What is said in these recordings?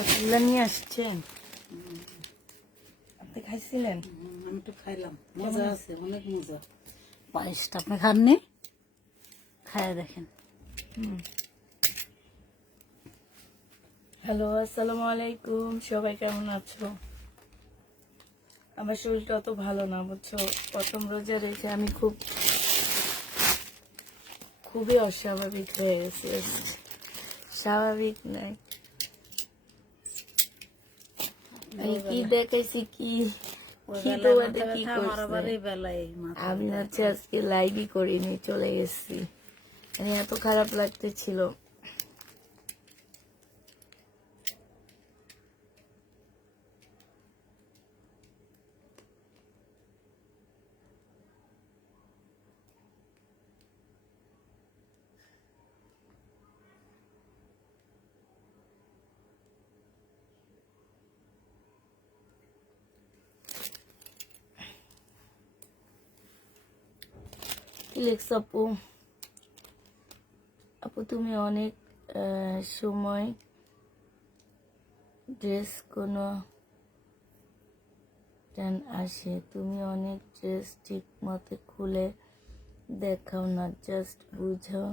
রসগোল্লা নিয়ে আসছেন? আপনি খাইছিলেন? আমি তো খাইলাম, মজা আছে, অনেক মজা। পায়েসটা আপনি খাননি? খায় দেখেন। হ্যালো, আসসালামু আলাইকুম। সবাই কেমন আছো? আমার শরীরটা অত ভালো না, বুঝছো। প্রথম রোজা রেখে আমি খুবই অস্বাভাবিক হয়ে গেছি। স্বাভাবিক নাই। কি দেখাইছি, কি তোমাদের কি করছে? আমি হচ্ছে আজকে লাইভই করিনি, চলে গেছি। এত খারাপ লাগতেছিল। কি লিখছ আপু? আপু তুমি অনেক সময় ড্রেস কোনো টান আসে, তুমি অনেক ড্রেস ঠিক মতো খুলে দেখাও না, জাস্ট বুঝাও।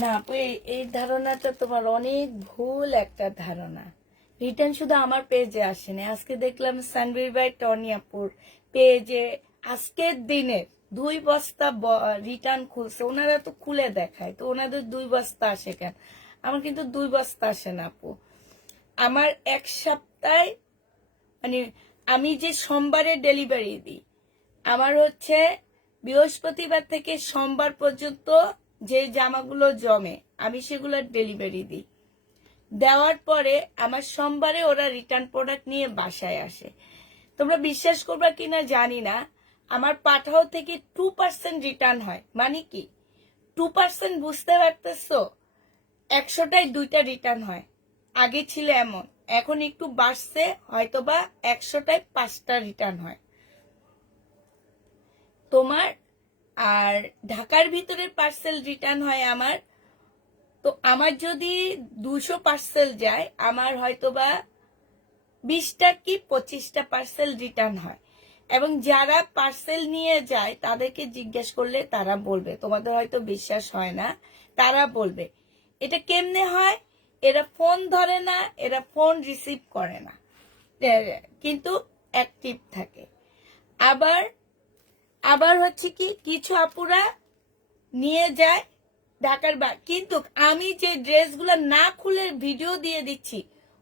না আপু, এই ধারণাটা তোমার অনেক ভুল একটা ধারণা। রিটার্ন শুধু আমার পেজে আসেনি, আজকে দেখলাম সানভীর ভাই টনি আপুর পেজে আজকের দিনে 2 বস্তা রিটার্ন খুলছে। ওনারা তো খুলে দেখায়, তো ওনাদের 2 বস্তা আসে কেন? আমার কিন্তু 2 বস্তা আসে না আপু। আমার এক সপ্তাহে, মানে আমি যে সোমবারে ডেলিভারি দিই, আমার হচ্ছে বৃহস্পতিবার থেকে সোমবার পর্যন্ত যে জামাগুলো জমে আমি সেগুলো ডেলিভারি দিই। দেওয়ার পরে আমার সোমবারে ওরা রিটার্ন প্রোডাক্ট নিয়ে বাসায় আসে। তোমরা বিশ্বাস করবা কিনা জানি না, আমার পাঠাও থেকে 2% রিটার্ন হয়। মানে কি 2%? বুঝতে পারতেছো? 100টায় 2টা রিটার্ন হয়। আগে ছিল এমন, এখন একটু বাড়ছে, হয়তোবা 100টায় 5টা রিটার্ন হয় তোমার। আর ঢাকার ভিতরের পার্সেল রিটার্ন হয় আমার। তো আমার যদি 200 পার্সেল যায়, আমার হয়তোবা 20টা কি 25টা পার্সেল রিটার্ন হয়। এবং যারা পার্সেল নিয়ে যায় তাদেরকে জিজ্ঞেস করলে তারা বলবে, তোমাদের হয়তো বিশ্বাস হয় না, তারা বলবে এটা কেমনে হয়। এরা ফোন ধরে না, এরা ফোন রিসিভ করে না, কিন্তু অ্যাক্টিভ থাকে। আবার আবার হচ্ছে কি কিছু আপুরা নিয়ে যায় ঢাকার কিন্তু আমি যে ড্রেসগুলো না খুলে ভিডিও দিয়ে দিচ্ছি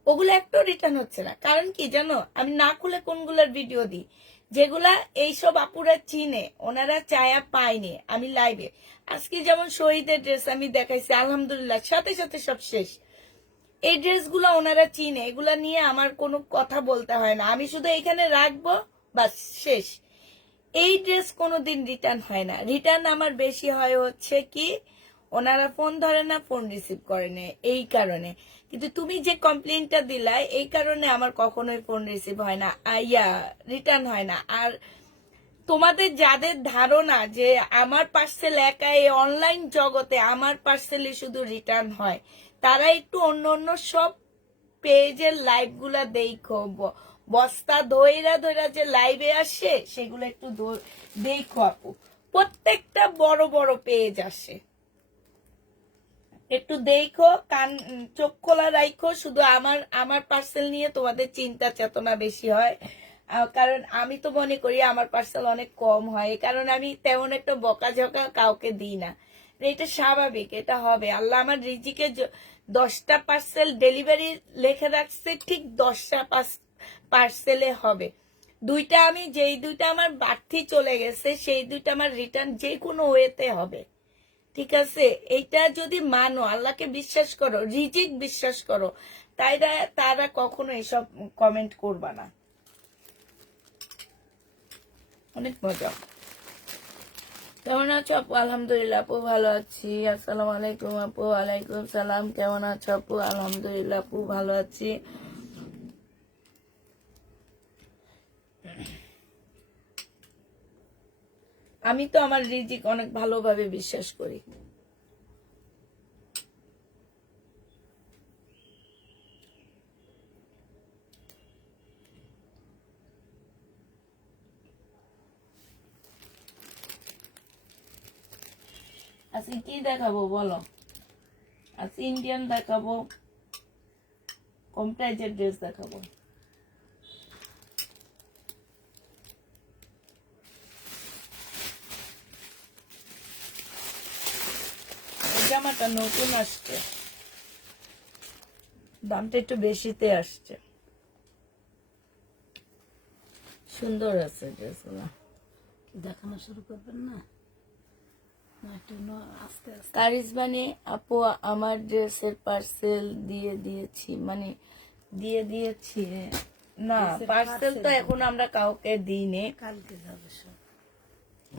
ওগুলো একটু রিটার্ন হচ্ছে না। কারণ কি জানো, আমি না খুলে কোনগুলোর ভিডিও দিই? যেগুলা এইসব আপুরা চিনে, ওনারা চায়া পায়নি আমি লাইভে। আজকে যেমন শহীদের ড্রেস আমি দেখাইছি, আলহামদুলিল্লাহ সাথে সাথে সব শেষ। এই ড্রেসগুলো ওনারা চিনে, এগুলা নিয়ে আমার কোনো কথা বলতে হয় না, আমি শুধু এখানে রাখবো, বাস শেষ। এই ড্রেস কোনোদিন রিটার্ন হয় না। রিটার্ন আমার বেশি হয় হচ্ছে কি ওনারা ফোন ধরে না, ফোন রিসিভ করে না, এই কারণে। কিন্তু তুমি যে কমপ্লেনটা দিলা, এই কারণে আমার কখনোই ফোন রিসিভ হয় না, রিটার্ন হয় না। আর তোমাদের যাদের ধারণা যে আমার পার্সেল একাই অনলাইন জগতে আমার পার্সেলে শুধু রিটার্ন হয়, তারা একটু অন্য অন্য সব পেজের লাইভ গুলা দেখো। বস্তা ধইরা ধইরা যে লাইভে আসে সেগুলো একটু দেখো আপু। প্রত্যেকটা বড় বড় পেজ আসে, একটু দেখো, কান চোখ খোলা রাখো। শুধু আমার আমার পার্সেল নিয়ে তোমাদের চিন্তা চেতনা বেশি হয়, কারণ আমি তো মনে করি আমার পার্সেল অনেক কম হয়, কারণ আমি তেমন একটা বকাঝকা কাউকে দিই না। এটা স্বাভাবিক, এটা হবে। আল্লাহ আমার রিজিকে 10টা পার্সেল ডেলিভারি লিখে রাখছে, ঠিক 10টা পার্সেলে হবে। 2টা আমি যেই 2টা আমার বাড়তি চলে গেছে সেই 2টা আমার রিটার্ন যে কোনো ওয়েতে হবে। ঠিক আছে, এইটা যদি মানো, আল্লাহকে বিশ্বাস করো, রিজিক বিশ্বাস করো, তারা কখনো এসব কমেন্ট করবা না। অনেক মজা। কেমন আছো আপু? আলহামদুলিল্লাহ আপু ভালো আছি। আসসালামু আলাইকুম আপু। ওয়ালাইকুম সালাম। কেমন আছো আপু? আলহামদুলিল্লাহ আপু ভালো আছি। আমি তো আমার রিজিক অনেক ভালোভাবে বিশ্বাস করি। আজকে কি দেখাবো বলো? আজকে ইন্ডিয়ান দেখাবো, কম প্রাইজের ড্রেস দেখাবো। এই জামাটা নতুন আসছে, দামটা একটু বেশিতে আসছে, সুন্দর আছে ড্রেসগুলো। দেখানো শুরু করবেন না? না একটু আস্তে আস্তে। কারিজমানে আপু আমার ড্রেসের পার্সেল দিয়ে দিয়েছি, মানে দিয়ে দিয়েছি না, ড্রেসের পার্সেল তো parcel এখন আমরা কাউকে দিইনি, কালকে যাবে সব।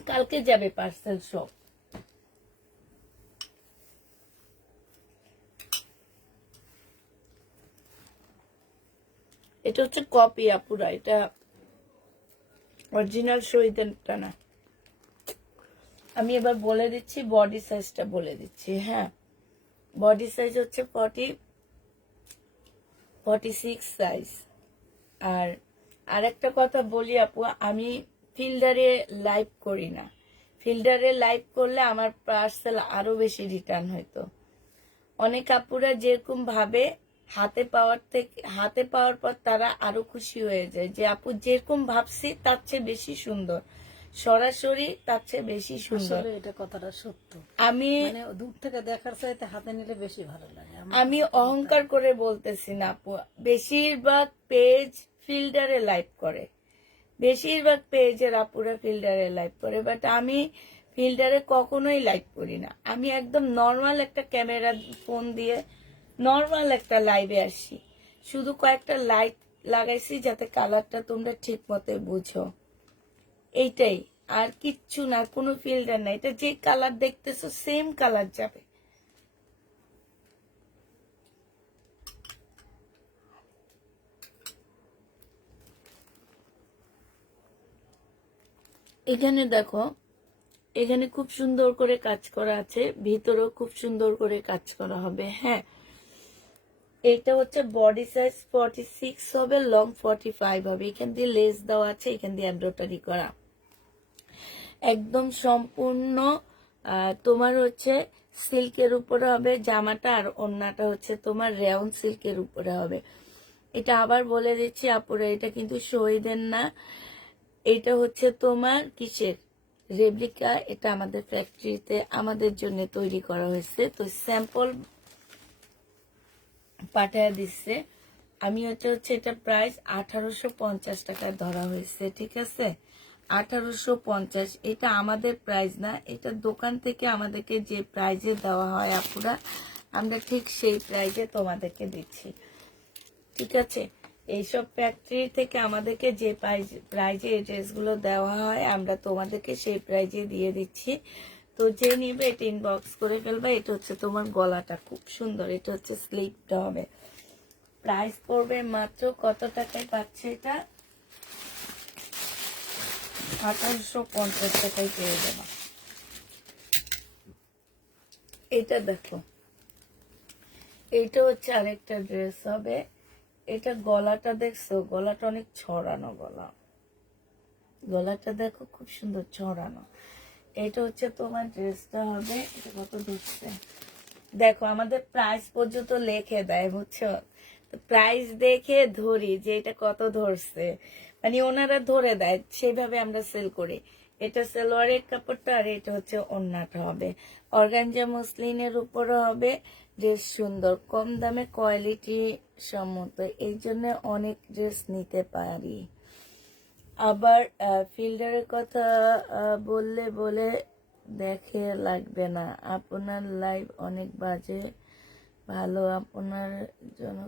কালকে যাবে পার্সেল সব। এটা হচ্ছে কপি আপুরা, এটা অরিজিনাল শহীদেরটা না। আমি এবার বলে দিচ্ছি, বডি সাইজটা বলে দিচ্ছি। হ্যাঁ, বডি সাইজ হচ্ছে 46 সাইজ। আর আরেকটা কথা বলি আপু, আমি ফিল্ডারে লাইভ করি না। ফিল্ডারে লাইভ করলে আমার পার্সেল আরো বেশি রিটার্ন হইতো। অনেক আপুরা যেরকম ভাবে হাতে পাওয়ার পর তারা আরো খুশি হয়ে যায় যে আপু যেরকম ভাবছি তার চেয়ে বেশি সুন্দর, সরাসরি তার চেয়ে বেশি সুন্দর। আসলে এটা কথাটা সত্য। আমি মানে দূর থেকে দেখার চাইতে হাতে নিলে বেশি ভালো লাগে। আমি অহংকার করে বলতেছি না আপু, বেশিরভাগ পেজ ফিল্ডারে লাইভ করে, বেশিরভাগ পেজের আপুরা ফিল্ডারে লাইভ করে, বাট আমি ফিল্ডারে কখনোই লাইভ করি না। আমি একদম নর্মাল একটা ক্যামেরা ফোন দিয়ে নর্মাল একটা লাইভে আসি, শুধু কয়েকটা লাইট লাগাইছি যাতে কালারটা তোমরা ঠিক মতো বুঝো, এইটাই। আর কিচ্ছু না, কোনো ফিল্টার না, এটা যে কালার দেখতেছো সেম কালার যাবে। এখানে দেখো, এখানে খুব সুন্দর করে কাজ করা আছে, ভিতরেও খুব সুন্দর করে কাজ করা হবে। হ্যাঁ, এটা হচ্ছে বডি সাইজ 46 হবে, লং 45 হবে। এখান দিয়ে লেস দেওয়া আছে, এখান দিয়ে এমব্রয়ডারি করা, একদম সম্পূর্ণ তোমার হচ্ছে সিল্কের উপরে হবে জামাটা, আর ওড়নাটা হচ্ছে তোমার রেয়ন সিল্কের উপরে হবে। এটা আবার বলে দিচ্ছি আপুরা, এটা কিন্তু শহীদের না, এটা হচ্ছে তোমার কিসের রেপ্লিকা। এটা আমাদের ফ্যাক্টরিতে আমাদের জন্য তৈরি করা হয়েছে, তো স্যাম্পল পাঠায় দিচ্ছে। আমি হচ্ছে এটা প্রাইস 1850 টাকায় ধরা হয়েছে, ঠিক আছে? 1850, এটা আমাদের প্রাইস না, এটা দোকান থেকে আমাদেরকে যে প্রাইজে দেওয়া হয় আপুরা, আমরা ঠিক সেই প্রাইজে তোমাদেরকে দিচ্ছি, ঠিক আছে? এইসব ফ্যাক্টরি থেকে আমাদেরকে যে প্রাইজে এই ড্রেসগুলো দেওয়া হয়, আমরা তোমাদেরকে সেই প্রাইজে দিয়ে দিচ্ছি। তো যে নিবে এটা ইনবক্স করে ফেলবা। এটা হচ্ছে তোমার গলাটা খুব সুন্দর, এটা হচ্ছে স্লিপটা হবে। প্রাইস পড়বে মাত্র কত টাকায় পাচ্ছে এটা? 1850 টাকায় পেয়ে যাবা। এটা দেখো, এইটা হচ্ছে আরেকটা ড্রেস হবে। এটা গলাটা দেখছো, গলাটা অনেক ছড়ানো গলা, গলাটা দেখো খুব সুন্দর ছড়ানো। এটা হচ্ছে তোমার ড্রেসটা হবে। এটা কত ধরছে দেখো, আমাদের প্রাইস পর্যন্ত লিখে দেয়, বুঝছো? তো প্রাইস দেখে ধরি যে এটা কত ধরছে, মানে ওনারা ধরে দেয়, সেইভাবে আমরা সেল করি। এটা সালোয়ারের কাপড়টা, আর এটা হচ্ছে ওড়নাটা হবে অর্গানজা মসলিনের উপরে হবে। ড্রেস সুন্দর, কম দামে কোয়ালিটি সম্মত, এই জন্য অনেক ড্রেস নিতে পারি। আবার ফিল্ডারের কথা বলে দেখে লাগবে না, আপনার লাইভ অনেক বাজে, ভালো আপনার জন্য।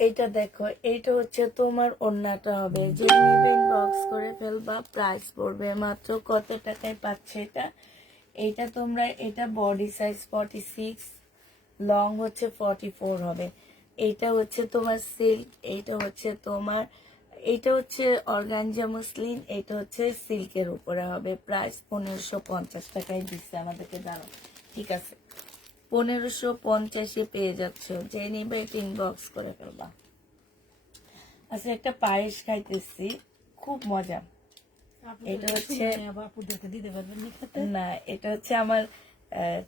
এইটা দেখো, এইটা হচ্ছে তোমার ওড়নাটা হবে, যে নিবে ইনবক্স করে ফেলবা। প্রাইস পড়বে মাত্র কত টাকায় পাচ্ছে এটা? এইটা তোমরা, এটা বডি সাইজ 46, লং হচ্ছে 44 হবে। এইটা হচ্ছে তোমার সিল্ক, এইটা হচ্ছে তোমার, এইটা হচ্ছে অর্গানজা মসলিন, এটা হচ্ছে সিল্কের উপরে হবে। প্রাইস 1550 টাকায় দিচ্ছে আমাদেরকে, দাঁড়াও ঠিক আছে, 1550 পেয়ে যাচ্ছ। যে নিবে এটা ইনবক্স করে ফেলবা। আচ্ছা, একটা পায়েস খাইতেছি, খুব মজা। এটা হচ্ছে আপুদেরকে দিতে পারবেন নি খেতে? না, এটা হচ্ছে আমার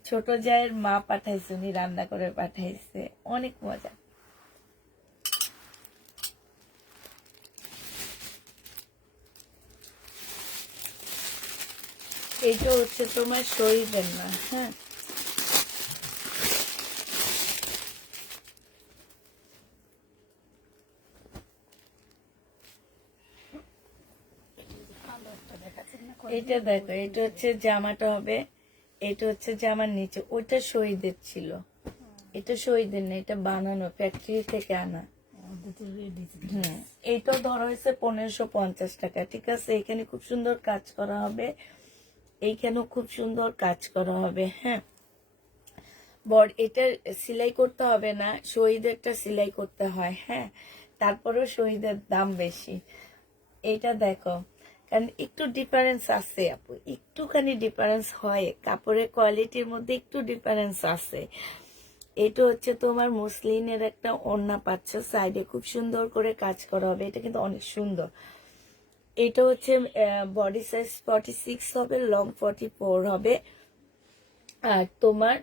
ছোট জায়ের মা পাঠাইছে, উনি রান্না করে পাঠাইছে, অনেক মজা। এটা হচ্ছে তোমার শরীরের না, হ্যাঁ, এটা দেখো, এটা হচ্ছে জামাটা হবে, এটা হচ্ছে জামার নিচে, ওইটা শহীদের ছিল, এটা শহীদের না, এটা বানানো ফ্যাক্টরি থেকে আনা। এইটা ধরা হয়েছে 1550 টাকা, ঠিক আছে। এখানে খুব সুন্দর কাজ করা হবে, এইখানেও খুব সুন্দর কাজ করা হবে, হ্যাঁ। এটা সেলাই করতে হবে না, শহীদেরটা সেলাই করতে হয়, হ্যাঁ, তারপরেও শহীদের দাম বেশি। এইটা দেখো, কারণ একটু ডিফারেন্স আছে আপু, একটুখানি ডিফারেন্স হয়, কাপড়ের কোয়ালিটির মধ্যে একটু ডিফারেন্স আছে। এটা হচ্ছে তোমার মসলিনের একটা ওড়না পাচ্ছ, সাইডে খুব সুন্দর করে কাজ করা হবে, এটা কিন্তু অনেক সুন্দর। এটা হচ্ছে বডি সাইজ 46 হবে, লং 44 হবে। আর তোমার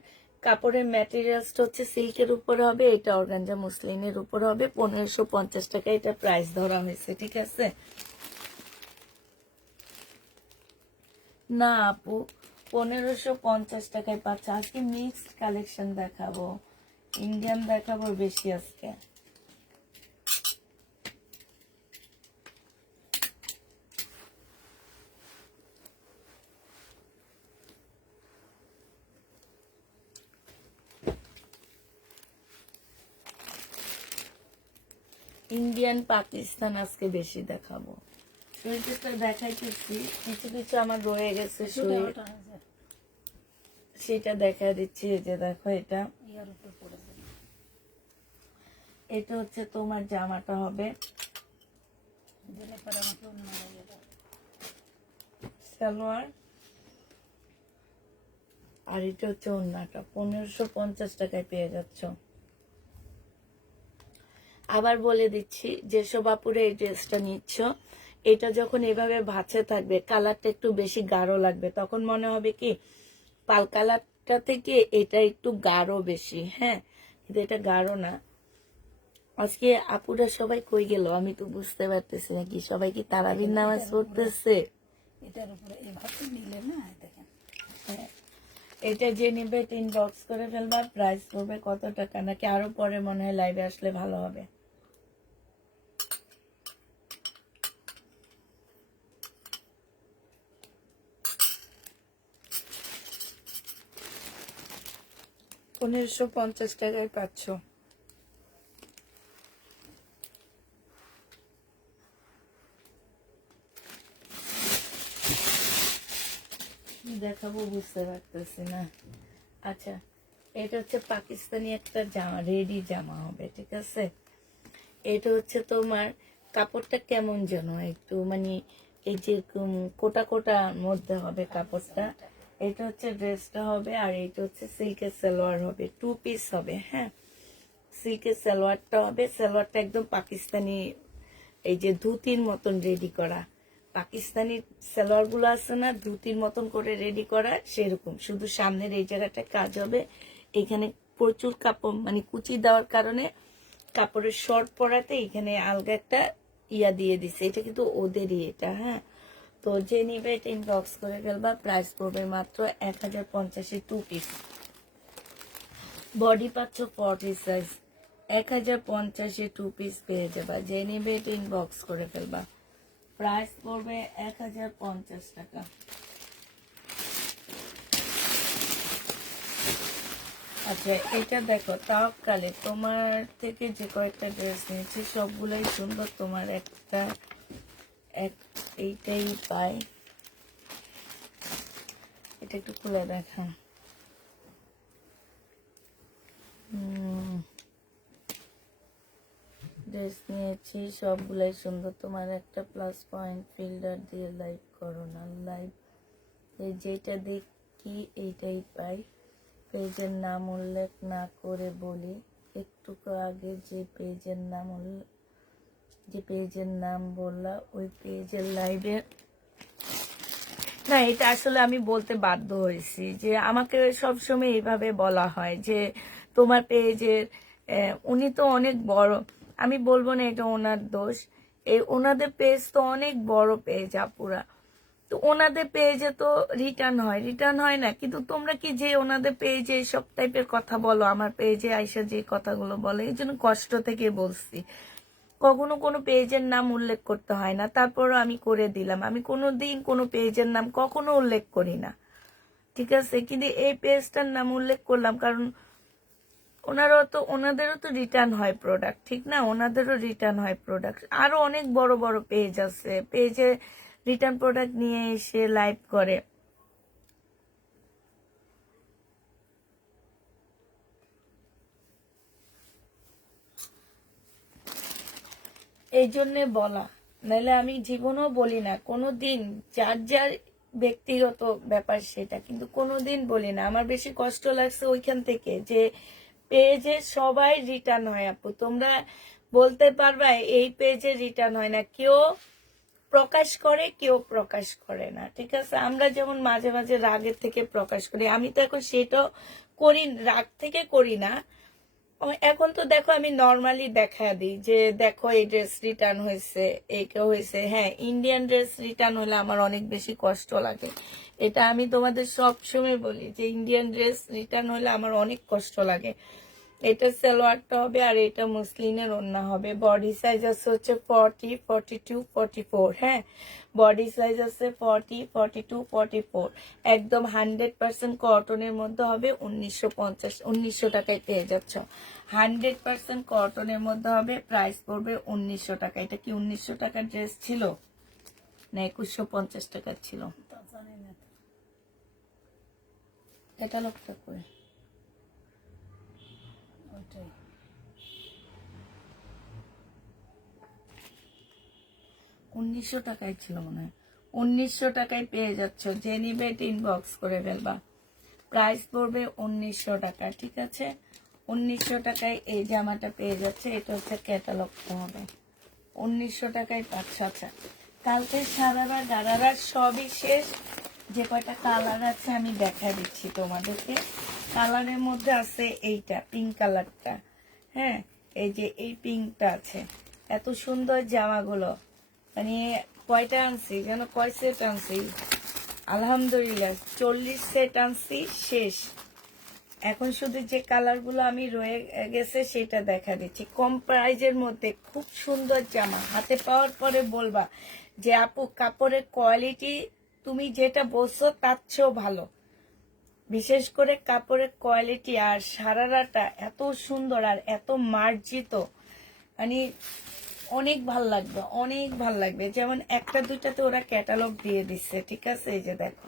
কাপড়ের ম্যাটেরিয়ালসটা হচ্ছে সিল্কের উপর হবে, এটা অর্গানজা মসলিনের উপর হবে। 1550 টাকা এটা প্রাইস ধরা হয়েছে, ঠিক আছে। না আপু, 1550 টাকায় পাচ্ছে। আজকে মিক্সড কালেকশন দেখাবো, ইন্ডিয়ান দেখাবো বেশি আজকে। ইন্ডিয়ান পাকিস্তান আজকে বেশি দেখাবো। শরীরটা দেখাইতেছি, কিছু কিছু আমার রয়ে গেছে শরীর, সেটা দেখা দিচ্ছি। এই যে দেখো, এটা এটা হচ্ছে তোমার জামাটা হবে, সালোয়ার, আর এটা হচ্ছে ওড়নাটা। 1550 টাকায় পেয়ে যাচ্ছ। আবার বলে দিচ্ছি, যেসব আপুরে এই ড্রেসটা নিচ্ছ, এটা যখন এভাবে ভাঁজে থাকবে, কালারটা একটু বেশি গাঢ় লাগবে, তখন মনে হবে কি পাল কালারটা থেকে এটা একটু গাঢ় বেশি, হ্যাঁ, কিন্তু এটা গাঢ় না। আজকে আপুরা সবাই কই গেল আমি তো বুঝতে পারতেছি না, কি সবাই কি তারাবির নামাজ পড়তেছে? এটার উপরে এভাবে নিলে না, দেখেন হ্যাঁ, এটা যে নিবে ইনবক্স করে ফেলবা। প্রাইস পড়বে কত টাকা, নাকি আরো পরে মনে হয় লাইভে আসলে ভালো হবে? পনেরোশো টাকায় পাচ্ছ। কি দেখাবো বুঝতে পারতেছি না। আচ্ছা, এটা হচ্ছে পাকিস্তানি একটা জামা, রেডি জামা হবে, ঠিক আছে। এটা হচ্ছে তোমার কাপড়টা কেমন যেন একটু মানে এই যে কোটা কোটার মধ্যে হবে কাপড়টা। এটা হচ্ছে ড্রেসটা হবে, আর এটা হচ্ছে সিল্কের সালোয়ার হবে, 2 পিস হবে, হ্যাঁ। সিল্কের সালোয়ারটা হবে, সালোয়ারটা একদম পাকিস্তানি, এই যে ধুতির মতন রেডি করা, পাকিস্তানি সালোয়ার গুলো আছে না, ধুতির মতন করে রেডি করা, সেরকম, শুধু সামনের এই জায়গাটা কাজ হবে। এখানে প্রচুর কাপড় মানে কুচি দেওয়ার কারণে কাপড়ের শর্ট পরাতে এখানে আলগা একটা ইয়া দিয়ে দিছে, এটা কিন্তু ওদেরই এটা, হ্যাঁ। তো যে নিবে এটা ইনবক্স করে ফেলবা। প্রাইস পড়বে মাত্র 1050, 2 পিস। বডি পাচ্ছ 40 সাইজ, 1050 2 পিস পেয়ে যাবা। যে নিবে এটা ইনবক্স করে ফেলবা। প্রাইস পড়বে 1050 টাকা। আচ্ছা, এটা দেখো, তাওকালে তোমার থেকে যে কয়েকটা ড্রেস নিয়েছি সবগুলাই সুন্দর, তোমার একটা এইটাই পাই। এটা একটু খুলে দেখা। ড্রেস নিয়েছি, সবগুলাই সুন্দর। তোমার একটা প্লাস পয়েন্ট, ফিল্টার দিয়ে লাইভ করো না। লাইভ যেটা দেখি এইটাই পাই। পেজের নাম উল্লেখ না করে বলি, একটু আগে যে পেজের নাম বললা ওই পেজের লাইভে না, এটা আসলে আমি বলতে বাধ্য হয়েছি যে আমাকে সবসময় এইভাবে বলা হয় যে তোমার পেজের উনি তো অনেক বড়, আমি বলবো না এটা ওনার দোষ, ওনাদের পেজ তো অনেক বড় পেজ আপুরা, তো ওনাদের পেজে তো রিটার্ন হয় না, কিন্তু তোমরা কি যে ওনাদের পেজে সব টাইপের কথা বলো, আমার পেজে আইসা যে কথাগুলো বলে, এই জন্য কষ্ট থেকে বলছি। কখনো কোনো পেজের নাম উল্লেখ করতে হয় না, তারপরও আমি করে দিলাম। আমি কোনোদিন কোনো পেজের নাম কখনো উল্লেখ করি না, ঠিক আছে, কিন্তু এই পেজটার নাম উল্লেখ করলাম কারণ ওনাদেরও তো রিটার্ন হয় প্রোডাক্ট, ঠিক না, ওনাদেরও রিটার্ন হয় প্রোডাক্ট। আরো অনেক বড় বড় পেজ আছে, পেজে রিটার্ন প্রোডাক্ট নিয়ে এসে লাইভ করে। এই জন্যে বলা, নাহলে আমি জীবনেও বলি না কোনোদিন, যার যার ব্যক্তিগত ব্যাপার সেটা, কিন্তু কোনোদিন বলি না। আমার বেশি কষ্ট লাগছে ওইখান থেকে যে পেজে সবাই রিটার্ন হয় আপু, তোমরা বলতে পারবা এই পেজে রিটার্ন হয় না, কেউ প্রকাশ করে কেউ প্রকাশ করে না, ঠিক আছে। আমরা যেমন মাঝে মাঝে রাগের থেকে প্রকাশ করি, আমি তো এখন সেটাও করি, রাগ থেকে করি না। এখন তো দেখো আমি নর্মালি দেখা দিই যে দেখো এই ড্রেস রিটার্ন হয়েছে, এই কেউ হয়েছে। হ্যাঁ, ইন্ডিয়ান ড্রেস রিটার্ন হলে আমার অনেক বেশি কষ্ট লাগে, এটা আমি তোমাদের সব সময় বলি যে ইন্ডিয়ান ড্রেস রিটার্ন হলে আমার অনেক কষ্ট লাগে। এটা সালোয়ারটা হবে আর এটা মুসলিনের ওড়না হবে। বডি সাইজ আছে হচ্ছে 40, 42, 44। হ্যাঁ, বডি সাইজ আছে 40, 42, 44। একদম 100% কটনের মধ্যে হবে। 1900 টাকায় পেয়ে যাচ্ছ। 100% কটনের মধ্যে হবে, প্রাইস পড়বে 1900 টাকা। এটা কি 1900 টাকার ড্রেস ছিল না 2150 টাকার ছিল? এটা লোকটা করে ওইটাই 1900 টাকায় ছিল মনে হয়। 1900 টাকায় পেয়ে যাচ্ছ, যে নিবে ইনবক্স করে ফেলবা। প্রাইস পড়বে 1900 টাকা, ঠিক আছে। 1900 টাকায় এই জামাটা পেয়ে যাচ্ছে, এটা হচ্ছে ক্যাটালগটা হবে। 1900 টাকায় পাচ্ছ। আচ্ছা, কালকে সারারা গারারা সবই শেষ, যে কয়টা কালার আছে আমি দেখা দিচ্ছি তোমাদেরকে। কালারের মধ্যে আছে এইটা পিঙ্ক কালারটা, হ্যাঁ, এই যে এই পিঙ্কটা আছে। এত সুন্দর জামাগুলো, মানে কয়টা আনছি যেন, কয় সেট আনছি, আলহামদুলিল্লাহ 40 সেট আনছি, শেষ। এখন শুধু যে কালারগুলো আমি রয়ে গেছে সেটা দেখা দিচ্ছি। কম প্রাইজের মধ্যে খুব সুন্দর জামা, হাতে পাওয়ার পরে বলবা যে আপু কাপড়ের কোয়ালিটি তুমি যেটা বলছো তার চেয়েও ভালো। বিশেষ করে কাপড়ের কোয়ালিটি আর সারারাটা এত সুন্দর আর এত মার্জিত, মানে অনেক ভাল লাগবে, অনেক ভাল লাগবে। যেমন একটা দুইটাতে ওরা ক্যাটালগ দিয়ে দিচ্ছে, ঠিক আছে। এই যে দেখো,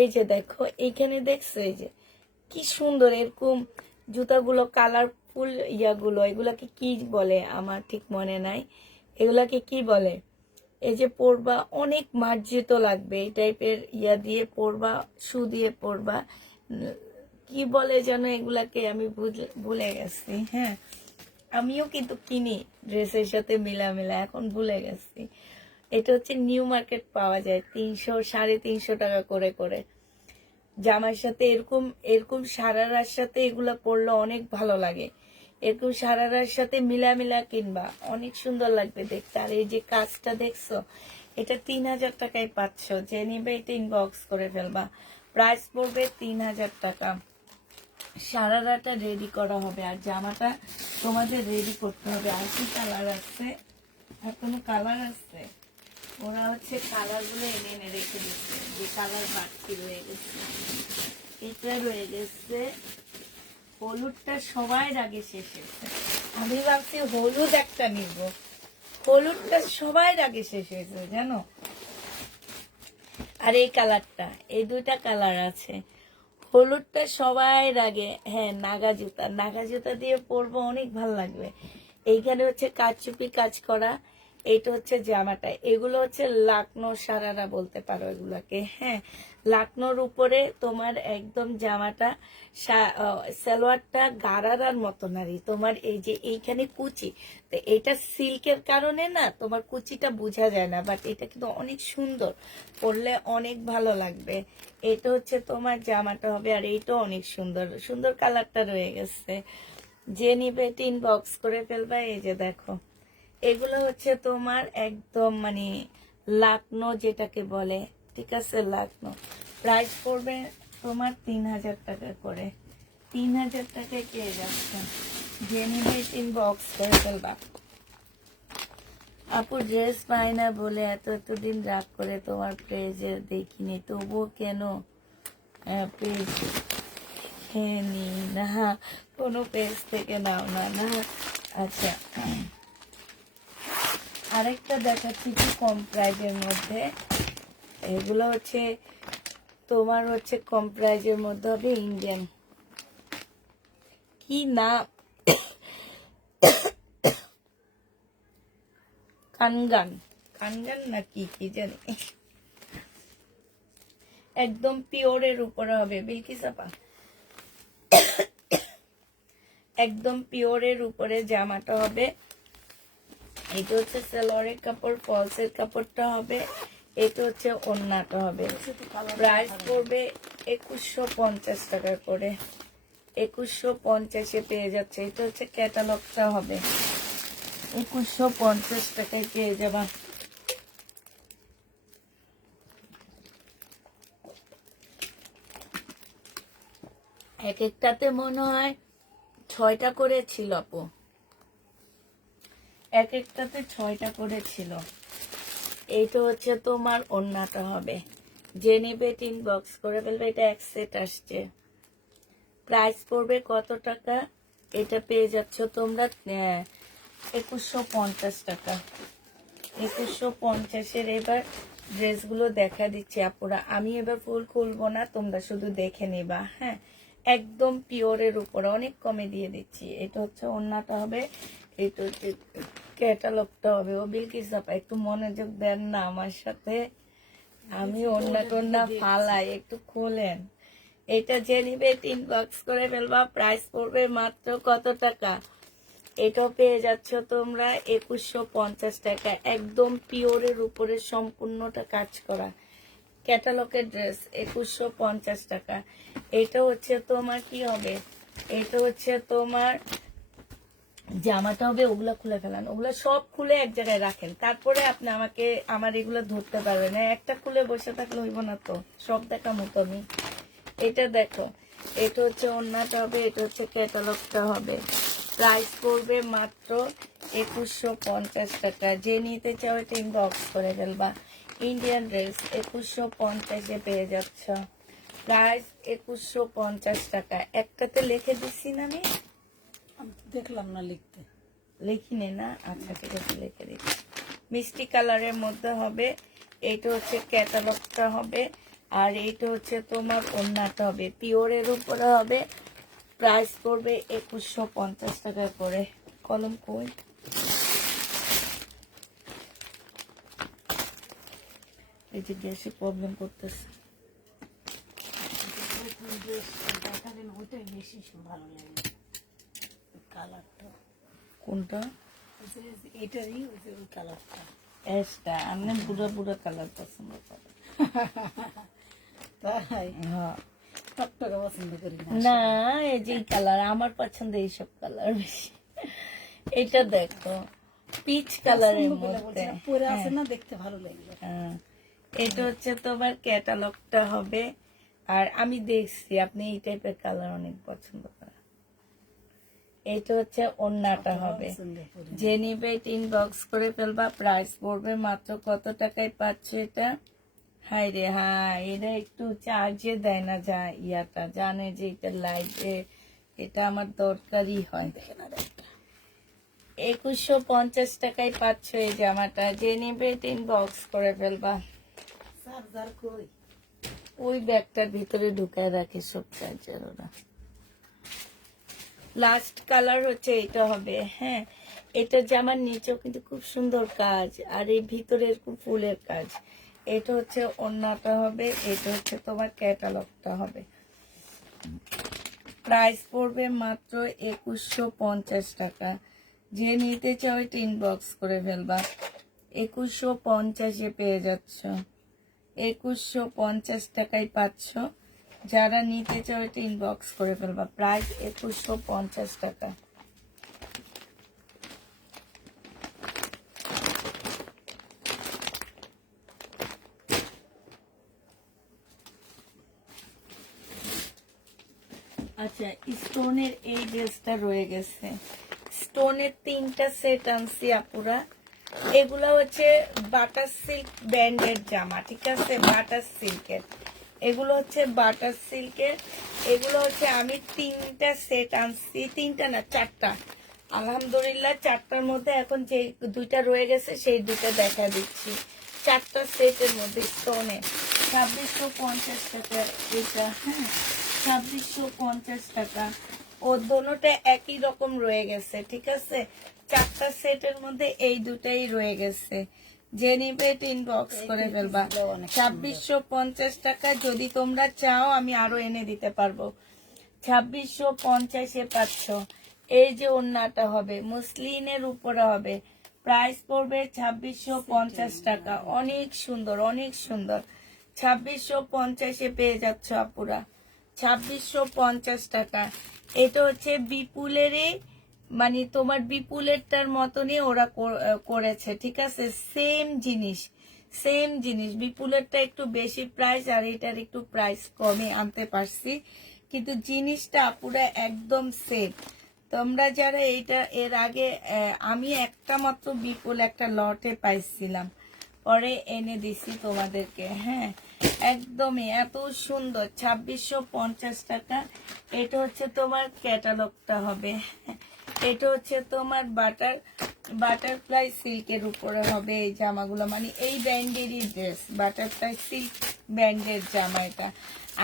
এই যে দেখো এইখানে দেখছো, এই যে কি সুন্দর এরকম জুতাগুলো, কালারফুল ইয়াগুলো, এগুলাকে কি বলে আমার ঠিক মনে নাই, এগুলাকে কি বলে। এই যে পরবা অনেক মার্জিত লাগবে, এই টাইপের ইয়া দিয়ে পরবা, শু দিয়ে পরবা, কি বলে যেন এগুলাকে, আমি ভুলে গেছি। হ্যাঁ, আমিও কিন্তু কিনি ড্রেসের সাথে মিলা এখন ভুলে গেছি। এটা হচ্ছে নিউ মার্কেট পাওয়া যায় 300, 350 টাকা করে করে। জামার সাথে এরকম এরকম সারারার সাথে এগুলা পরলে অনেক ভালো লাগে। এরকম সারারার সাথে মিলা কিনবা, অনেক সুন্দর লাগবে দেখতে। আর এই যে কাজটা দেখছো, এটা 3000 টাকায় পাচ্ছ, যে নিবে এটা ইনবক্স করে ফেলবা। প্রাইস পড়বে 3000 টাকা। সারারাটা রেডি করা হবে আর জামাটা তোমাদের রেডি করতে হবে। আর কি কালার আছে, আর কোনো কালার আছে, ওরা হচ্ছে কালার গুলো এনে এনে রেখে দিচ্ছে, যে কালার বাড়তি রয়ে গেছে। এটা রয়ে গেছে হলুদটা, সবাই আগে শেষ হয়েছে। আমি ভাবছি হলুদ একটা নিব, হলুদটা সবাই আগে শেষ হয়েছে জানো। আর এই কালারটা, এই দুইটা কালার আছে। হলুদটা সবাই আগে, হ্যাঁ, নাগা জুতা দিয়ে পরবো, অনেক ভাল লাগবে। এইখানে হচ্ছে কারচুপি কাজ করা। এইটা হচ্ছে জামাটা, এগুলো হচ্ছে লাকনো সারারা বলতে পারো এগুলাকে। হ্যাঁ, লাকনোর উপরে তোমার একদম জামাটা সালোয়ারটা গারারার মতো নারী, তোমার এই যে এইখানে কুচি, তো এটা সিল্কের কারণে না তোমার কুচিটা বোঝা যায় না, বাট এটা কিন্তু অনেক সুন্দর, পরলে অনেক ভালো লাগবে। এটা হচ্ছে তোমার জামাটা হবে, আর এইটাও অনেক সুন্দর সুন্দর কালারটা রয়ে গেছে। যে নিবে টিন বক্স করে ফেলবা। এই যে দেখো, এগুলো হচ্ছে তোমার একদম মানে লাকনো যেটাকে বলে, ঠিক আছে, লাকনো। প্রাইস পড়বে তোমার 3000 টাকা করে। 3000 টাকায় পেয়ে যাচ্ছে। যে নিবে টিন বক্স করে ফেলবা। আপু ড্রেস পাই না বলে এতদিন রাগ করে তোমার পেজে দেখিনি, তবুও কেন পেজ নি না? কোনো পেজ থেকে নাও না? না, আচ্ছা। আরেকটা দেখাচ্ছি কি কম প্রাইজের মধ্যে। এগুলো হচ্ছে তোমার হচ্ছে কম প্রাইজের মধ্যে হবে ইন্ডিয়ান, কি না, কানগান, কানগান না কি কি জানি, একদম পিওরের উপরে হবে বিলকিস আপা। একদম পিওরের উপরে জামাটা হবে। এটা হচ্ছে সালোয়ারের কাপড়, ফলসের কাপড়টা হবে। এটা হচ্ছে ওড়নাটা হবে। প্রাইস পড়বে 2150 টাকা করে। 2150-এ পেয়ে যাচ্ছে। এটা হচ্ছে ক্যাটালগটা হবে, 2150 টাকায় পেয়ে যাবা। এক একটাতে মনে হয় 6টা করে ছিল আপু, এক একটাতে 6টা করে ছিল। এইটা হচ্ছে তোমার ওড়নাটা হবে। যে নিবে টিন বক্স করে ফেলবে। এটা এক সেট আসছে। প্রাইস পড়বে কত টাকা? এটা পেয়ে যাচ্ছ তোমরা 2150 টাকা। 2150-এর এবার ড্রেসগুলো দেখা দিচ্ছি আপুরা। আমি এবার ফুল খুলবো না, তোমরা শুধু দেখে নিবা। হ্যাঁ, একদম পিওরের উপরে অনেক কমে দিয়ে দিচ্ছি। এটা হচ্ছে ওড়নাটা হবে, এটা হচ্ছে ক্যাটালগটা হবে। ও বিলকিস আপা একটু মনোযোগ দেন না আমার সাথে, আমি ওড়না টোড়না ফালাই, একটু খোলেন। এটা যে নিবে টিন বক্স করে ফেলবা। প্রাইস পড়বে মাত্র কত টাকা? এটাও পেয়ে যাচ্ছ তোমরা 2150 টাকা। একদম পিওরের উপরে সম্পূর্ণটা কাজ করা ক্যাটালগের ড্রেস, 2150 টাকা। এটা হচ্ছে তোমার কি হবে, এটা হচ্ছে তোমার জামাটা হবে। ওগুলা খুলে ফেলান, ওগুলা সব খুলে এক জায়গায় রাখেন, তারপরে আপনি আমাকে আমার এগুলো ধরতে পারবেন না। একটা খুলে বসে থাকলে হইব না তো, সব দেখা মতো আমি। এটা দেখো, এটা হচ্ছে ওড়নাটা হবে, এটা হচ্ছে ক্যাটালগটা হবে। প্রাইস পড়বে মাত্র 2150 টাকা। যে নিতে চাও এটা ইনবক্স করে ফেলবা। ইন্ডিয়ান ড্রেস 2150-এ পেয়ে যাচ্ছ। প্রাইস 2150 টাকা। একটাতে লিখে দিচ্ছি না আমি, দেখলাম না লিখতে। লিখিনি না? আচ্ছা ঠিক আছে, লিখে দিচ্ছি। মিষ্টি কালারের মধ্যে হবে। এইটা হচ্ছে ক্যাটালগটা হবে, আর এইটা হচ্ছে তোমার ওড়নাটা হবে, পিওরের উপরে হবে। প্রাইস পড়বে 2150 টাকা করে। কলম কই? এই যে গ্যাসে প্রবলেম করতেছে। দেখালেন ওইটাই বেশি ভালো লাগে কালারটা। কোনটা? এটারই ওই যে ওই কালারটা। অ্যাশটা। আমি বুড়া বুড়া কালার পছন্দ করি। তাই হ্যাঁ, টকটকে পছন্দ করি না। না, এই যে কালার আমার পছন্দ, এইসব কালার বেশি। এটা দেখো, পিচ কালারের মধ্যে। পরে আছে না, দেখতে ভালো লাগলো। হ্যাঁ, এটা হচ্ছে তোমার ক্যাটালগটা হবে। আর আমি দেখছি আপনি এই টাইপের কালার অনেক পছন্দ করেন। এটা হচ্ছে ওড়নাটা হবে। যে নিবে টিন বক্স করে ফেলবা। প্রাইস পড়বে মাত্র কত টাকায় পাচ্ছ এটা? হাই রে, হ্যাঁ, এটা একটু চার্জে দেয় না, যা ইয়াটা জানে যে এটা লাইটে, এটা আমার দরকারই হয়। 2150 টাকায় পাচ্ছ এই জামাটা। যে নিবে টিন বক্স করে ফেলবা। চার্জার কই? ওই ব্যাগটার ভিতরে ঢুকায় রাখে সব চার্জার ওরা। লাস্ট কালার হচ্ছে এটা হবে। হ্যাঁ, এটা জামার নিচেও কিন্তু খুব সুন্দর কাজ, আর এই ভিতরের খুব ফুলের কাজ। এটা হচ্ছে ওড়নাটা হবে, এটা হচ্ছে তোমার ক্যাটালগটা হবে। প্রাইস পড়বে মাত্র 2150 টাকা। যে নিতে চাও এটা ইনবক্স করে ফেলবা। 2150 পেয়ে যাচ্ছ, 2150 টাকায় পাচ্ছ। যারা নিতে চাও এটা ইনবক্স করে ফেলবা। প্রাইস 2150 টাকা। আচ্ছা, স্টোনের এই ড্রেসটা রয়ে গেছে। স্টোনের 3টা সেট আনছি আপুরা। এগুলা হচ্ছে বাটার সিল্ক ব্যান্ডের জামা, ঠিক আছে, বাটার সিল্কের। এগুলো হচ্ছে বাটার সিল্কের। এগুলো হচ্ছে আমি 3টা সেট আনছি, 3টা না 4টা। আলহামদুলিল্লাহ 4টার মধ্যে এখন যে 2টা রয়ে গেছে সেই 2টা দেখা দিচ্ছি। 4টা সেটের মধ্যে স্টোনে 2650 টাকা এটা, হ্যাঁ 2650 টাকা। ও দোনোটা একই রকম রয়ে গেছে, ঠিক আছে। 4টা সেটের মধ্যে এই 2টাই রয়ে গেছে। যে নিবে ইনবক্স করে ফেলবা। 2650 টাকা। যদি তোমরা চাও আমি আরো এনে দিতে পারবো। 2650 পাচ্ছ। এই যে ওড়নাটা হবে মুসলিনের উপরে হবে। প্রাইস পড়বে 2650 টাকা। অনেক সুন্দর, অনেক সুন্দর। 2650 পেয়ে যাচ্ছ আপুরা। 2650 টাকা। এটা হচ্ছে বিপুলেরই, মানে তোমার বিপুলেরটার মতনই ওরা করেছে, ঠিক আছে। সেম জিনিস, সেম জিনিস। বিপুলেরটা একটু বেশি প্রাইস আর এটার একটু প্রাইস কমে আনতে পারছি, কিন্তু জিনিসটা পুরো একদম সেম। তোমরা যারা এইটা এর আগে আমি একটা মাত্র বিপুল একটা লটে পাইছিলাম, পরে এনে দিছি তোমাদেরকে, হ্যাঁ একদমই এত সুন্দর। 2650 টাকা। এটা হচ্ছে তোমার ক্যাটালগটা হবে। এটা হচ্ছে তোমার বাটারফ্লাই সিল্কের উপরে হবে এই জামাগুলো, মানে এই ব্যান্ডেরই ড্রেস। বাটারফ্লাই সিল্ক ব্যান্ডের জামা এটা।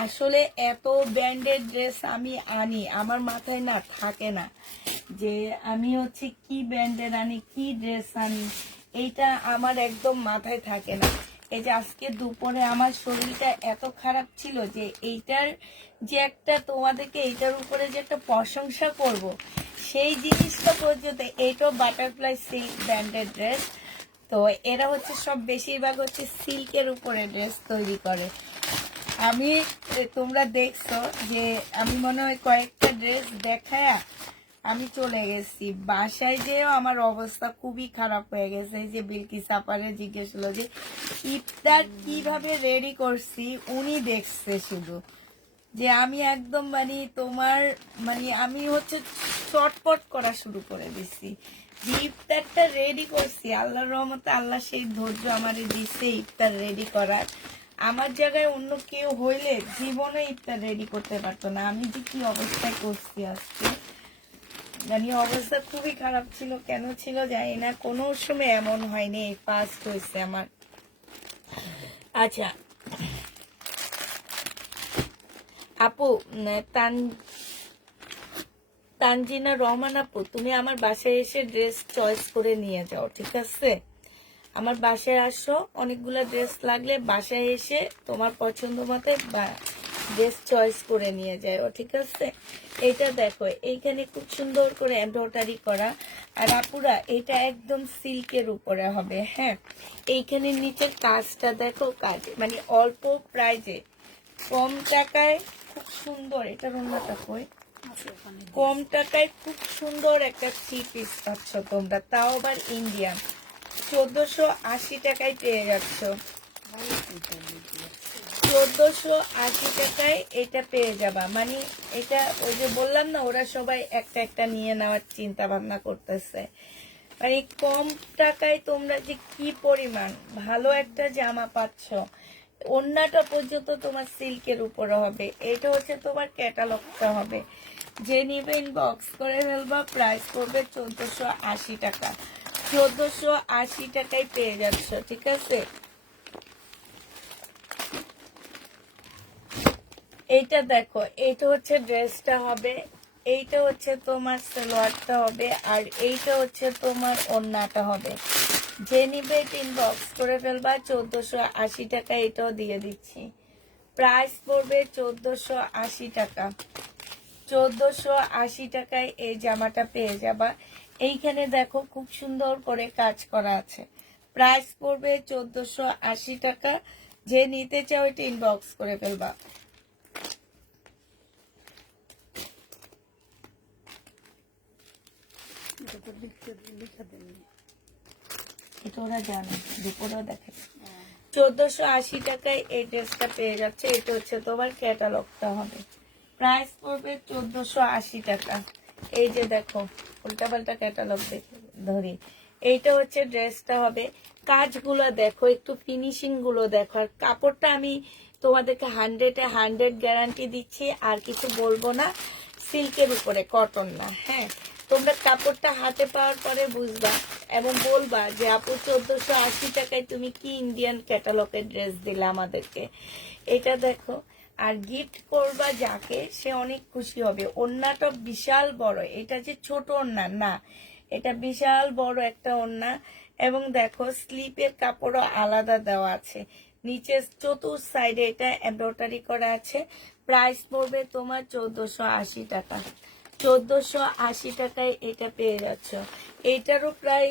আসলে এত ব্যান্ডের ড্রেস আমি আনি, আমার মাথায় না থাকে না যে আমি হচ্ছে কি ব্যান্ডের আনি, কি ড্রেস আনি, এইটা আমার একদম মাথায় থাকে না। এই যে আজকে দুপুরে আমার শরীরটা এত খারাপ ছিল যে এইটার যে একটা তোমাদেরকে এইটার উপরে যে একটা প্রশংসা করব, সেই জিনিসটা পর্যন্ত। এইটাও বাটারফ্লাই সিল্ক ব্যান্ডের ড্রেস। তো এরা হচ্ছে সব বেশিরভাগ হচ্ছে সিল্কের উপরে ড্রেস তৈরি করে। আমি তোমরা দেখছো যে আমি মনে হয় কয়েকটা ড্রেস দেখায়া আমি চলে গেছি। বাসায় যেও আমার অবস্থা খুবই খারাপ হয়ে গেছে। এই যে বিলকিস আপারে জিজ্ঞেস হলো যে ইফতার কিভাবে রেডি করছি, উনি দেখছে শুধু, যে আমি একদম মানে তোমার মানে আমি হচ্ছে চটপট করা শুরু করে দিছি। যে ইফতারটা রেডি করছি, আল্লাহর রহমতে আল্লাহ সেই ধৈর্য আমারে দিচ্ছে ইফতার রেডি করার। আমার জায়গায় অন্য কেউ হইলে জীবনে ইফতার রেডি করতে পারতো না। আমি যে কি অবস্থায় করছি আজকে, মানে অবস্থা খুবই খারাপ ছিল। কেন ছিল জানি না, কোনো সময় এমন হয়নি, ফার্স্ট হয়েছে আমার। আচ্ছা আপু, তানজিনা রহমান আপু, তুমি আমার বাসায় এসে ড্রেস চয়েস করে নিয়ে যাও, ঠিক আছে। আমার বাসায় আসো, অনেকগুলো ড্রেস লাগলে বাসায় এসে তোমার পছন্দ মতো ড্রেস চয়েস করে নিয়ে যাও, ঠিক আছে। এটা দেখো, এইখানে খুব সুন্দর করে এমব্রয়ডারি করা। আর আপুরা এটা একদম সিল্কের উপরে হবে, হ্যাঁ। এইখানে নিচের কাজটা দেখো, কাজ মানে অল্প প্রাইজে কম টাকায় খুব সুন্দর। এটার অন্যটা কই, কম টাকায় খুব সুন্দর একটা 3 পিস পাচ্ছ তোমরা, তাও আবার ইন্ডিয়ান। 1480 টাকায় পেয়ে যাচ্ছ। 1480 টাকায় এটা পেয়ে যাবা। মানে এটা ওই যে বললাম না, ওরা সবাই একটা একটা নিয়ে নেওয়ার চিন্তা ভাবনা করতেছে। মানে কম টাকায় তোমরা যে কি পরিমাণ ভালো একটা জামা পাচ্ছ। ওড়নাটা পর্যন্ত তোমার সিল্কের উপরে হবে। এটা হচ্ছে তোমার ক্যাটালগটা হবে। যে নিবে ইনবক্স করে ফেলবা। প্রাইস করবে 1480 টাকা। 1480 টাকায় পেয়ে যাচ্ছ, ঠিক আছে। এইটা দেখো, এটা হচ্ছে ড্রেসটা হবে। এইটা হচ্ছে তোমার সালোয়ারটা হবে, আর এইটা হচ্ছে তোমার ওড়নাটা হবে। যে নিবে ইনবক্স করে ফেলবা। 1480 টাকা এটাও দিয়ে দিচ্ছি। প্রাইস পড়বে 1480 টাকা। 1480 টাকায় এই জামাটা পেয়ে যাবা। এইখানে দেখো খুব সুন্দর করে কাজ করা আছে। প্রাইস পড়বে 1480 টাকা। যে নিতে চাও এটা ইনবক্স করে ফেলবা। এটা তো লিখে দেননি। এটা ওরা জানে, দুপুরেও দেখে। 1480 টাকায় এই ড্রেসটা পেয়ে যাচ্ছে। এটা হচ্ছে তোমার ক্যাটালগটা হবে। প্রাইস পড়বে 1480 টাকা। এই যে দেখো উল্টাপাল্টা ক্যাটালগ দেখে ধরি। এইটা হচ্ছে ড্রেসটা হবে। কাজগুলো দেখো, একটু ফিনিশিং গুলো দেখো। আর কাপড়টা আমি তোমাদেরকে 100-100 গ্যারান্টি দিচ্ছি, আর কিছু বলবো না। সিল্কের উপরে, কটন না। হ্যাঁ, তোমরা কাপড়টা হাতে পাওয়ার পরে বুঝবা এবং বলবা যে আপু 1480 টাকায় তুমি কি ইন্ডিয়ান ক্যাটালগের ড্রেস দিলে আমাদেরকে। এটা দেখো, আর গিফট করবা যাকে, সে অনেক খুশি হবে। ওড়নাটা বিশাল বড়, এটা যে ছোট ওড়না না, এটা বিশাল বড় একটা ওড়না। এবং দেখো স্লিপের কাপড়ও আলাদা দেওয়া আছে। নিচে চতুর সাইডে এটা এমব্রয়ডারি করা আছে। প্রাইস পড়বে তোমার 1480 টাকা। 1480 টাকায় এটা পেয়ে যাচ্ছ। এইটারও প্রায়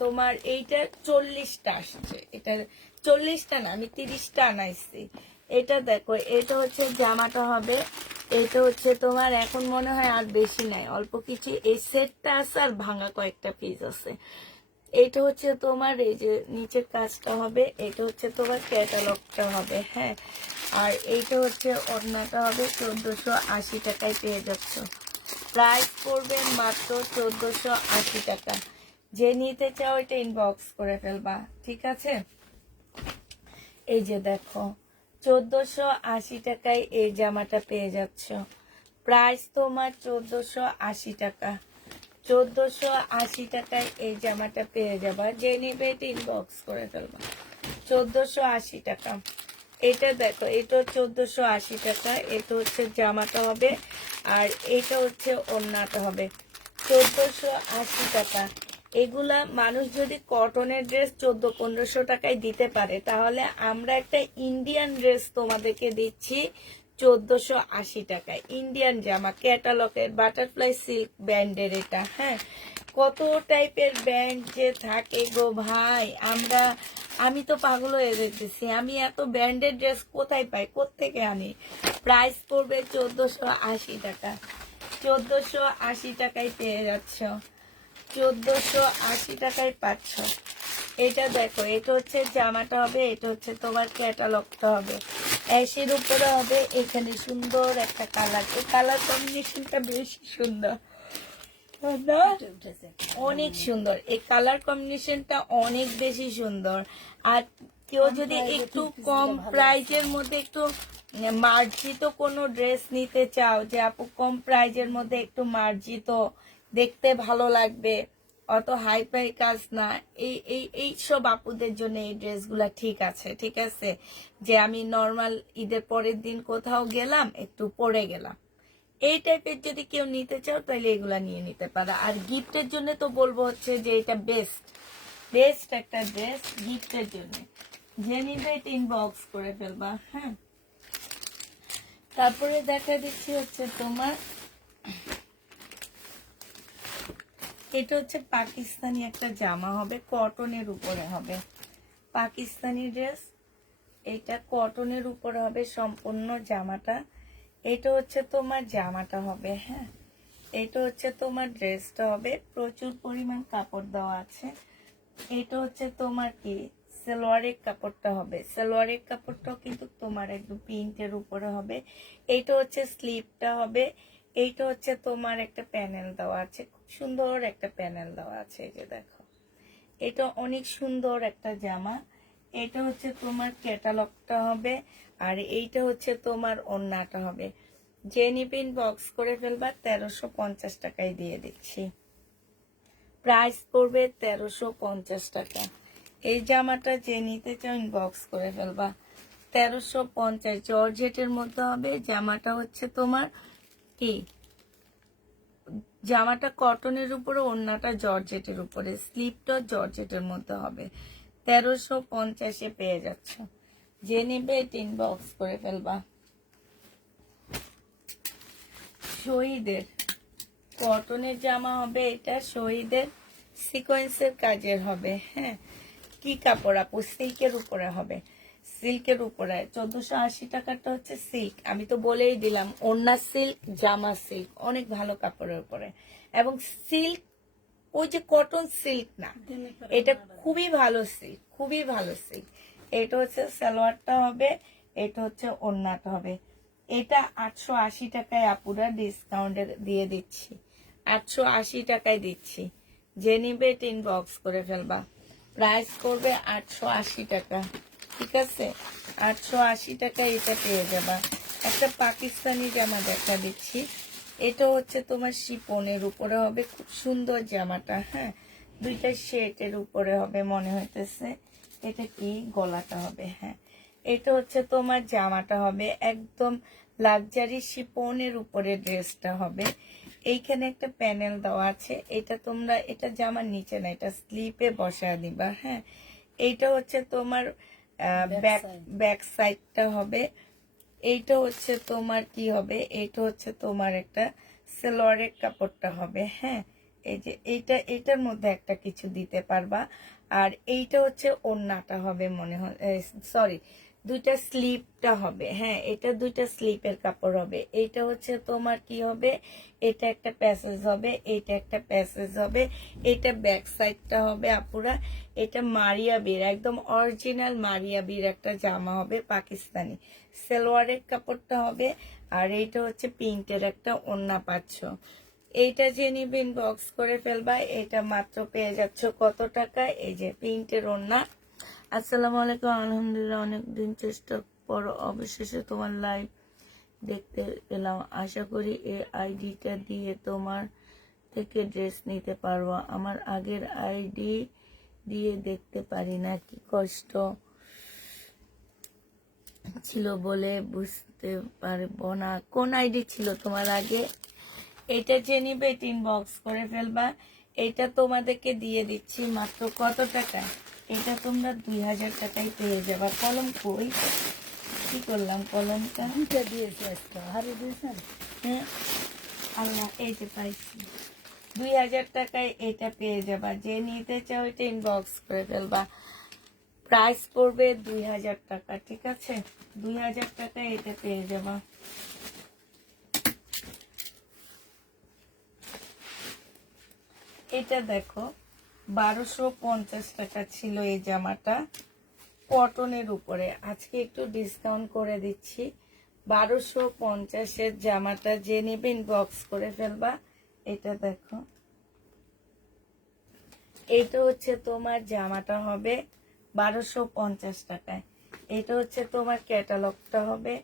তোমার এইটা 40টা আসছে। এটা 40টা না, আমি 30টা আনাইছি। এটা দেখো, এটা হচ্ছে জামাটা হবে। এটা হচ্ছে তোমার এখন মনে হয় আর বেশি নাই, অল্প কিছু। এই সেটটা আছে আর ভাঙা কয়েকটা পিস আছে। এটা হচ্ছে তোমার এই যে নিচের কাজটা হবে। এটা হচ্ছে তোমার ক্যাটালগটা হবে। হ্যাঁ, আর এইটা হচ্ছে ওড়নাটা হবে। 1480 টাকায় পেয়ে যাচ্ছ। প্রাইস পড়বে মাত্র 1480 টাকা। যে নিতে চাও এটা ইনবক্স করে ফেলবা, ঠিক আছে? এই যে দেখো 1480 টাকায় এই জামাটা পেয়ে যাচ্ছ। প্রাইস তোমার 1480 টাকা। 1480 টাকায় এই জামাটা পেয়ে যাবা। যে নিবে এটা ইনবক্স করে ফেলবা। 1480 টাকা। এটা দেখো, এটা 1480 টাকা। এটা হচ্ছে জামাটা হবে, আর এটা হচ্ছে ওড়নাটা হবে। 1480 টাকা। এগুলা মানুষ যদি কটনের ড্রেস 1400-1500 টাকায় দিতে পারে, তাহলে আমরা একটা ইন্ডিয়ান ড্রেস তোমাদেরকে দিচ্ছি 1480 টাকায়। ইন্ডিয়ান জামা, ক্যাটালগের, বাটারফ্লাই সিল্ক ব্যান্ডের এটা। হ্যাঁ, কত টাইপের ব্যান্ড যে থাকে গো ভাই, আমি তো পাগল হয়ে যেতেছি। আমি এত ব্র্যান্ডেড ড্রেস কোথায় পাই, কোত্থেকে আনি? প্রাইস পড়বে 1480 টাকা। 1480 টাকায় পেয়ে যাচ্ছ। 1480 টাকায় পাচ্ছ। এটা দেখো, এটা হচ্ছে জামাটা হবে। এটা হচ্ছে তোমার ক্যাটালগটা হবে। অ্যাশের উপরে হবে। এখানে সুন্দর একটা কালার, এই কালার কম্বিনেশনটা বেশি সুন্দর না? অনেক সুন্দর, এই কালার কম্বিনেশনটা অনেক বেশি সুন্দর। আর কেউ যদি একটু কম প্রাইজের মধ্যে একটু মার্জিত কোনো ড্রেস নিতে চাও, যে আপু কম প্রাইজের মধ্যে একটু মার্জিত, দেখতে ভালো লাগবে, অত হাই ফাই কাজ না, এই সব আপুদের জন্য এই ড্রেসগুলা ঠিক আছে। ঠিক আছে, যে আমি নর্মাল ঈদের পরের দিন কোথাও গেলাম, একটু পরে গেলাম, এই টাইপের যদি কেউ নিতে চাও তাহলে এগুলা নিয়ে নিতে পারো। আর গিফটের জন্য তো বলবো হচ্ছে যে এটা বেস্ট একটা ড্রেস গিফটের জন্য। যে নিবে এটা ইনবক্স করে ফেলবা। হ্যাঁ, তারপরে দেখা দিচ্ছি হচ্ছে তোমার, এটা হচ্ছে পাকিস্তানি একটা জামা হবে, কটনের উপরে হবে। পাকিস্তানি ড্রেস, এটা কটনের উপরে হবে সম্পূর্ণ জামাটা। এটা হচ্ছে তোমার জামাটা হবে। হ্যাঁ, এটা হচ্ছে তোমার ড্রেসটা হবে। প্রচুর পরিমাণ কাপড় দেওয়া আছে। এটা হচ্ছে তোমার কি সালোয়ারের কাপড়টা হবে। সালোয়ারের কাপড়টাও কিন্তু তোমার একদম প্রিন্টের উপরে হবে। এইটা হচ্ছে স্লিপটা হবে। এইটা হচ্ছে তোমার একটা প্যানেল দেওয়া আছে, খুব সুন্দর একটা প্যানেল দেওয়া আছে। এই যে দেখো, এটা অনেক সুন্দর একটা জামা। এটা হচ্ছে তোমার ক্যাটালগটা হবে, আর এইটা হচ্ছে তোমার ওড়নাটা হবে। যে নিপিন বক্স করে ফেলবা। 1350 টাকায় দিয়ে দিচ্ছি। প্রাইস পড়বে 1350 টাকা। এই জামাটা যে নিতে চাও ইনবক্স করে ফেলবা। 1350 জর্জেটের মধ্যে হবে। জামাটা হচ্ছে তোমার কি জামাটা কটনের উপরে, ওড়নাটা জর্জেটের উপরে, স্লিপটা জর্জেটের মধ্যে হবে। 1350-এ পেয়ে যাচ্ছ। যে নেবে ইনবক্স করে ফেলবা। শহীদের কটনের জামা হবে, এটা শহীদের সিকোয়েন্সের কাজের হবে। হ্যাঁ, কি কাপড় আপু? সিল্কের উপরে হবে, সিল্কের উপরে। 1480 টাকাটা হচ্ছে সিল্ক, আমি তো বলেই দিলাম। ওড়না সিল্ক, জামা সিল্ক, অনেক ভালো কাপড়ের উপরে। এবং সিল্ক ওই যে কটন সিল্ক না, এটা খুবই ভালো সিল্ক, খুবই ভালো সিল্ক। এটা হচ্ছে সালোয়ারটা হবে, এটা হচ্ছে ওড়নাটা হবে। এটা 880 টাকায় আপুরা ডিসকাউন্টে দিয়ে দিচ্ছি, 880 টাকায় দিচ্ছি। যে নিবে ইনবক্স করে ফেলবা। প্রাইস করবে 880 টাকা, ঠিক আছে? 880 টাকায় এটা পেয়ে যাবা। একটা পাকিস্তানি জামা দেখা দিচ্ছি, এটা হচ্ছে তোমার শিপনের উপরে হবে, খুব সুন্দর জামাটা। হ্যাঁ, দুইটা শেটের উপরে হবে মনে হইতেছে। এটা কি গলাটা হবে? হ্যাঁ, এটা হচ্ছে তোমার জামাটা হবে, একদম লাক্সারি শিপনের উপরে ড্রেসটা হবে। এইখানে একটা প্যানেল দেওয়া আছে, এটা তোমরা, এটা জামার নিচে না, এটা স্লিপে বসায় দিবা। হ্যাঁ, এইটা হচ্ছে তোমার ব্যাক সাইডটা হবে। এইটা হচ্ছে তোমার কি হবে, এইটা হচ্ছে তোমার একটা সালোয়ারের কাপড়টা হবে। হ্যাঁ, এই যে এইটার মধ্যে একটা কিছু দিতে পারবা। আর এইটা হচ্ছে ওড়নাটা হবে মনে হয়, সরি, দুইটা স্লিপটা হবে। হ্যাঁ, এটা দুইটা স্লিপের কাপড় হবে। এইটা হচ্ছে তোমার কি হবে, এটা একটা প্যাসেজ হবে, এটা একটা প্যাসেজ হবে। এটা ব্যাক সাইডটা হবে আপুরা। এটা মারিয়া বির, একদম অরিজিনাল মারিয়া বির একটা জামা হবে, পাকিস্তানি। সালোয়ারের কাপড়টা হবে। আর এইটা হচ্ছে প্রিন্টের একটা ওড়না পাচ্ছ। এইটা যে নিবে ইনবক্স করে ফেলবা। এটা মাত্র পেয়ে যাচ্ছ কত টাকা? এই যে প্রিন্টের ওড়না। আসসালামু আলাইকুম, আলহামদুলিল্লাহ, অনেকদিন চেষ্টার পর অবশেষে তোমার লাইভ দেখতে পেলাম। আশা করি এই আইডিটা দিয়ে তোমার থেকে ড্রেস নিতে পারবো। আমার আগের আইডি দিয়ে দেখতে পারি না, কি কষ্ট ছিল বলে বুঝতে পারবো না। কোন আইডি ছিল তোমার আগে? এটা যে নিবে ইনবক্স করে ফেলবা। এটা তোমাদেরকে দিয়ে দিচ্ছি মাত্র কত টাকা? এটা তোমরা 2000 টাকায় পেয়ে যাবা। কলম কই? কি করলাম কলমটা? দুইটা দিয়েছি আজকে, হারিয়ে দিয়েছেন। হ্যাঁ, আল্লাহ, এই যে পাইছি। 2000 টাকায় এটা পেয়ে যাবা। যে নিতে চাও এটা ইনবক্স করে ফেলবা। প্রাইস পড়বে 2000 টাকা, ঠিক আছে? 2000 টাকায় এটা পেয়ে যাবা। এটা দেখো, 1250 টাকা ছিল এই জামাটা, কটনের উপরে। আজকে একটু ডিসকাউন্ট করে দিচ্ছি। 1250-এর জামাটা যে নেবে ইনবক্স করে ফেলবা। এটা দেখো, এটা হচ্ছে তোমার জামাটা হবে 1250 টাকায়। এটা হচ্ছে তোমার ক্যাটালগটা হবে,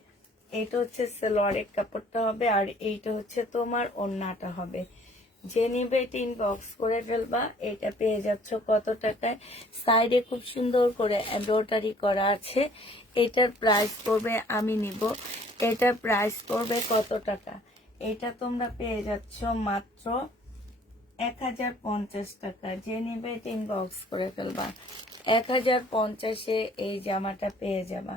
এটা হচ্ছে সালোয়ারের কাপড়টা হবে, আর এইটা হচ্ছে তোমার ওড়নাটা হবে। যে নিবে এটা ইনবক্স করে ফেলবা। এটা পেয়ে যাচ্ছ কত টাকায়? সাইডে খুব সুন্দর করে এমব্রয়ডারি করা আছে। এটার প্রাইস পড়বে, আমি নিব, এটার প্রাইস পড়বে কত টাকা? এটা তোমরা পেয়ে যাচ্ছ মাত্র 1050 টাকা। যে নিবে এটা ইনবক্স করে ফেলবা। 1050-এ এই জামাটা পেয়ে যাবা।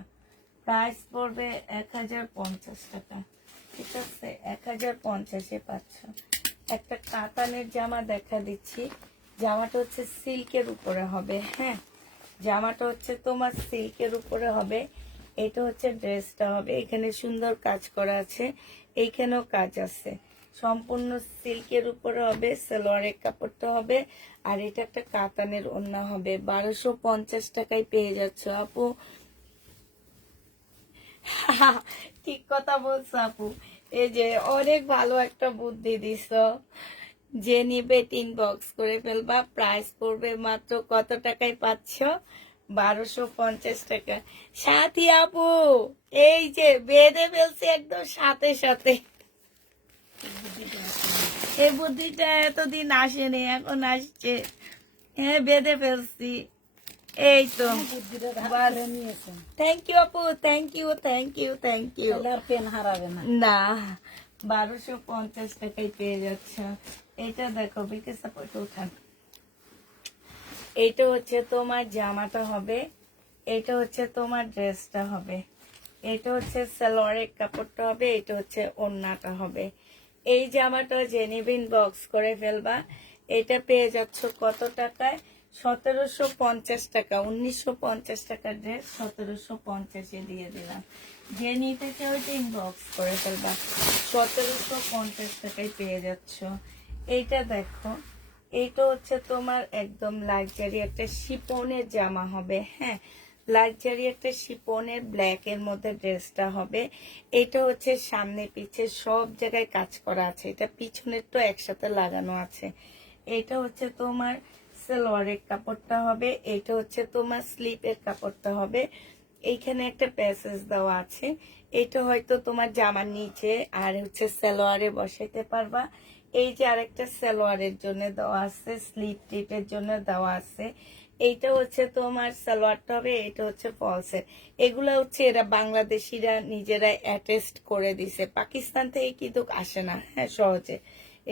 প্রাইস পড়বে 1050 টাকা, ঠিক আছে? 1050-এ পাচ্ছ। একটা কাতানের জামা দেখা দিচ্ছি। জামাটা হচ্ছে সিল্কের উপরে হবে। হ্যাঁ, জামাটা হচ্ছে তোমার সিল্কের উপরে হবে। এটা হচ্ছে ড্রেসটা হবে, এখানে সুন্দর কাজ করা আছে, এইখানেও কাজ আছে। সম্পূর্ণ সিল্কের উপরে হবে, সালোয়ারের কাপড়টা হবে। আর এটা একটা কাতানের ওড়না হবে। 1250 টাকায় পেয়ে যাচ্ছ আপু। ঠিক কথা বলছো আপু, এই যে অনেক ভালো একটা বুদ্ধি দিছ। যে নিবে ইনবক্স করে ফেলবা। প্রাইস পড়বে মাত্র কত টাকায় পাচ্ছ? 1250 টাকা। সাথী আপু, এই যে বেঁধে ফেলছি একদম সাথে সাথে। এই বুদ্ধিটা এতদিন আসেনি, এখন আসছে। হ্যাঁ, বেঁধে ফেলছি। এই তো, নিয়েছেন, থ্যাংক ইউ আপু, thank you, thank you, thank you. তাহলে আর পেন হারাবে না। না, 1250 টাকায় পেয়ে যাচ্ছ। এটা দেখো বিকে সাপোর্ট উঠান, এইটা হচ্ছে তোমার জামাটা হবে, এটা হচ্ছে তোমার ড্রেসটা হবে, এটা হচ্ছে সালোয়ারের কাপড়টা হবে, এটা হচ্ছে ওড়নাটা হবে। এই জামাটা জেনিবিন বক্স করে ফেলবা। এটা পেয়ে যাচ্ছ কত টাকায়? 1750 টাকা। 1950 টাকার ড্রেস 1750-এ দিয়ে দিলাম। যে নিতে চাও ইনবক্স করে ফেলবা, 1750 টাকায় পেয়ে যাচ্ছ। এইটা দেখো, এইটা হচ্ছে তোমার একদম লাক্সারি একটা শিপনের জামা হবে। হ্যাঁ, লাক্সারি একটা শিপনের ব্ল্যাক এর মধ্যে ড্রেসটা হবে। এটা হচ্ছে সামনে পিছে সব জায়গায় কাজ করা আছে, এটা পিছনের তো একসাথে লাগানো আছে। এটা হচ্ছে তোমার সালোয়ারের কাপড়টা হবে, এটা হচ্ছে তোমার স্লিপের কাপড়টা হবে। এইখানে একটা প্যাসেজ দেওয়া আছে, এটা হয়তো তোমার জামার নিচে আর হচ্ছে সালোয়ারে বসাইতে পারবা। এই যে আরেকটা সালোয়ারের জন্য দেওয়া আছে, স্লিপ টিপের জন্য দেওয়া আছে। এইটা হচ্ছে তোমার সালোয়ারটা হবে, এটা হচ্ছে ফলসের। এগুলা হচ্ছে এরা বাংলাদেশিরা নিজেরা অ্যাটেস্ট করে দিছে, পাকিস্তান থেকে কিন্তু আসে না। হ্যাঁ, সহজে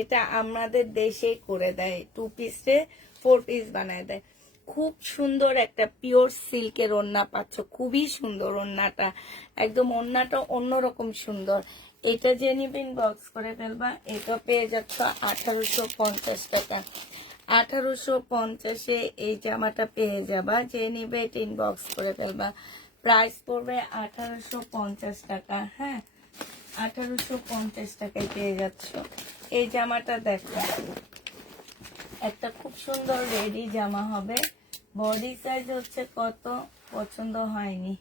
এটা আমাদের দেশেই করে দেয়, 2 পিসে 4 পিস বানায় দেয়। খুব সুন্দর একটা পিওর সিল্কের ওড়না পাচ্ছ, খুবই সুন্দর ওড়নাটা, একদম ওড়নাটা অন্যরকম সুন্দর। এটা যে নিবেন বক্স করে ফেলবা, এটা পেয়ে যাচ্ছ 1850 টাকা। 1850-এ এই জামাটা পেয়ে যাবা, যে নিবে এটা ইনবক্স করে ফেলবা। প্রাইস পড়বে 1850 টাকা। হ্যাঁ, 1850 টাকায় পেয়ে যাচ্ছ। এই জামাটা দেখো, একটা খুব সুন্দর রেডি জামা হবে। বডি সাইজ হচ্ছে কত পছন্দ হয়নি,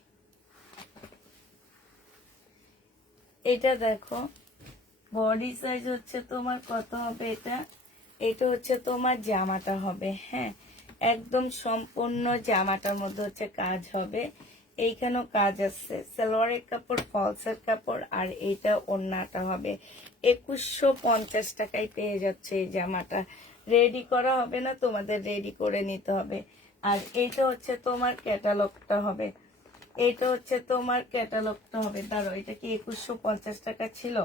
এটা দেখো বডি সাইজ হচ্ছে তোমার কত হবে, এটা হচ্ছে তোমার জামাটা হবে। হ্যাঁ, একদম সম্পূর্ণ জামাটার মধ্যে হচ্ছে কাজ হবে, এইখানেও কাজ আছে, সালোয়ারের কাপড়, ফলসের কাপড়, আর এইটা ওড়নাটা হবে। 2150 টাকায় পেয়ে যাচ্ছে এই জামাটা। রেডি করা হবে না, তোমাদের রেডি করে নিতে হবে। আর এইটা হচ্ছে তোমার ক্যাটালগটা হবে, এটা হচ্ছে তোমার ক্যাটালগটা হবে। দাঁড়ো, এটা কি 2150 টাকা ছিল?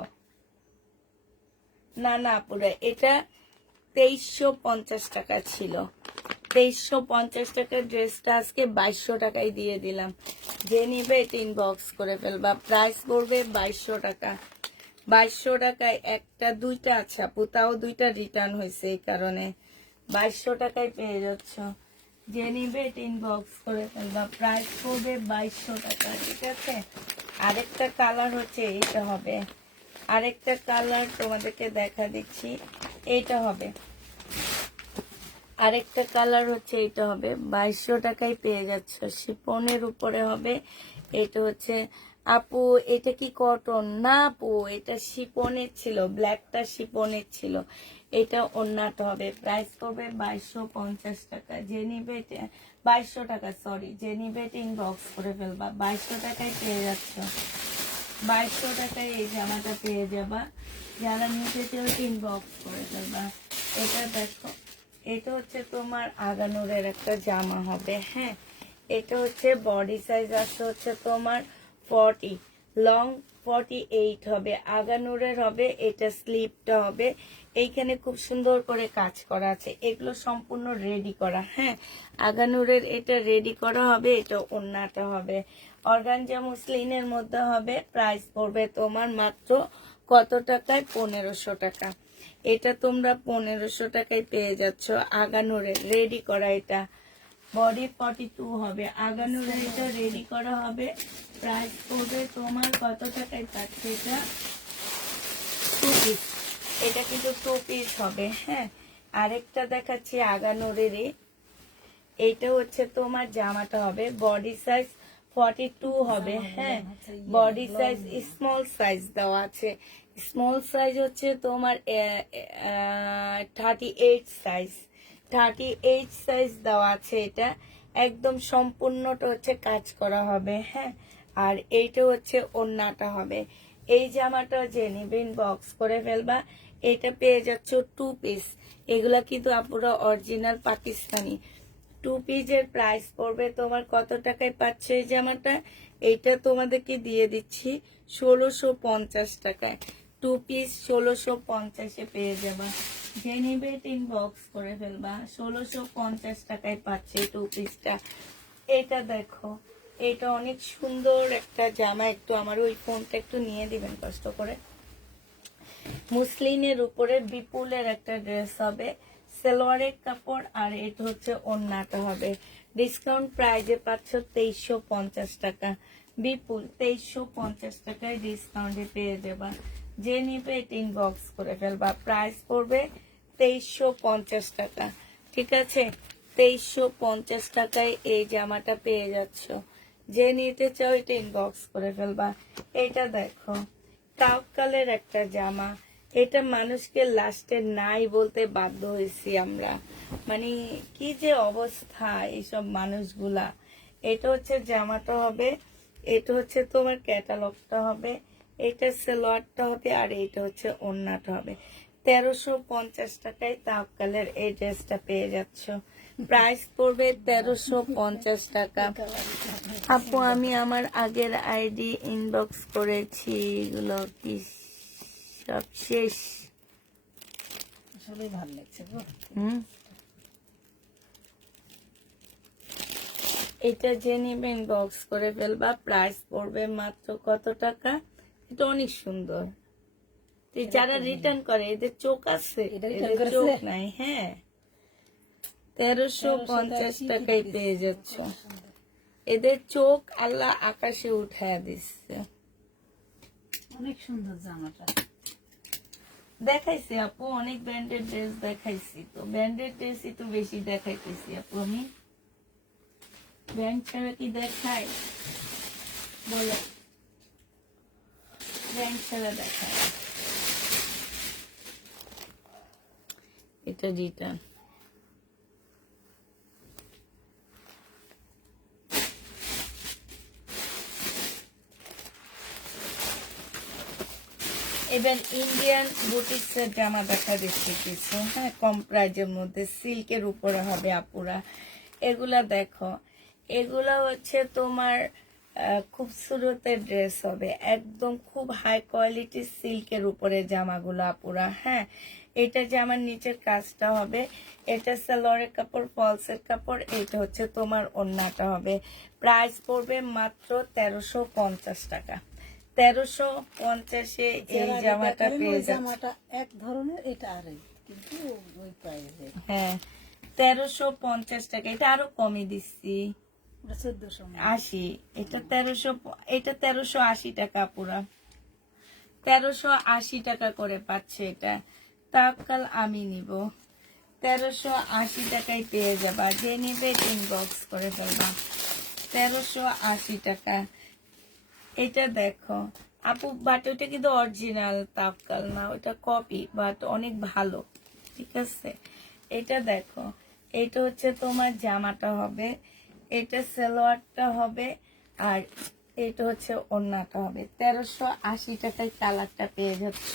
না না পুরো এটা 2350 টাকা ছিল। 2350 টাকার ড্রেসটা আজকে 2200 টাকায় দিয়ে দিলাম। যে নিবে এটা ইনবক্স করে ফেলবা। প্রাইস পড়বে 2200 টাকা। 2200 টাকায় একটা দুইটা, আচ্ছা পুতাও দুইটা রিটার্ন হয়েছে, এই কারণে 2200 টাকায় পেয়ে যাচ্ছ। যে নিবে এটা ইনবক্স করে ফেলবা। প্রাইস পড়বে 2200 টাকা। ঠিক আছে, আরেকটা কালার হচ্ছে এইটা হবে, আরেকটা কালার তোমাদেরকে দেখা দিচ্ছি, এইটা হবে। আরেকটা কালার হচ্ছে এইটা হবে, 2200 টাকায় পেয়ে যাচ্ছ। শিপনের উপরে হবে, এটা হচ্ছে আপু এটা কি কটন? না আপু, এটা শিপনের ছিল, ব্ল্যাকটা শিপনের ছিল। এটা ওড়নাটা হবে। প্রাইস করবে 2250 টাকা। যে নিবে 2200 টাকা, সরি, যে নিবে ইনবক্স করে ফেলবা। 2200 টাকায় পেয়ে যাচ্ছ। 2200 টাকায় এই জামাটা পেয়ে যাবা। যারা নিতে চাও ইনবক্স করে ফেলবা। এটা দেখো, এটা হচ্ছে তোমার আগানুরের একটা জামা হবে। হ্যাঁ, এটা হচ্ছে বডি সাইজ আছে হচ্ছে তোমার 40, লং 48 হবে, আগানুরের হবে। এটা স্লিপটা হবে, এইখানে খুব সুন্দর করে কাজ করা আছে, এগুলো সম্পূর্ণ রেডি করা। হ্যাঁ, আগানুরের এটা রেডি করা হবে, এটা ওড়নাটা হবে। অর্গানজা মুসলিনের মধ্যে হবে। প্রাইস পড়বে তোমার মাত্র কত টাকায়? 1500 টাকা। এটা তোমরা 1500 টাকায় পেয়ে যাচ্ছ। আগানুরের রেডি করা, এটা বডি 42 হবে, আগানুরের এটা রেডি করা হবে। প্রাইস পড়বে তোমার কত টাকায় পাচ্ছে? এটা 2 পিস, এটা কিন্তু 2 পিস হবে। হ্যাঁ, আরেকটা দেখাচ্ছি আগানুরেরই, এইটা হচ্ছে তোমার জামাটা হবে, বডি সাইজ 42 হবে। হ্যাঁ, বডি সাইজ স্মল সাইজ দেওয়া আছে, স্মল সাইজ হচ্ছে তোমার 38 সাইজ, 38 সাইজ দেওয়া আছে। এটা একদম সম্পূর্ণটা হচ্ছে কাজ করা হবে। হ্যাঁ, আর এইটা হচ্ছে ওড়নাটা হবে। এই জামাটা যে নিবেন বক্স করে ফেলবা। এটা পেয়ে যাচ্ছ 2 পিস, এগুলা কিন্তু আপুরা অরিজিনাল পাকিস্তানি। 2 পিসের প্রাইস পড়বে তোমার কত টাকায় পাচ্ছ এই জামাটা? এইটা তোমাদেরকে দিয়ে দিচ্ছি 1650 টাকায়। পিস 1650 পেয়ে যাবা। যে নিবে ইনবক্স করে ফেলবা। 1650 টাকায় পাচ্ছে 2 পিসটা। এটা দেখো, এটা অনেক সুন্দর একটা জামা। একটু আমার ওই ফোনটা একটু নিয়ে দিবেন কষ্ট করে। মুসলিনের উপরে বিপুলের একটা ড্রেস হবে, সালোয়ারের কাপড়, আর এটা হচ্ছে ওড়নাটা হবে। ডিসকাউন্ট প্রাইজে পাচ্ছ 2350 টাকা। বিপুল 2350 টাকায় ডিসকাউন্টে পেয়ে যাবা। যে নিবে এটা ইনবক্স করে ফেলবা। প্রাইস পড়বে 2350 টাকা। ঠিক আছে, 2350 টাকায় এই জামাটা পেয়ে যাচ্ছ। যে নিতে চাও এটা ইনবক্স করে ফেলবা। এটা দেখো, কাউকালের একটা জামা। এটা মানুষকে লাস্টে নাই বলতে বাধ্য হয়েছি আমরা, মানে কি যে অবস্থা এইসব মানুষগুলা। এটা হচ্ছে জামাটা হবে, এটা হচ্ছে তোমার ক্যাটালগটা হবে, এটা সালোয়ারটা হবে, আর এটা হচ্ছে ওড়নাটা হবে। 1350 টাকায় তাওকালের এই ড্রেসটা পেয়ে যাচ্ছ। প্রাইস পড়বে 1350 টাকা। আপু আমি আমার আগের আইডি ইনবক্স করেছি, এগুলো কি সব শেষ? আসলেই ভালো লাগছে গো। এটা যে নিবে ইনবক্স করে ফেলবা। প্রাইস পড়বে মাত্র কত টাকা? এটা অনেক সুন্দর। যারা রিটার্ন করে এদের চোখ আছে, এটা return এদের করেছে? চোখ নাই। হ্যাঁ, 1350 টাকায় পেয়ে যাচ্ছ। এদের চোখ আল্লাহ আকাশে উঠায় দিচ্ছে। অনেক সুন্দর জামাটা। দেখাইছি আপু, অনেক ব্র্যান্ডেড ড্রেস দেখাইছি, তো ব্র্যান্ডেড ড্রেসই তো বেশি দেখাইতেছি আপু। আমি ব্র্যান্ড ছাড়া কি দেখাই বলো? ব্র্যান্ড ছাড়া দেখাই। এটা রিটার্ন। এবার ইন্ডিয়ান বুটিক্সের জামা দেখা দিচ্ছি কিছু, হ্যাঁ, কম প্রাইজের মধ্যে সিল্কের উপরে হবে আপুরা। এগুলা দেখো, এগুলা হচ্ছে তোমার খুবসুরতের ড্রেস হবে, একদম খুব হাই কোয়ালিটির সিল্কের উপরে জামাগুলো আপুরা। হ্যাঁ, এটা জামার নিচের কাজটা হবে, এটা সালোয়ারের কাপড়, ফলসের কাপড়, এটা হচ্ছে তোমার ওড়নাটা হবে। প্রাইস পড়বে মাত্র 1350 টাকা। 1350-এ এই জামাটা পেয়ে যাচ্ছে। জামাটা এক ধরনের, এটা আরেক, কিন্তু ওই প্রাইসে। হ্যাঁ, 1350 টাকা। এটা আরো কমে দিচ্ছি, 1480। এটা 1380 টাকা পুরা। 1380 টাকা করে পাচ্ছে এটা। তাকাল আমি নিব, 1380 টাকায় পেয়ে যাবা। যে নিবে ইনবক্স করে ফেলবা। 1380 টাকা। এটা দেখো আপু, বাট ওটা কিন্তু অরিজিনাল তাওকাল না, ওটা কপি, বাট অনেক ভালো। ঠিক আছে, এটা দেখো, এটা হচ্ছে তোমার জামাটা হবে, এটা সালোয়ারটা হবে, আর এটা হচ্ছে ওড়নাটা হবে। 1380 টাকায় কালারটা পেয়ে যাচ্ছ।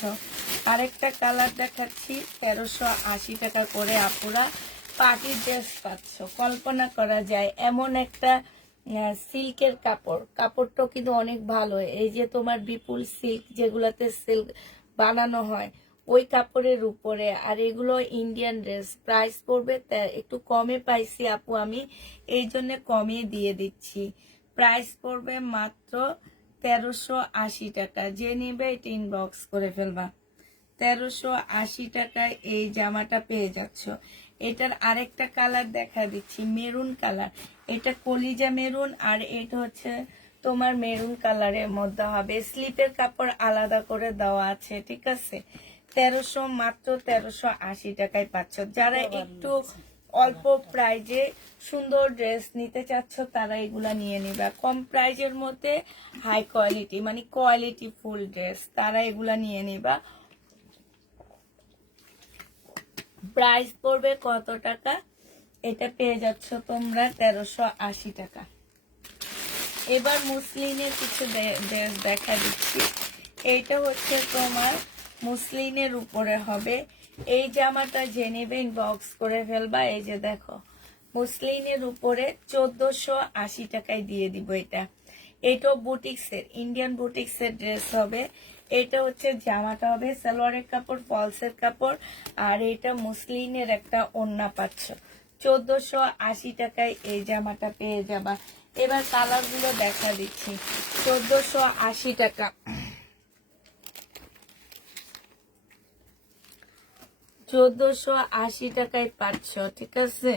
আরেকটা কালার দেখাচ্ছি, 1380 টাকা করে আপুরা পার্টি ড্রেস পাচ্ছ। কল্পনা করা যায় এমন একটা সিল্কের কাপড়, কাপড়টা কিন্তু অনেক ভালো। এই যে তোমার বিপুল সিল্ক, যেগুলাতে সিল্ক বানানো হয়, ওই কাপড়ের উপরে, আর এগুলো ইন্ডিয়ান ড্রেস। প্রাইস পড়বে একটু কমে পাইছি আপু আমি, এই জন্য কমিয়ে দিয়ে দিচ্ছি। প্রাইস পড়বে মাত্র 1380 টাকা। যে নিবে এটা ইনবক্স করে ফেলবা। 1380 টাকায় এই জামাটা পেয়ে যাচ্ছ। এটার আরেকটা কালার দেখা দিচ্ছি, মেরুন কালার। এটা কলিজা মেরুন, আর এটা হচ্ছে তোমার মেরুন কালারের মধ্যে হবে। স্লিপের কাপড় আলাদা করে দেওয়া আছে। ঠিক আছে, মাত্র 1380 টাকায় পাচ্ছ। যারা একটু অল্প প্রাইজে সুন্দর ড্রেস নিতে চাচ্ছ তারা এগুলা নিয়ে নিবা। কম প্রাইজের মধ্যে হাই কোয়ালিটি, মানে কোয়ালিটি ফুল ড্রেস, তারা এগুলা নিয়ে নিবা। প্রাইস পড়বে কত টাকা? এটা পেয়ে যাচ্ছ তোমরা 1380 টাকা। এবার মুসলিনের কিছু ড্রেস দেখা দিচ্ছি। এইটা হচ্ছে তোমার মুসলিনের উপরে হবে। এই জামাটা যে নেবে ইনবক্স করে ফেলবা। এই যে দেখো, মুসলিনের উপরে 1480 টাকায় দিয়ে দিব এটা। এটাও বুটিক্সের, ইন্ডিয়ান বুটিক্সের ড্রেস হবে। এটা হচ্ছে জামাটা হবে সালোয়ারের কাপড়, ফলসের কাপড়, আর এটা মুসলিনের একটা ওড়না পাচ্ছ। 1480 টাকায় এই জামাটা পেয়ে যাবা। এবার কালার গুলো দেখা দিচ্ছি। 1480 টাকা, 1480 টাকায় পাচ্ছ, ঠিক আছে।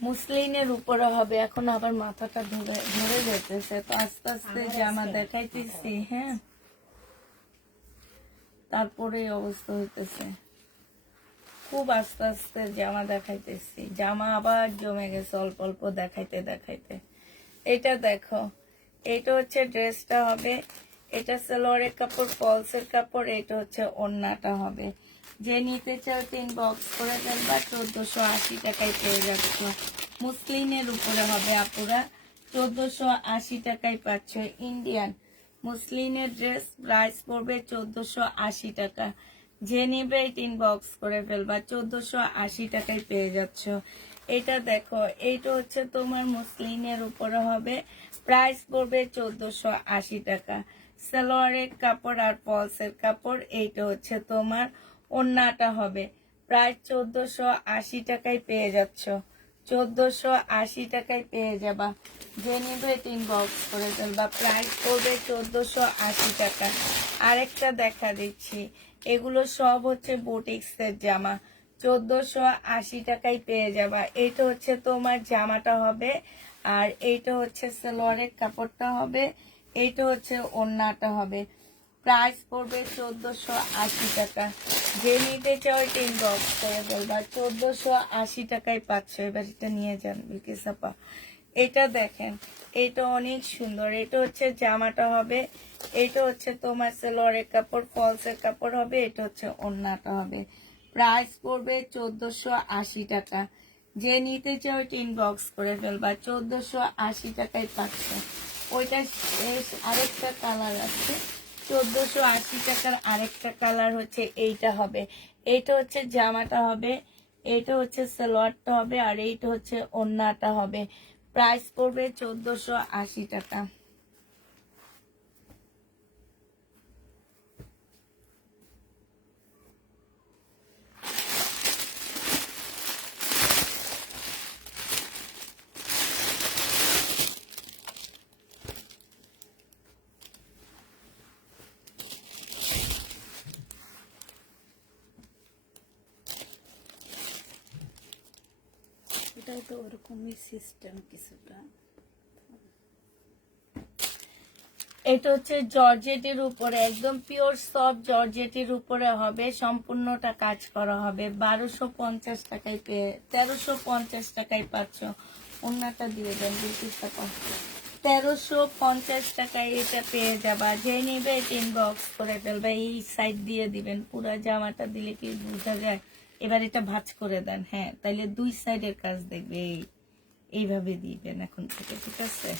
মুসলিনের উপরে হবে। এখন আবার মাথাটা ধরে যেতেছে, তো আস্তে আস্তে জামা দেখাইতেছি, হ্যাঁ, তারপরে এই অবস্থা হইতেছে। খুব আস্তে আস্তে জামা দেখাইতেছি, জামা আবার জমে গেছে অল্প অল্প দেখাইতে দেখাইতে। এটা দেখো, এটা হচ্ছে ড্রেসটা হবে, এটা সালোয়ারের কাপড়, ফলসের কাপড়, এটা হচ্ছে ওড়নাটা হবে। যে নিতে চাও 3 বক্স করে ফেলবা, 1480 টাকায় পেয়ে যাচ্ছ। মুসলিনের উপরে হবে আপুরা, 1480 টাকায় পাচ্ছ। ইন্ডিয়ান মুসলিনের ড্রেস, প্রাইস পড়বে 1480 টাকা। যে নিবে 3 বক্স করে ফেলবা, 1480 টাকায় পেয়ে যাচ্ছ। এটা দেখো, এইটা হচ্ছে তোমার মুসলিনের উপরে হবে, প্রাইস পড়বে 1480 টাকা। সালোয়ারের কাপড় আর ফলসের কাপড়, এইটা হচ্ছে তোমার ওড়নাটা হবে, প্রায় 1480 টাকায় পেয়ে যাচ্ছ। 1480 টাকায় পেয়ে যাবা। যে নিবে 3 বক্স করে ফেলবা, প্রাইস পড়বে 1480 টাকা। আরেকটা দেখা দিচ্ছি, এগুলো সব হচ্ছে বুটিক্সের জামা, 1480 টাকায় পেয়ে যাবা। এইটা হচ্ছে তোমার জামাটা হবে, আর এইটা হচ্ছে সালোয়ারের কাপড়টা হবে, এইটা হচ্ছে ওড়নাটা হবে, প্রাইস পড়বে 1480 টাকা। যে নিতে চাও 3 বক্স করে ফেলবা, 1480 টাকায় পাচ্ছ। এবার এটা নিয়ে যান বিলকিস আপা। এটা দেখেন, এটা অনেক সুন্দর। এটা হচ্ছে জামাটা হবে, এটা হচ্ছে তোমার সালোয়ারের কাপড়, ফলসের কাপড় হবে, এটা হচ্ছে ওড়নাটা হবে, প্রাইস পড়বে 1480 টাকা। যে নিতে চাও 3 বক্স করে ফেলবা, 1480 টাকায় পাচ্ছ। ওইটা আরেকটা কালার আছে, 1480 টাকার আরেকটা কালার হচ্ছে এইটা হবে। এইটা হচ্ছে জামাটা হবে, এইটা হচ্ছে সালোয়ারটা হবে, আর এইটা হচ্ছে ওড়নাটা হবে, প্রাইস পড়বে 1480 টাকা। এটাও তো ওরকমই সিস্টেম কিছুটা। এটা হচ্ছে জর্জেটের উপরে, একদম পিওর সফট জর্জেটের উপরে হবে, সম্পূর্ণটা কাজ করা হবে। 1250 টাকায় পেয়ে, 1350 টাকায় পাচ্ছ। ওড়নাটা দিয়ে দেন বিলকিস আপা। 1350 টাকায় এটা পেয়ে যাবা। যে নিবে 3 বক্স করে ফেলবে। এই সাইড দিয়ে দিবেন, পুরো জামাটা দিলে কি বোঝা যায়। এবার এটা ভাঁজ করে দেন, হ্যাঁ, তাইলে 2 সাইডের কাজ দেখবে। এইভাবে দিবেন এখন থেকে, ঠিক আছে।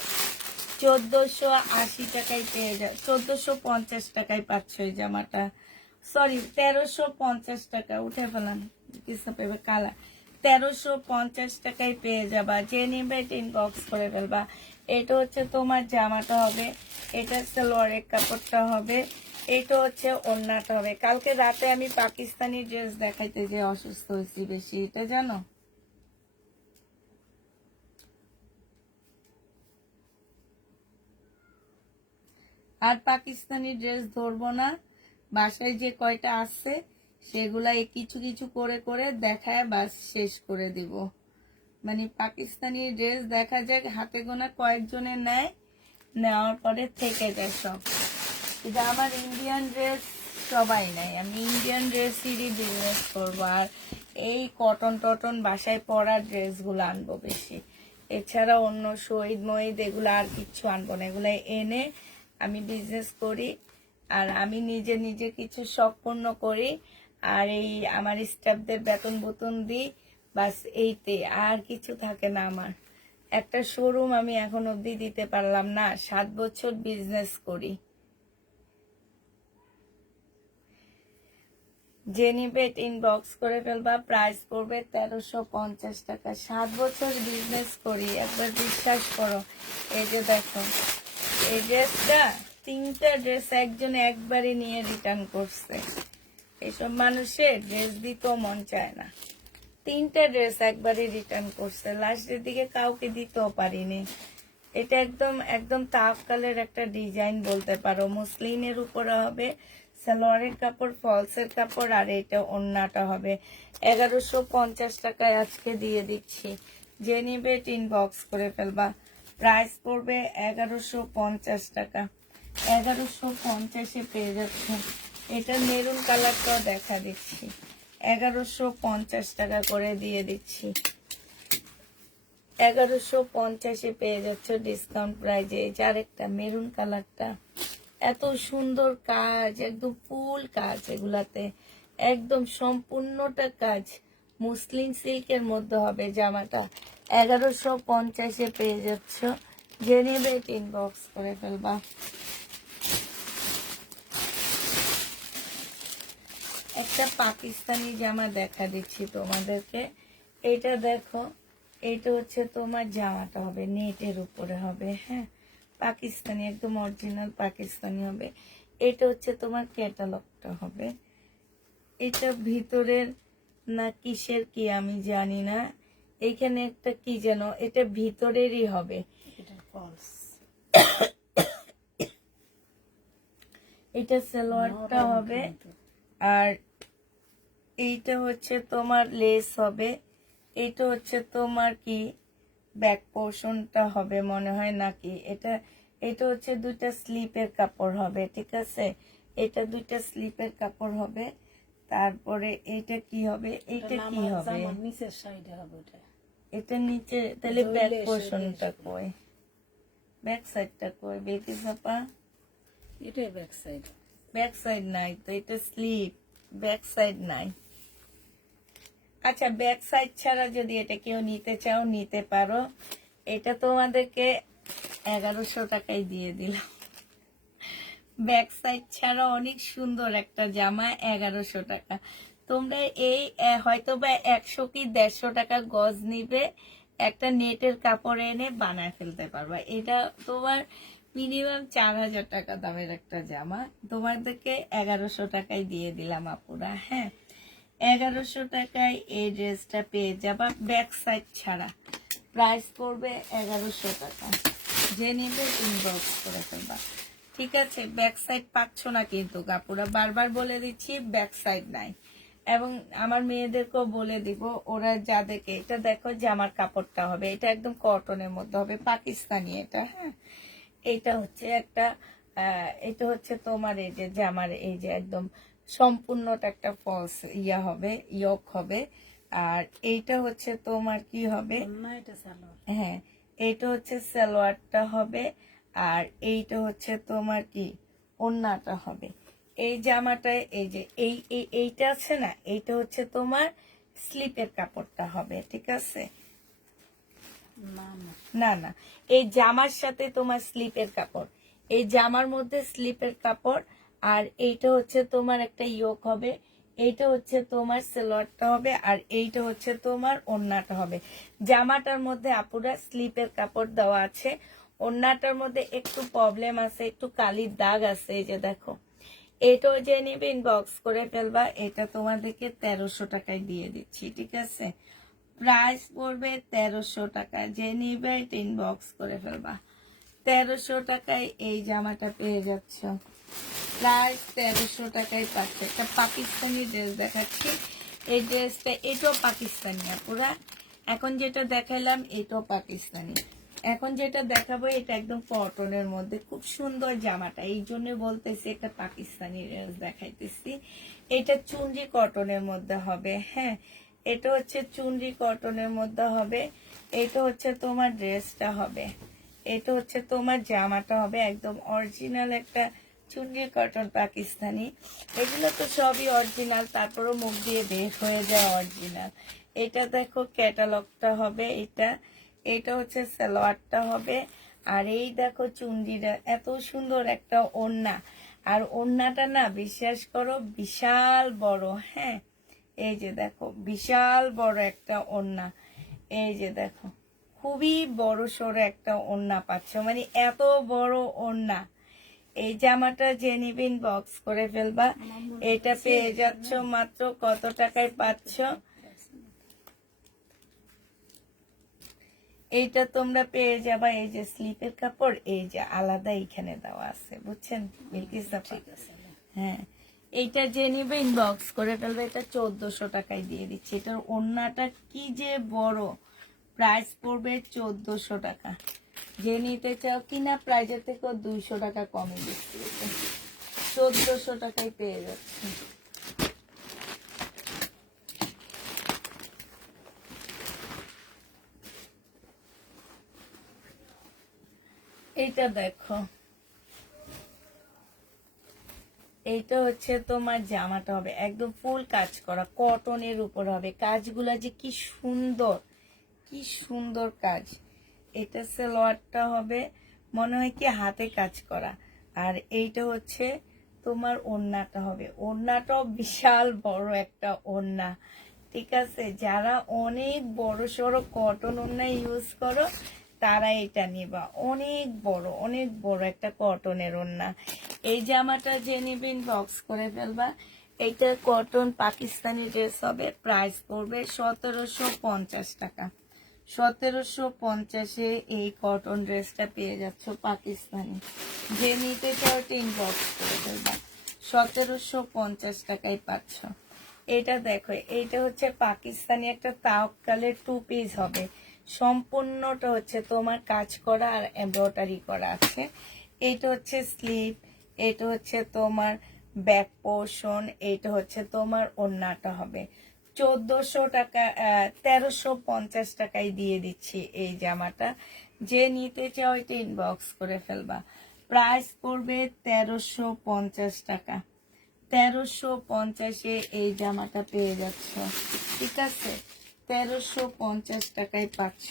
1480 টাকায় পেয়ে যা, 1450 টাকায় পাচ্ছ এই জামাটা। সরি, 1350 টাকা, উঠে ফেলান কিছু পেবে কালা। 1350 টাকায় পেয়ে যাবা। যে নিবে 3 বক্স করে ফেলবা। এটা হচ্ছে তোমার জামাটা হবে, এটা সালোয়ারের কাপড়টা হবে, এটা হচ্ছে ওড়নাটা হবে। কালকে রাতে আমি পাকিস্তানি ড্রেস দেখাইতে যে অসুস্থ হয়েছি বেশি, এটা জানো। আর পাকিস্তানি ড্রেস ধরবো না, বাসায় যে কয়টা আছে সেগুলাই কিছু কিছু করে করে দেখায় বাস শেষ করে দিব। মানে পাকিস্তানি ড্রেস দেখা যায় হাতে গোনা কয়েকজনের নেয়, নেওয়ার পরে থেকে যায় সব। কিন্তু আমার ইন্ডিয়ান ড্রেস সবাই নেয়, আমি ইন্ডিয়ান ড্রেসেরই বিজনেস করবো। আর এই কটন টটন বাসায় পরা ড্রেসগুলো আনবো বেশি। এছাড়া অন্য শহীদ মহিদ এগুলো আর কিচ্ছু আনবো না, এগুলো এনে আমি বিজনেস করি। আর আমি নিজে নিজে কিছু শখ পূর্ণ করি, আর এই আমার স্টাফদের বেতন বুতন দিই, বাস এইতে আর কিছু থাকে না আমার। একটা শোরুম আমি এখন অবধি দিতে পারলাম না, 7 বছর বিজনেস করি। যে নিবে ইনবক্স করে ফেলবা। প্রাইস পড়বে 1350 টাকা। 7 বছর বিজনেস করি, একবার বিশ্বাস করো। এই যে দেখো, এই ড্রেসটা 3টা ড্রেস একজনে একবারে নিয়ে রিটার্ন করছে। এইসব মানুষের ড্রেস দিতেও মন চায় না। 3টা ড্রেস একবারে রিটার্ন করছে, লাস্টের দিকে কাউকে দিতেও পারিনি। এটা একদম একদম তাওয়াক্কালের একটা ডিজাইন বলতে পারো। মুসলিনের উপরে হবে, সালোয়ারের কাপড়, ফলসের কাপড়, আর এটা ওড়নাটা হবে। 1150 টাকায় আজকে দিয়ে দিচ্ছি। যে নিবে ইনবক্স করে ফেলবা। প্রাইস পড়বে 1150 টাকা। 1150-এ পেয়ে যাচ্ছে। এটা মেরুন কালারটাও দেখা দিচ্ছি, 1150 টাকা করে দিয়ে দিচ্ছি। 1150-এ পেয়ে যাচ্ছে ডিসকাউন্ট প্রাইজে। এই যে আরেকটা মেরুন কালারটা, এত সুন্দর কাজ, একদম ফুল কাজ, এগুলাতে একদম সম্পূর্ণটা কাজ। মুসলিম সিল্কের মধ্যে হবে জামাটা। 1150-এ পেয়ে যাচ্ছ। যে নেবে ইনবক্স করে ফেলবা। একটা পাকিস্তানি জামা দেখা দিচ্ছি তোমাদেরকে। এটা দেখো, এটা হচ্ছে তোমার জামাটা হবে নেটের উপরে হবে, হ্যাঁ, পাকিস্তানি, একদম অরিজিনাল পাকিস্তানি হবে। এটা হচ্ছে তোমার ক্যাটালগটা হবে। এটা ভিতরের না কিসের কি আমি জানি না, এখানে একটা কি যেন, এটা ভিতরেরই হবে। এটা ফলস, এটা সালোয়ারটা হবে, আর এইটা হচ্ছে তোমার লেস হবে। এটা হচ্ছে তোমার কি ব্যাক পোর্শনটা হবে মনে হয় নাকি। এটা এটা হচ্ছে 2টা স্লিপের কাপড় হবে, ঠিক আছে। এটা 2টা স্লিপের কাপড় হবে। তারপরে এইটা কি হবে, এইটা কি হবে, নিচের সাইডে হবে এটা। এটা নিচে, তাহলে ব্যাক পোর্শনটা কই, ব্যাক সাইডটা কই বেকিস আপা? এটাই ব্যাক সাইড। ব্যাক সাইড নাই তো, এটা স্লিপ, ব্যাক সাইড নাই। আচ্ছা, ব্যাক সাইড ছাড়া যদি এটা কেউ নিতে চাও নিতে পারো। এটা তোমাদেরকে 1100 টাকায় দিয়ে দিলাম। ব্যাক সাইড ছাড়া অনেক সুন্দর একটা জামা, 1100 টাকা। তোমরা এই হয়তো বা 100 কি 150 টাকা গজ নিবে, একটা নেটের কাপড় এনে বানায় ফেলতে পারবা। এটা তোমার মিনিমাম 4000 টাকা দামের একটা জামা, তোমাদেরকে 1100 টাকায় দিয়ে দিলাম আপুরা, হ্যাঁ। 1100 টাকায় এই ড্রেসটা পেয়ে যাবা ব্যাক সাইড ছাড়া। প্রাইস পড়বে 1100 টাকা। যে নিবে ইনবক্স করে ফেলবা, ঠিক আছে। ব্যাক সাইড পাচ্ছ না কিন্তু কাপুরা, বারবার বলে দিচ্ছি ব্যাক সাইড নাই। এবং আমার মেয়েদেরকেও বলে দিব, ওরা যা দেখে। এটা দেখো জামার কাপড়টা হবে, এটা একদম কটনের মধ্যে হবে, পাকিস্তানি এটা, হ্যাঁ। এটা হচ্ছে একটা এটা হচ্ছে তোমার এই যে জামার এই যে একদম সম্পূর্ণটা একটা ফলস ইয়া হবে, ইয়ক হবে। আর এইটা হচ্ছে তোমার কি হবে, হ্যাঁ, এইটা হচ্ছে সালোয়ারটা হবে। আর এইটা হচ্ছে তোমার কি ওড়নাটা হবে। এই জামাটায় এই যে এইটা আছে না, এইটা হচ্ছে তোমার স্লিপের কাপড়টা হবে, ঠিক আছে। না না, এই জামার সাথে তোমার স্লিপের কাপড়, এই জামার মধ্যে স্লিপের কাপড়। আর এইটা হচ্ছে তোমার একটা ইয়োক হবে, এইটা হচ্ছে তোমার সালোয়ারটা হবে, আর এইটা হচ্ছে তোমার ওড়নাটা হবে। জামাটার মধ্যে আপুরা স্লিপের কাপড় দেওয়া আছে, ওড়নাটার মধ্যে একটু প্রবলেম আছে, একটু কালির দাগ আছে, এই যে দেখো। এটাও যে নিবে ইনবক্স করে ফেলবা। এটা তোমাদেরকে 1300 টাকায় দিয়ে দিচ্ছি, ঠিক আছে। প্রাইস পড়বে 1300 টাকা। যে নিবে ইনবক্স করে ফেলবা। 1300 টাকায় এই জামাটা পেয়ে যাচ্ছ। প্রাইস 1300 টাকায় পাচ্ছে। একটা পাকিস্তানি ড্রেস দেখাচ্ছি। এই ড্রেসটা, এটাও পাকিস্তানি আপুরা। এখন যেটা দেখাইলাম এটাও পাকিস্তানি। এখন যেটা দেখাবো এটা একদম কটনের মধ্যে, খুব সুন্দর জামাটা, এই জন্য বলতেছি একটা পাকিস্তানি ড্রেস দেখাইতেছি। এটা চুনরি কটনের মধ্যে হবে, হ্যাঁ। এটা হচ্ছে চুনরি কটনের মধ্যে হবে। এটা হচ্ছে তোমার ড্রেসটা হবে, এটা হচ্ছে তোমার জামাটা হবে, একদম অরিজিনাল একটা চুনরি কটন পাকিস্তানি। এগুলো তো সবই অরিজিনাল, তারপরও মুখ দিয়ে বের হয়ে যায় অরিজিনাল। এটা দেখো ক্যাটালগটা হবে, এটা এটা হচ্ছে সালোয়ারটা হবে। আর এই দেখো চুনরিটা, এত সুন্দর একটা ওড়না। আর ওড়নাটা না বিশ্বাস করো বিশাল বড়। হ্যাঁ, এই যে দেখো বিশাল বড় একটা ওড়না, এই যে দেখো খুবই বড় সড়ো একটা ওড়না পাচ্ছ, মানে এত বড় ওড়না। এই জামাটা যে নিবেন বক্স করে ফেলবা। এটা পেয়ে যাচ্ছ মাত্র কত টাকায় পাচ্ছ? এইটা তোমরা পেয়ে যাবা, এই যে স্লিপের কাপড় এই যে আলাদা এখানে দেওয়া আছে, বুঝছেন বিলকিস আপা? হ্যাঁ, এইটা যে নিবে ইনবক্স করে ফেলবে। এটা 1400 টাকায় দিয়ে দিচ্ছি। এটার ওড়নাটা কি যে বড়, প্রাইস পড়বে 1400 টাকা। যে নিতে চাও কিনা প্রাইজের থেকেও 200 টাকা কমে দিচ্ছি, 1400 টাকায় পেয়ে যাচ্ছে। এইটা দেখো, এইটা হচ্ছে তোমার জামাটা হবে একদম ফুল কাজ করা, কটনের উপর হবে। কাজগুলা যে কি সুন্দর, কি সুন্দর কাজ। এটা সালোয়ারটা হবে মনে হয় কি হাতে কাজ করা। আর এইটা হচ্ছে তোমার ওড়নাটা হবে, ওড়নাটাও বিশাল বড় একটা ওড়না। ঠিক আছে, যারা অনেক বড় সড়ো কটন ওড়না ইউজ করো তারা এটা নিবা। অনেক বড় একটা কটনের ওড়না। এই জামাটা যে নিবেন বক্স করে ফেলবা। এইটা কটন পাকিস্তানি ড্রেস হবে, প্রাইস পড়বে 1750 টাকা। 1750-এ এই কটন ড্রেসটা পেয়ে যাচ্ছ পাকিস্তানি। যে নিতে চাও ইনবক্স করে ফেলবা, 1750 টাকায় পাচ্ছ। এটা দেখো, এইটা হচ্ছে পাকিস্তানি একটা তাওয়াক্কালের 2 পিস হবে। সম্পূর্ণটা হচ্ছে তোমার কাজ করা আর এমব্রয়ডারি করা আছে। এইটা হচ্ছে স্লিভ, এটা হচ্ছে তোমার ব্যাক পোর্শন, এইটা হচ্ছে তোমার ওড়নাটা হবে। 1400 টাকা 1350 টাকায় দিয়ে দিচ্ছি এই জামাটা। যে নিতে চাও এটা ইনবক্স করে ফেলবা। প্রাইস পড়বে 1350 টাকা। 1350-এ এই জামাটা পেয়ে যাচ্ছ। ঠিক আছে, 1350 টাকায় পাচ্ছ।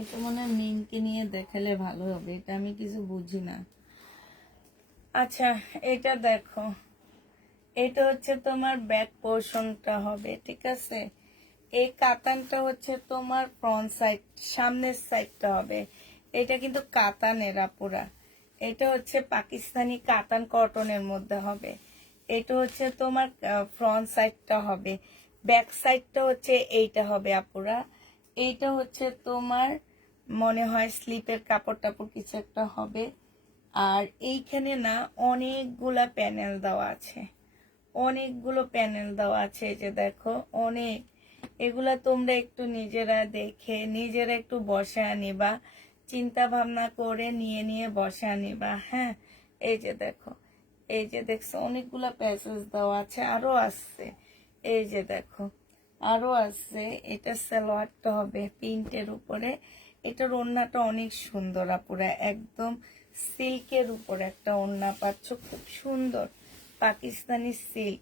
এটা মনে হয় মিনকে নিয়ে দেখালে ভালো হবে, এটা আমি কিছু বুঝি না। আচ্ছা, এটা দেখো, এটা হচ্ছে তোমার ব্যাক পোর্শনটা হবে। ঠিক আছে, এই কাতানটা হচ্ছে তোমার ফ্রন্ট সাইড, সামনের সাইডটা হবে। এটা কিন্তু কাতানের আপুরা, এটা হচ্ছে পাকিস্তানি কাতান কটনের মধ্যে হবে। এটা হচ্ছে তোমার ফ্রন্ট সাইডটা হবে, ব্যাক সাইডটা হচ্ছে এইটা হবে আপুরা। এইটা হচ্ছে তোমার মনে হয় স্লিপের কাপড় টাপড় কিছু একটা হবে। আর এইখানে না অনেকগুলা প্যানেল দেওয়া আছে, অনেকগুলো প্যানেল দেওয়া আছে, এই যে দেখো অনেক। এগুলা তোমরা একটু নিজেরা দেখে নিজেরা একটু বসে আনিবা, চিন্তা ভাবনা করে নিয়ে নিয়ে বসে আনিবা। হ্যাঁ, এই যে দেখো, এই যে দেখছো অনেকগুলা প্যাসেজ দেওয়া আছে, আরো আসছে। এই যে দেখো আরো আছে। এটা সালোয়ারটা হবে প্রিন্টের উপরে। এটার ওড়নাটা অনেক সুন্দর আপুরা, একদম সিল্কের উপর একটা ওড়না পাচ্ছ, খুব সুন্দর পাকিস্তানি সিল্ক।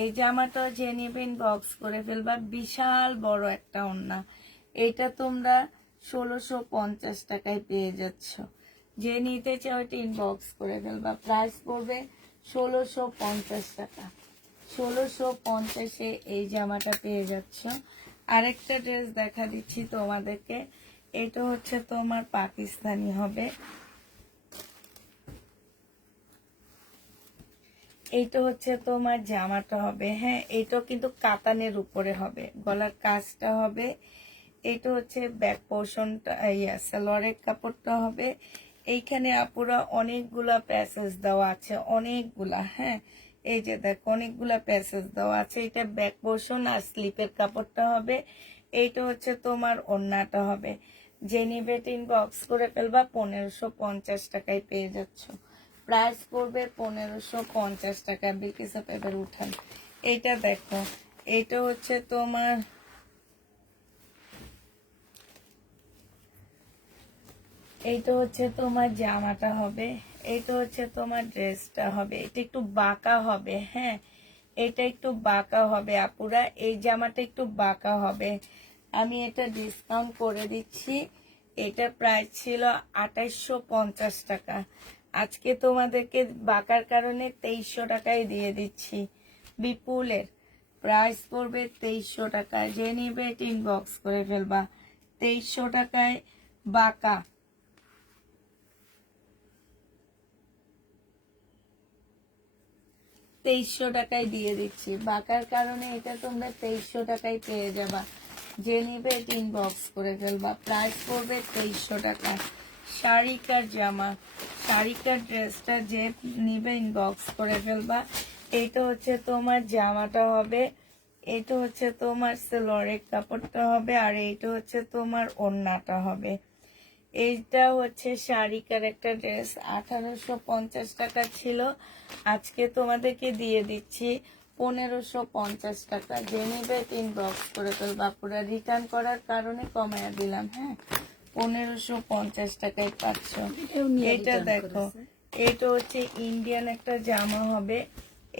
এই জামাটা যে নেবেন বক্স করে ফেলবা, বিশাল বড় একটা ওড়না। এটা তোমরা 1650 টাকায় পেয়ে যাচ্ছ। যে নিতে চাও এটা ইনবক্স করে ফেলবা। প্রাইস পড়বে 1650 টাকা। 1650-এ এই জামাটা পেয়ে যাচ্ছ। আরেকটা ড্রেস দেখা দিচ্ছি তোমাদেরকে। এটা হচ্ছে তোমার পাকিস্তানি হবে। এইটা হচ্ছে তোমার জামাটা হবে। হ্যাঁ, এইটাও কিন্তু কাতানের উপরে হবে, গলার কাজটা হবে। এটা হচ্ছে ব্যাক পোর্শনটা, সালোয়ারের কাপড়টা হবে। এইখানে আপুরা অনেকগুলা প্যাসেজ দেওয়া আছে, অনেকগুলা। হ্যাঁ, এই যে দেখো অনেকগুলা প্যাসেজ দেওয়া আছে। এটা ব্যাক পোর্শন আর স্লিপের কাপড়টা হবে। এইটা হচ্ছে তোমার ওড়নাটা হবে। যে নিবে ইনবক্স করে ফেলবা, 1550 টাকায় পেয়ে যাচ্ছ। প্রাইস পড়বে 1550 টাকা। বিলকিসা পেপার উঠান। এইটা দেখো, এইটা হচ্ছে তোমার এইটা হচ্ছে তোমার জামাটা হবে, এইটা হচ্ছে তোমার ড্রেসটা হবে। এটা একটু বাঁকা হবে, হ্যাঁ এটা একটু বাঁকা হবে আপুরা, এই জামাটা একটু বাঁকা হবে। আমি এটা ডিসকাউন্ট করে দিচ্ছি। এটার প্রাইস ছিল 2850 টাকা, আজকে তোমাদেরকে বাঁকার কারণে 2300 টাকায় দিয়ে দিচ্ছি। বিপুলের প্রাইস পড়বে 2300 টাকা, যে নিবে ইনবক্স করে ফেলবা। 2300 টাকায় বাঁকা, 2300 টাকায় দিয়ে দিচ্ছি। বাঁকার কারণে এটা তোমরা 2300 টাকায় পেয়ে যাবা, যে নিবে ইনবক্স করে ফেলবা। প্রাইস পড়বে 2300 টাকা। শাড়িকার জামা, শাড়িকার ড্রেসটা যে নিবে ইনবক্স করে ফেলবা। এটা হচ্ছে তোমার জামাটা হবে, এটা হচ্ছে তোমার সেলোয়ারের কাপড়টা হবে, আর এইটা হচ্ছে তোমার ওড়নাটা হবে। এইটা হচ্ছে শাড়িকার একটা ড্রেস, 1850 টাকা ছিল, আজকে তোমাদেরকে দিয়ে দিচ্ছি 1550 টাকা। যে নিবে ইনবক্স করে ফেলবা, পুরো রিটার্ন করার কারণে কমায়া দিলাম, হ্যাঁ 1550 টাকায় পাচ্ছ। এটা দেখো, এটা হচ্ছে ইন্ডিয়ান একটা জামা হবে।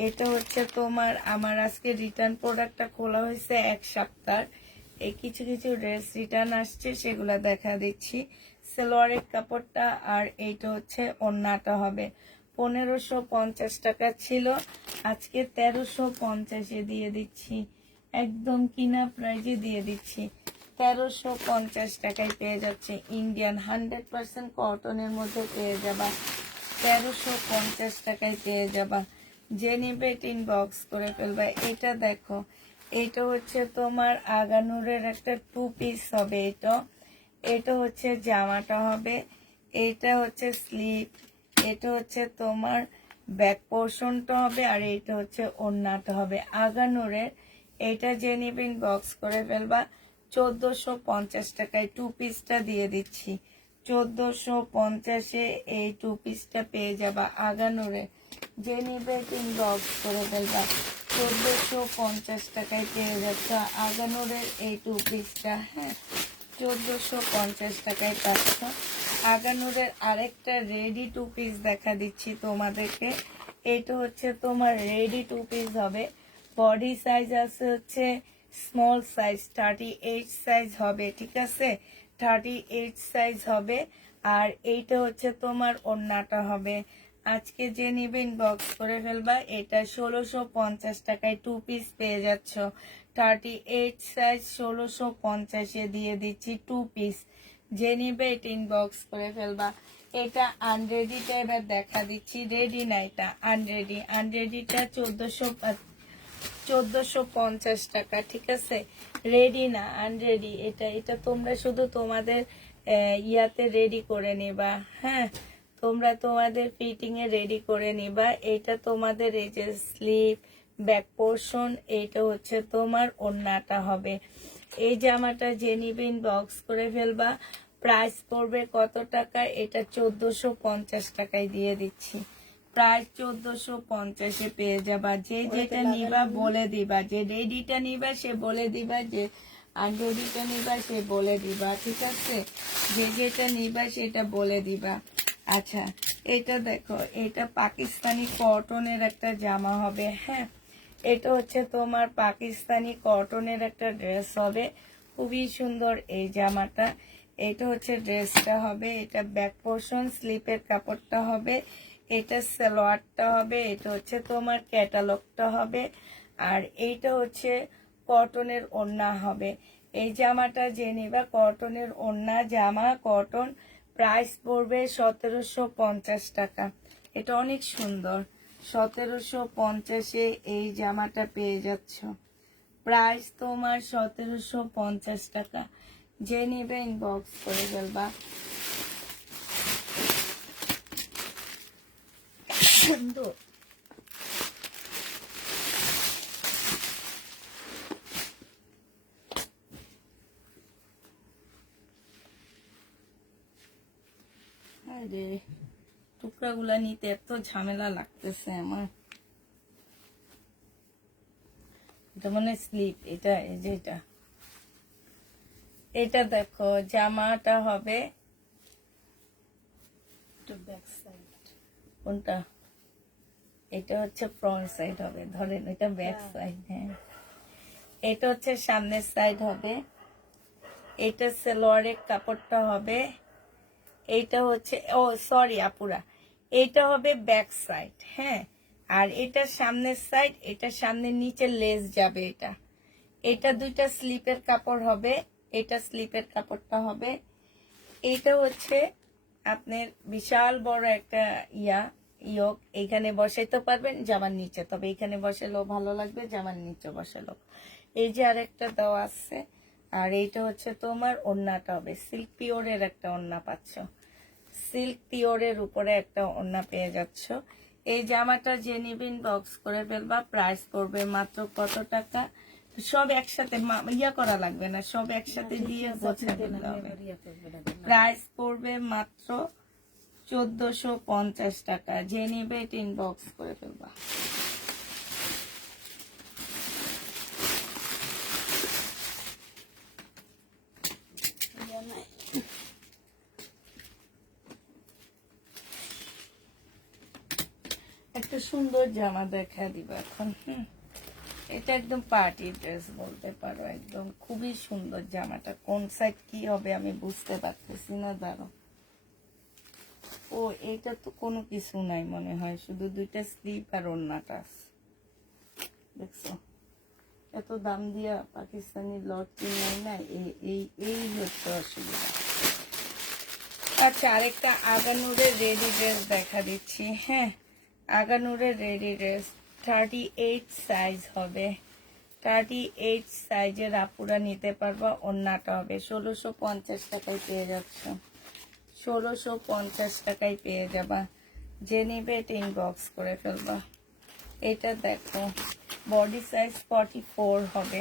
এটা হচ্ছে তোমার, আমার আজকে রিটার্ন প্রোডাক্টটা খোলা হয়েছে 1 সপ্তাহ, এই কিছু কিছু ড্রেস রিটার্ন আসছে, সেগুলা দেখা দিচ্ছি। সালোয়ারের কাপড়টা আর এইটা হচ্ছে ওড়নাটা হবে। 1550 টাকা ছিল, আজকে 1350-এ দিয়ে দিচ্ছি, একদম কিনা প্রাইজে দিয়ে দিচ্ছি। 1350 টাকায় পেয়ে যাচ্ছে, ইন্ডিয়ান 100% কটনের মধ্যে পেয়ে যাবা। 1350 টাকায় পেয়ে যাবা, যে নিবে ইনবক্স করে ফেলবা। এটা দেখো, এটা হচ্ছে তোমার আগানুরের একটা 2 পিস হবে। এটা হচ্ছে জামাটা হবে, এটা হচ্ছে স্লিভ, এটা হচ্ছে তোমার ব্যাক পোর্শনটা হবে, আর এটা হচ্ছে ওড়নাটা হবে আগানুরের। এটা যে নিবে ইনবক্স করে ফেলবা। 1450 টাকায় 2 পিসটা দিয়ে দিচ্ছি। 1450-এ এই 2 পিসটা পেয়ে যাবা আগানুরে, যে নিবে ইনবক্স করে ফেলবা। 1450 টাকায় পেয়ে যাচ্ছে আগানুরের এই 2 পিসটা, হ্যাঁ 1450 টাকায় পাচ্ছ। আগানুরের আরেকটা রেডি 2 পিস দেখা দিচ্ছি তোমাদেরকে। এটা হচ্ছে তোমার রেডি 2 পিস হবে, বডি সাইজ আছে হচ্ছে স্মল সাইজ, 38 সাইজ হবে, ঠিক আছে 38 সাইজ হবে। আর এইটা হচ্ছে তোমার ওড়নাটা হবে। আজকে যে নিবে ইনবক্স করে ফেলবা। এটা 1650 টাকায় 2 পিস পেয়ে যাচ্ছ। 38 সাইজ 1650-এ দিয়ে দিচ্ছি 2 পিস, যে নিবে এটা ইনবক্স করে ফেলবা। এটা আনরেডিটা এবার দেখা দিচ্ছি, রেডি না এটা আনরেডি। আনরেডিটা 1450 টাকা, ঠিক আছে রেডি না আনরেডি। এটা এটা তোমরা শুধু তোমাদের ইয়াতে রেডি করে নিবা, হ্যাঁ তোমরা তোমাদের ফিটিং এ রেডি করে নিবা। এটা তোমাদের এই যে স্লিভ ব্যাক পোর্শন, এইটা হচ্ছে তোমার ওড়নাটা হবে। এই জামাটা যে নিবে ইনবক্স করে ফেলবা। প্রাইস পড়বে কত টাকা, এটা 1450 টাকায় দিয়ে দিচ্ছি। প্রায় 1450-এ পেয়ে যাবা। যে যেটা নিবা বলে দিবা, যে রেডিটা নিবা সে বলে দিবা, যে আনরেডিটা নিবা সে বলে দিবা, ঠিক আছে যে যেটা নিবা সেটা বলে দিবা। আচ্ছা এটা দেখো, এটা পাকিস্তানি কটনের একটা জামা হবে, হ্যাঁ এটা হচ্ছে তোমার পাকিস্তানি কটনের একটা ড্রেস হবে, খুবই সুন্দর এই জামাটা। এটা হচ্ছে ড্রেসটা হবে, এটা ব্যাক পোর্শন, স্লিপের কাপড়টা হবে, এটা সালোয়ারটা হবে, এটা হচ্ছে তোমার ক্যাটালগটা হবে, আর এইটা হচ্ছে কটনের ওড়না হবে। এই জামাটা যে নিবা কটনের ওড়না জামা কটন, প্রাইস পড়বে 1750 টাকা। এটা অনেক সুন্দর, 1750-এ এই জামাটা পেয়ে যাচ্ছ। প্রাইস তোমার 1750 টাকা, যে নিবে ইনবক্স করে ফেলবা। সুন্দর আরে টুকরাগুলা নিতে এত ঝামেলা লাগতেছে আমার। এটা মানে স্লিপ, এটা এই যে এটা এটা দেখো জামাটা হবে, এটা ব্যাক সাইড। কোনটা? এটা হচ্ছে ফ্রন্ট সাইড হবে, ধরেন এটা ব্যাক সাইড। হ্যাঁ, এটা হচ্ছে সামনের সাইড হবে। এটা সালোয়ারের কাপড়টা হবে। এইটা হচ্ছে, ও সরি আপুরা, এইটা হবে ব্যাক সাইড। হ্যাঁ, আর এটা সামনের সাইড, এটা সামনের নিচে লেস যাবে। এটা দুইটা স্লিপের কাপড় হবে। এটা স্লিপের কাপড়টা হবে। এইটা হচ্ছে আপনার বিশাল বড় একটা ইয়োক, এইখানে বসাইতে পারবেন জামার নিচে, তবে এখানে বসালেও ভালো লাগবে, জামার নিচে বসালেও। এই যে আরেকটা দেওয়া আছে। আর এইটা হচ্ছে তোমার ওড়নাটা হবে সিল্ক পিওরের একটা ওড়না পাচ্ছ, সিল্ক পিওরের উপরে একটা ওড়না পেয়ে যাচ্ছ। এই জামাটা যে নিবেন বক্স করে ফেলবা। প্রাইস পড়বে মাত্র কত টাকা? সব একসাথে করা লাগবে না, সব একসাথে দিয়ে গোছাতে হবে। প্রাইস পড়বে মাত্র 1450 টাকা। যে নিবে ইনবক্স করে ফেলবা। একটা সুন্দর জামা দেখা দিবা এখন। এটা একদম পার্টি ড্রেস বলতে পারো, একদম খুবই সুন্দর জামাটা। কোন সাইড কি হবে আমি বুঝতে পারতেছি না, দাঁড়ো। ও এটা তো কোনো কিছু নাই মনে হয়, শুধু দুইটা স্লিপ আর ওড়নাটা আছে। দেখছো, এত দাম দিয়া পাকিস্তানি লট কিনাই না, এই হচ্ছে অসুবিধা। আচ্ছা, আরেকটা আগানুরের রেডি ড্রেস দেখা দিচ্ছি। হ্যাঁ, আগানুরের রেডি ড্রেস 38 সাইজ হবে। 38 সাইজের আপুরা নিতে পারবা। ওড়নাটা হবে 1650 টাকায় পেয়ে যাচ্ছ। 1650 টাকায় পেয়ে যাবা। যে নিবে ইনবক্স করে ফেলবা। এটা দেখো, বডি সাইজ 44 হবে।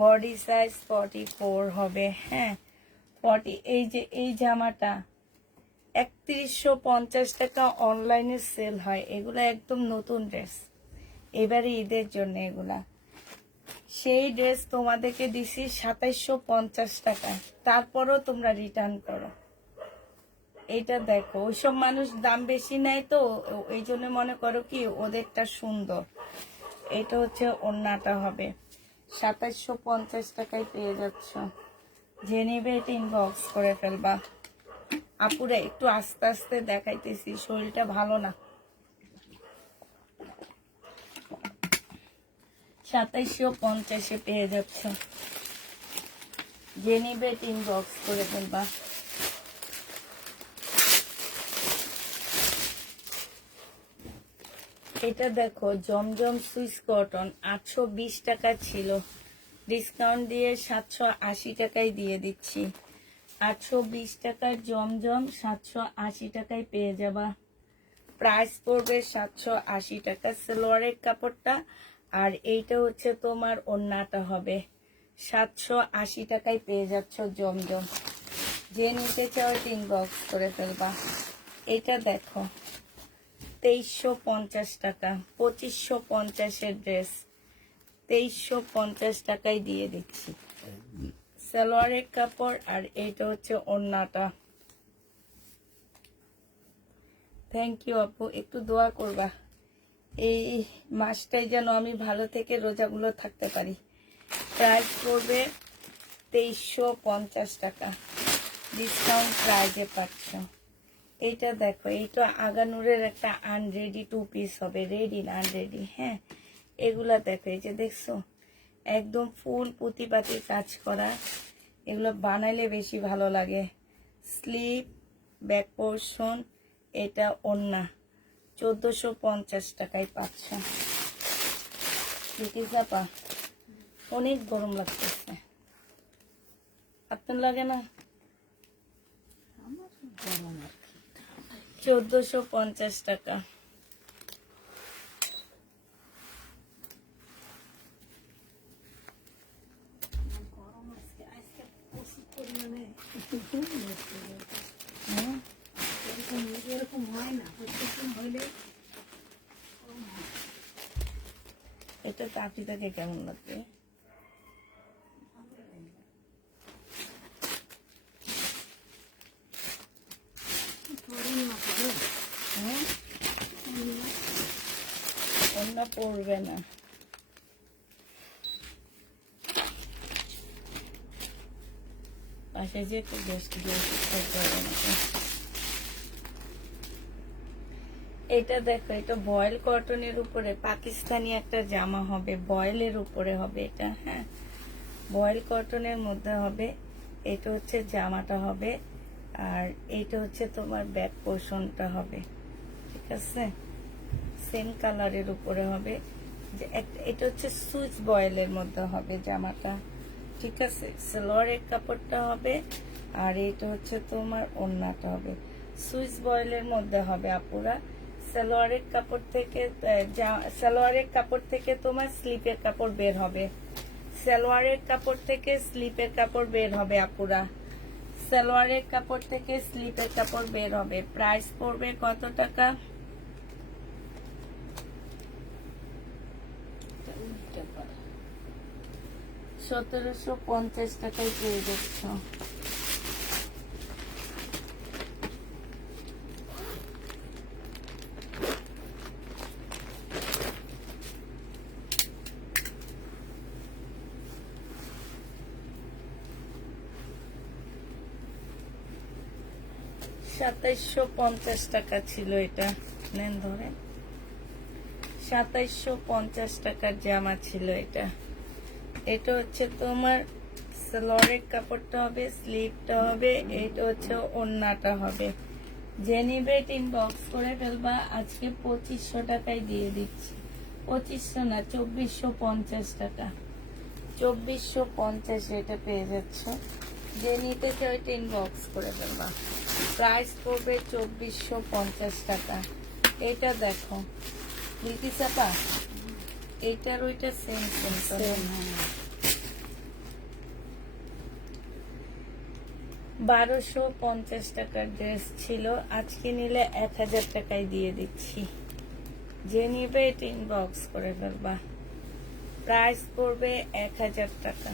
বডি সাইজ 44 হবে। হ্যাঁ, 40। এই যে এই জামাটা 3150 টাকা অনলাইনে সেল হয়। এগুলা একদম নতুন ড্রেস, এবারে ঈদের জন্য এগুলা। সেই ড্রেস তোমাদেরকে দিছি 2750 টাকা, তারপরও তোমরা রিটার্ন করো। এটা দেখো, ওইসব মানুষ দাম বেশি নেয় তো, এই জন্য মনে করো কি ওদেরটা সুন্দর। এটা হচ্ছে ওড়নাটা হবে 2750 টাকায় পেয়ে যাচ্ছ। যে নিবে এটা ইনবক্স করে ফেলবা। আপুরে একটু আস্তে আস্তে দেখাইতেছি, শরীরটা ভালো না। 2750 পেয়ে যাচ্ছ। যে নিবে ইনবক্স করে ফেলবা। এটা দেখো, জমজম সুইস কটন 820 টাকা ছিল, ডিসকাউন্ট দিয়ে 780 টাকায় দিয়ে দিচ্ছি। 820 টাকার জমজম 780 টাকায় পেয়ে যাবা। প্রাইস পড়বে 780 টাকা সালোয়ারের কাপড়টা। আর এইটা হচ্ছে তোমার ওড়নাটা হবে 780 টাকায় পেয়ে যাচ্ছ জমজম। যে নিতে চাও ইনবক্স করে ফেলবা। এটা দেখো 2350 টাকা, 2550 ড্রেস 2350 টাকায় দিয়ে দিচ্ছি। সালোয়ারের কাপড় আর এইটা হচ্ছে ওড়নাটা। থ্যাংক ইউ আপু, একটু দোয়া করবা এই মাসটাই যেন আমি ভালো থেকে রোজাগুলো থাকতে পারি। প্রাইস পড়বে 2350 টাকা, ডিসকাউন্ট প্রাইজে পাচ্ছ। এইটা দেখো, এইটা আগানুরের একটা আনরেডি 2 পিস হবে, রেডি না আনরেডি। হ্যাঁ, এগুলা দেখো, এই যে দেখছো একদম ফুল পুঁতিপাতি কাজ করা। এগুলো বানাইলে বেশি ভালো লাগে। স্লিপ, ব্যাক পোর্শন, এটা ওড়না 1450 টাকায় পাচ্ছ। আপা অনেক গরম লাগতেছে, আপনার লাগে না? 1450 টাকা। এটা তাঁতিটাকে কেমন লাগবে? পড়বে না। পাশে যে একটু বেস্ট এটা দেখো, এটা বয়েল কটনের উপরে পাকিস্তানি একটা জামা হবে, বয়েলের উপরে হবে এটা। হ্যাঁ, বয়েল কটনের মধ্যে হবে। এটা হচ্ছে জামাটা হবে, আর এইটা হচ্ছে তোমার ব্যাক পোর্শনটা হবে। ঠিক আছে, সেম কালারের উপরে হবে। যে এটা হচ্ছে সুইচ বয়েলের মধ্যে হবে জামাটা। ঠিক আছে, সালোয়ারের কাপড়টা হবে, আর এটা হচ্ছে তোমার ওড়নাটা হবে। সুইচ বয়েলের মধ্যে হবে আপুরা। সালোয়ারের কাপড় থেকে তোমার স্লিপের কাপড় বের হবে। সালোয়ারের কাপড় থেকে স্লিপের কাপড় বের হবে আপুরা। সালোয়ারের কাপড় থেকে স্লিপের কাপড় বের হবে। প্রাইস পড়বে কত টাকা? 1750 টাকায় পেয়ে যাচ্ছ। $2750 টাকা ছিল এটা। নেন ধরেন, 2750 টাকার জামা ছিল এটা। এটা হচ্ছে তোমার সালোয়ারের কাপড়টা হবে, স্লিভটা হবে, এটা হচ্ছে ওড়নাটা হবে। যে নিবে ইনবক্স করে ফেলবা। আজকে 2500 টাকায় দিয়ে দিচ্ছি। 2500 না, 2450 টাকা। 2450 এটা পেয়ে যাচ্ছ। যে নিতে চাও এটা ইনবক্স করে ফেলবা। প্রাইস পড়বে 2450 টাকা। এটা দেখো লিটিসাপা, এইটার ওইটা সেম সেম। 1250 টাকার ড্রেস ছিল, আজকে নিলে 1000 টাকায় দিয়ে দিচ্ছি। যে নিবে এটা ইনবক্স করে ফেলবা। প্রাইস পড়বে 1000 টাকা।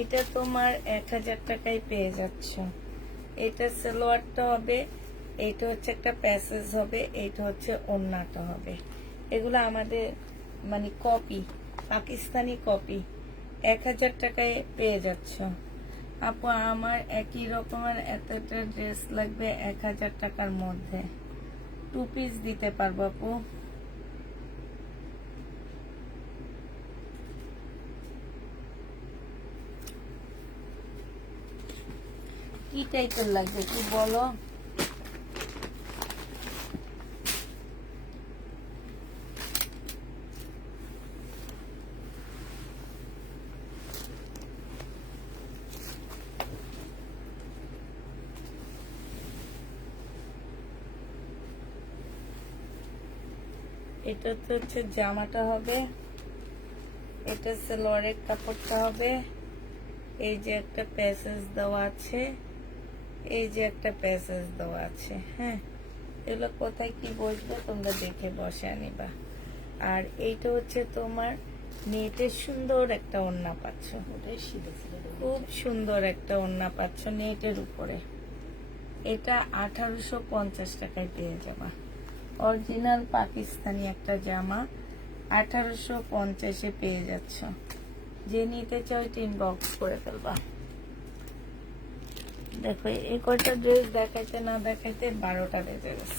এটা তোমার 1000 টাকায় পেয়ে যাচ্ছ। এটা সালোয়ারটা হবে, এইটা হচ্ছে একটা প্যাসেজ হবে, এইটা হচ্ছে ওড়নাটা হবে। এগুলো আমাদের মানে কপি, পাকিস্তানি কপি। 1000 টাকায় পেয়ে যাচ্ছ আপু। আমার একই রকমের এতটা ড্রেস লাগবে 1000 টাকার মধ্যে। 2 পিস দিতে পারবো আপু। কি টাইপের লাগবে কি বলো? এটা তো হচ্ছে জামাটা হবে, এটা সালোয়ারের কাপড়টা হবে। এই যে একটা প্যাসেজ দেওয়া আছে, এই যে একটা প্যাসেজ দেওয়া আছে। হ্যাঁ, এগুলো কোথায় কি বসবে তোমরা দেখে বসে আনিবা। আর এইটা হচ্ছে তোমার নেটের সুন্দর একটা ওড়না পাচ্ছ। খুব সুন্দর একটা ওড়না পাচ্ছ নেটের উপরে। এটা 1850 টাকায় পেয়ে যাবা। অরিজিনাল পাকিস্তানি একটা জামা 1850-এ পেয়ে যাচ্ছ। যে নিতে চাও এটা ইনবক্স করে ফেলবা। দেখো এই কয়টা ড্রেস দেখাইতে না দেখাইতে 12টা বেজে গেছে।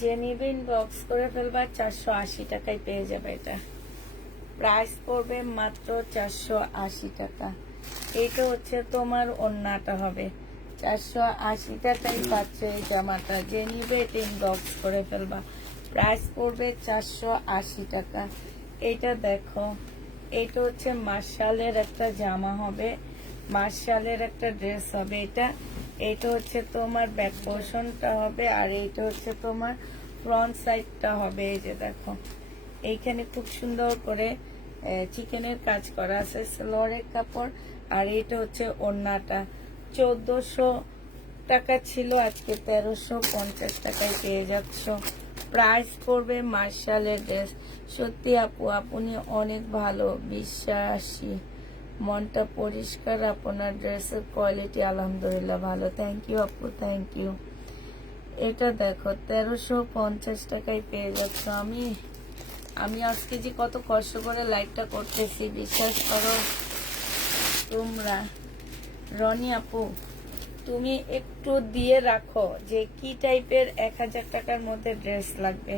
যে নিবে ইনবক্স করে ফেলবা। 480 টাকায় পেয়ে যাবে এটা। প্রাইস পড়বে মাত্র 480 টাকা। এইটা হচ্ছে তোমার ওড়নাটা হবে। 480 টাকায় পাচ্ছে এই জামাটা। যে নিবে এটা ইনবক্স করে ফেলবা। প্রাইস পড়বে 480 টাকা। এইটা দেখো, এইটা হচ্ছে মার্শালের একটা জামা হবে, মার্শালের একটা ড্রেস হবে। এইটা হচ্ছে তোমার ব্যাক পোর্শনটা হবে, আর এইটা হচ্ছে তোমার ফ্রন্ট সাইডটা হবে। এই যে দেখো, এইখানে খুব সুন্দর করে চিকেনের কাজ করা আছে, সালোয়ারের কাপড়। আর এটা হচ্ছে ওড়নাটা। 1400 টাকা ছিল, আজকে 1350 টাকায় পেয়ে যাচ্ছ। প্রাইস পড়বে মার্শালের ড্রেস। সত্যি আপু, আপনি অনেক ভালো, বিশ্বাসী। মনটা পরিষ্কার, আপনার ড্রেসের কোয়ালিটি আলহামদুলিল্লাহ ভালো। থ্যাংক ইউ আপু, থ্যাংক ইউ। এটা দেখো 1350 টাকায় পেয়ে যাচ্ছ। আমি আজকে যে কত কষ্ট করে লাইকটা করতেছি, বিশ্বাস করো তোমরা। রনি আপু, তুমি একটু দিয়ে রাখো যে কি টাইপের 1000 টাকার মধ্যে ড্রেস লাগবে,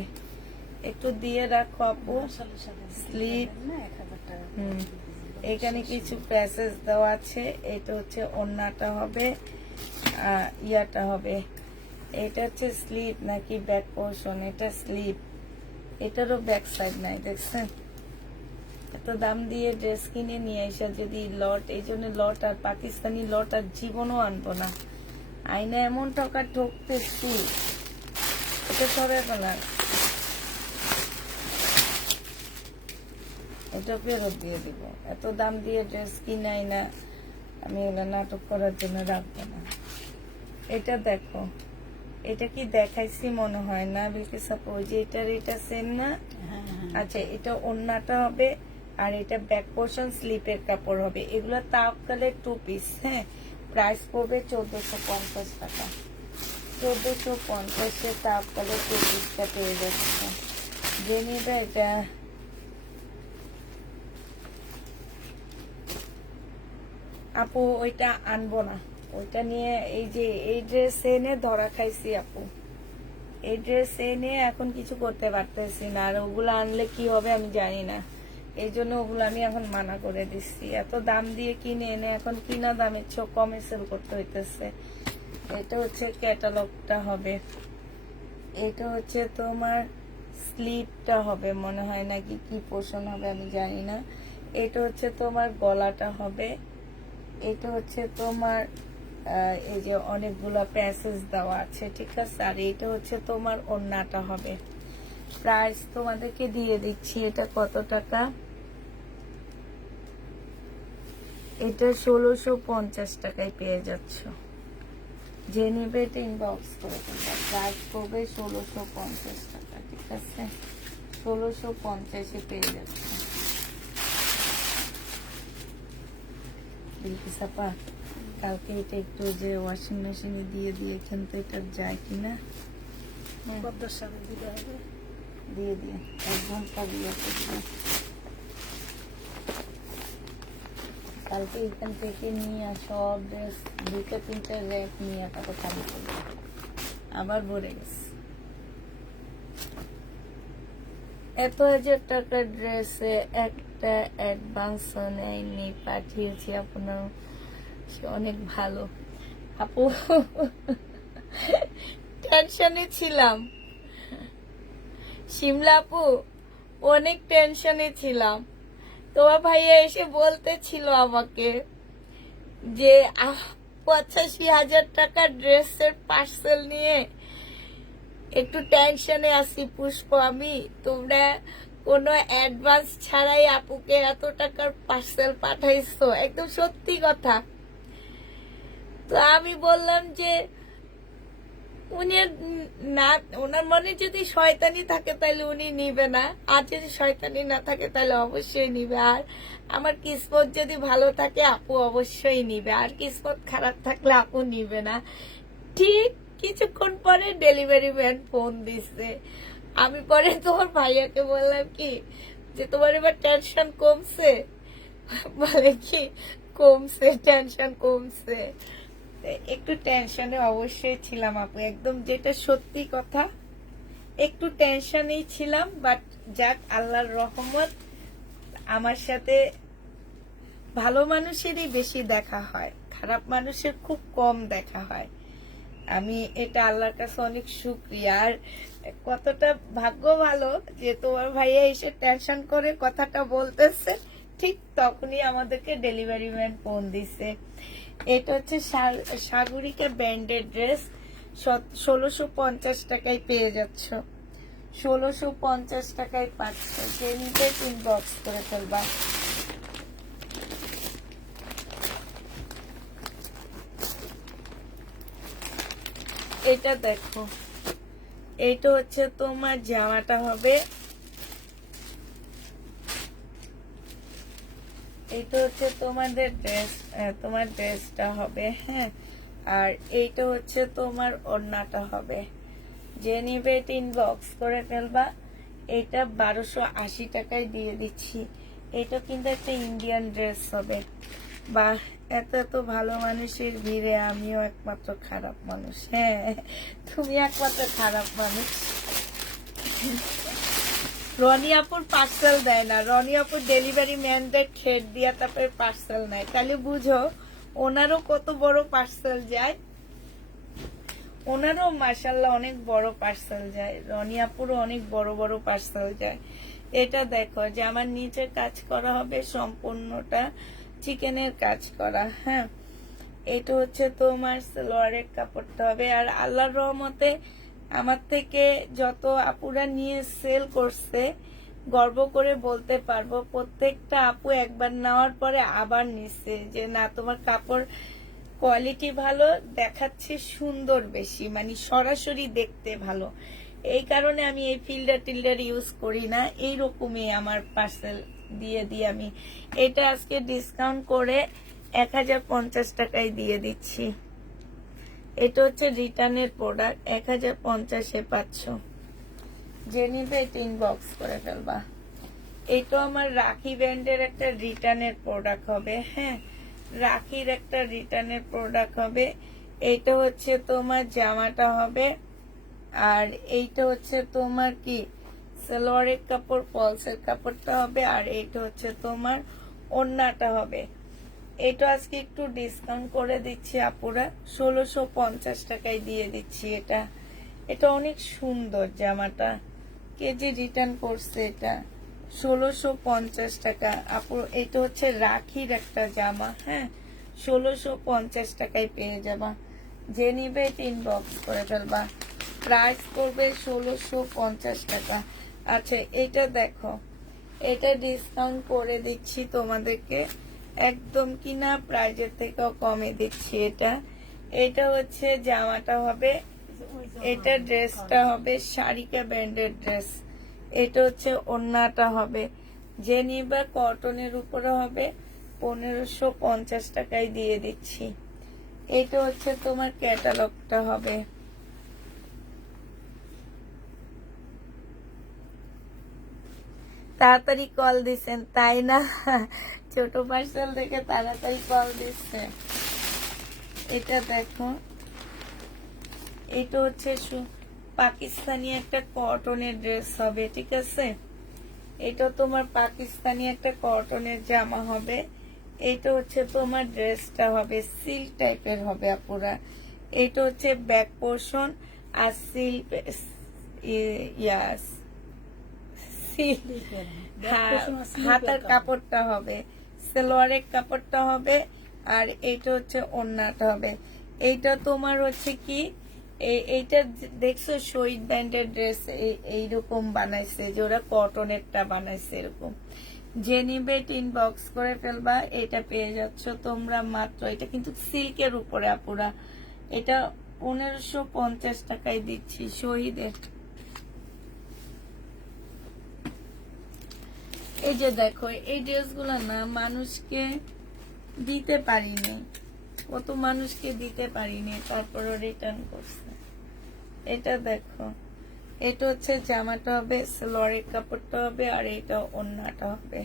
একটু দিয়ে রাখো আপু। স্লিপ, না 1000 টাকা। এখানে কিছু প্যাসেজ দেওয়া আছে। এটা হচ্ছে ওড়নাটা হবে, ইয়াটা হবে। এটা হচ্ছে স্লিপ নাকি ব্যাক পোর্শন? এটা স্লিপ, এটারও ব্যাক সাইড নাই, দেখছেন? এত দাম দিয়ে ড্রেস কিনে নিয়ে এসে যদি লট, এই জন্য লট আর পাকিস্তানি লট আর জীবনও আনবো না। আইনা এমন টাকা ঠকতেছি, এটা সবে না, এটা ফেরত দিয়ে দিব। এত দাম দিয়ে ড্রেস কিনাই না, আমি এগুলো নাটক করার জন্য রাখবো না। এটা দেখো, এটা কি দেখাইছি মনে হয় না বিলকিস আপু? ওই যে এটা সেম না? আচ্ছা, এটা ওড়নাটা হবে আর এটা ব্যাক পোর্শন স্লিপের কাপড় হবে। এগুলো তাওকালের 2 পিস। হ্যাঁ, প্রাইস পড়বে 1450 টাকা। 1450 তাওকালের 2 পিসটা পেয়ে যাচ্ছে। যে নিবে এটা আপু, ওইটা আনবো না। ওইটা নিয়ে এই যে এই ড্রেস এনে ধরা খাইছি আপু। এই ড্রেস এনে এখন কিছু করতে পারতেছি না, আর ওগুলো আনলে কি হবে আমি জানি না। এই জন্য ওগুলো আমি এখন মানা করে দিচ্ছি। এত দাম দিয়ে কিনে এনে এখন কিনা দামের চেয়ে কমে সেল করতে হইতেছে। এটা হচ্ছে ক্যাটালগটা হবে, এটা হচ্ছে তোমার স্লিপটা হবে মনে হয়, নাকি কি পোর্শন হবে আমি জানি না। এটা হচ্ছে তোমার গলাটা হবে, এটা হচ্ছে তোমার এই যে অনেকগুলা প্যাসেজ দেওয়া আছে, ঠিক আছে। আর এটা হচ্ছে তোমার ওড়নাটা হবে। প্রাইস তোমাদেরকে দিয়ে দিচ্ছি, এটা কত টাকা? এটা 1650 টাকায় পেয়ে যাচ্ছ। যে নিবে এটা ইনবক্স করে তোমরা। প্রাইস পড়বে 1650 টাকা, ঠিক আছে। 1650-এ পেয়ে যাচ্ছ। বিলকিসাপা, কালকে এটা একটু যে ওয়াশিং মেশিনে দিয়ে দিয়ে এখান তো এটা যায় কিনা, পদ্মার সাথে দিতে হবে। দিয়ে দিয়ে 1 ঘন্টা দিয়ে করবে। কালকে এখান থেকে নিয়ে সব ড্রেস 2-3টা র্যাক নিয়ে তারপর খালি করবে, আবার ভরে গেছে। এত 1000 টাকার ড্রেসে একটা অ্যাডভান্সও নেয়নি, পাঠিয়েছি আপনার। সে অনেক ভালো আপু। টেনশনে ছিলাম শিমলা আপু, অনেক টেনশনে ছিলাম। তোমার ভাইয়া এসে বলতেছিল আমাকে যে 85,000 টাকার ড্রেসের পার্সেল নিয়ে একটু টেনশনে আছি পুষ্প আমি। তোমরা কোনো অ্যাডভান্স ছাড়াই আপুকে এত টাকার পার্সেল পাঠাইছো, একদম সত্যি কথা। তো আমি বললাম যে উনি না, ওনার মনে যদি শয়তানি থাকে তাহলে উনি নিবে না, আর যদি শয়তানি না থাকে তাহলে অবশ্যই নিবে। আর আমার কিসমত যদি ভালো থাকে আপু অবশ্যই নিবে, আর কিসমত খারাপ থাকলে আপু নিবে না। ঠিক কিছুক্ষণ পরে ডেলিভারি ম্যান ফোন দিচ্ছে। আমি পরে তোমার ভাইয়াকে বললাম কি যে তোমার এবার টেনশন কমছে? বলে কি কমছে, টেনশন কমছে। একটু টেনশনে অবশ্যই ছিলাম আপু, একদম যেটা সত্যি কথা, একটু টেনশনেই ছিলাম। বাট যাক, আল্লাহর রহমত, আমার সাথে ভালো মানুষেরই বেশি দেখা হয়, খারাপ মানুষের খুব কম দেখা হয়। আমি এটা আল্লাহর কাছে অনেক শুকরিয়া। আর কতটা ভাগ্য ভালো যে তোমার ভাইয়া এসে টেনশন করে কথাটা বলতেছে, ঠিক তখনই আমাদেরকে ডেলিভারি ম্যান ফোন দিছে। এটা হচ্ছে সাগরিকা ব্র্যান্ডের ড্রেস, 1650 টাকায় পেয়ে যাচ্ছ। 1650 টাকায় পাচ্ছ। যে নিতে ইনবক্স করে ফেলবা। এটা দেখো, এইটা হচ্ছে তোমার জামাটা হবে, এইটা হচ্ছে তোমাদের ড্রেস, তোমার ড্রেসটা হবে, হ্যাঁ। আর এইটা হচ্ছে তোমার ওড়নাটা হবে। যে নিবে ইনবক্স করে ফেলবা। এটা 1280 টাকায় দিয়ে দিচ্ছি। এটা কিন্তু একটা ইন্ডিয়ান ড্রেস হবে। বা এত এত ভালো মানুষের ভিড়ে আমিও একমাত্র খারাপ মানুষ। হ্যাঁ, তুমি একমাত্র খারাপ মানুষ। রনি আপুর পার্সেল দেয় না, রনি আপুর ডেলিভারি ম্যানদের খেট দিয়া তারপরে পার্সেল নেয়। তাহলে বুঝো ওনারও কত বড় পার্সেল যায়। ওনারও মাশাল্লাহ অনেক বড় পার্সেল যায়, রনি আপুরও অনেক বড় বড় পার্সেল যায়। এটা দেখো যে আমার নিচে কাজ করা হবে সম্পূর্ণটা চিকেনের কাজ করা, হ্যাঁ। এটা হচ্ছে তোমার সালোয়ারের কাপড়টা হবে। আর আল্লাহর রহমতে আমার থেকে যত আপুরা নিয়ে সেল করছে গর্ব করে বলতে পারবো প্রত্যেকটা আপু একবার নেওয়ার পরে আবার নিচ্ছে, যে না তোমার কাপড় কোয়ালিটি ভালো, দেখাচ্ছে সুন্দর বেশি, মানে সরাসরি দেখতে ভালো। এই কারণে আমি এই ফিল্টার ইউজ করি না, এইরকমই আমার পার্সেল দিয়ে দিই আমি। এটা আজকে ডিসকাউন্ট করে 1050 টাকায় দিয়ে দিচ্ছি। এটা হচ্ছে রিটার্নের প্রোডাক্ট, 1050-এ পাচ্ছ। যে নিবে এটা ইনবক্স করে ফেলবা। এটা আমার রাখি ব্র্যান্ডের একটা রিটার্নের প্রোডাক্ট হবে, হ্যাঁ, রাখির একটা রিটার্নের প্রোডাক্ট হবে। এইটা হচ্ছে তোমার জামাটা হবে। আর এইটা হচ্ছে তোমার কি সালোয়ারের কাপড়, ফলসের কাপড়টা হবে। আর এইটা হচ্ছে তোমার ওড়নাটা হবে। এটা আজকে একটু ডিসকাউন্ট করে দিচ্ছি আপুরা, 1650 টাকায় দিয়ে দিচ্ছি। এটা এটা অনেক সুন্দর জামাটা, কেজি রিটার্ন করছে এটা 1650 টাকা আপু। এটা হচ্ছে রাখির একটা জামা, হ্যাঁ, 1650 টাকায় পেয়ে যাবা। যে নিবে ইনবক্স করে ফেলবা। প্রাইস করবে 1650 টাকা। আচ্ছা এটা দেখো, এটা ডিসকাউন্ট করে দিচ্ছি তোমাদেরকে, একদম কিনা প্রাইজের থেকেও কমে দিচ্ছি। এটা এটা হচ্ছে জামাটা হবে, এটা ড্রেসটা হবে শারিকা ব্র্যান্ডের ড্রেস। এটা হচ্ছে ওড়নাটা হবে। যে নিবা কটনের উপরে হবে, 1550 টাকায় দিয়ে দিচ্ছি। এটা হচ্ছে তোমার ক্যাটালগটা হবে। তাড়াতাড়ি কল দিছেন তাই না? ছোট পার্সেল দেখে তাড়াতাড়ি কল দিচ্ছে। এটা দেখো, এটা হচ্ছে পাকিস্তানি একটা কটনের ড্রেস হবে, ঠিক আছে। এটা তোমার পাকিস্তানি একটা কটনের জামা হবে। এটা হচ্ছে তোমার ড্রেসটা হবে সিল্ক টাইপের হবে আপুরা। এটা হচ্ছে ব্যাক পোর্শন আর সিল্ক, ইয়াস হাতার কাপড়টা হবে, সালোয়ারের কাপড়টা হবে। আর এইটা হচ্ছে ওড়নাটা হবে। এইটা তোমার হচ্ছে কি এইটা দেখছো শহীদ ব্যান্ডের ড্রেস এইরকম বানাইছে, যে ওরা কটনেরটা বানাইছে এরকম। যে নিবে ইনবক্স করে ফেলবা। এটা পেয়ে যাচ্ছ তোমরা মাত্র, এটা কিন্তু সিল্কের উপরে আপুরা, এটা 1550 টাকায় দিচ্ছি শহীদের। এই যে দেখো এই ড্রেসগুলো না মানুষকে দিতে পারিনি, কত মানুষকে দিতে পারিনি, তারপরও রিটার্ন করছে। এটা দেখো, এটা হচ্ছে জামাটা হবে, সালোয়ারের কাপড়টা হবে। আর এটা ওড়নাটা হবে।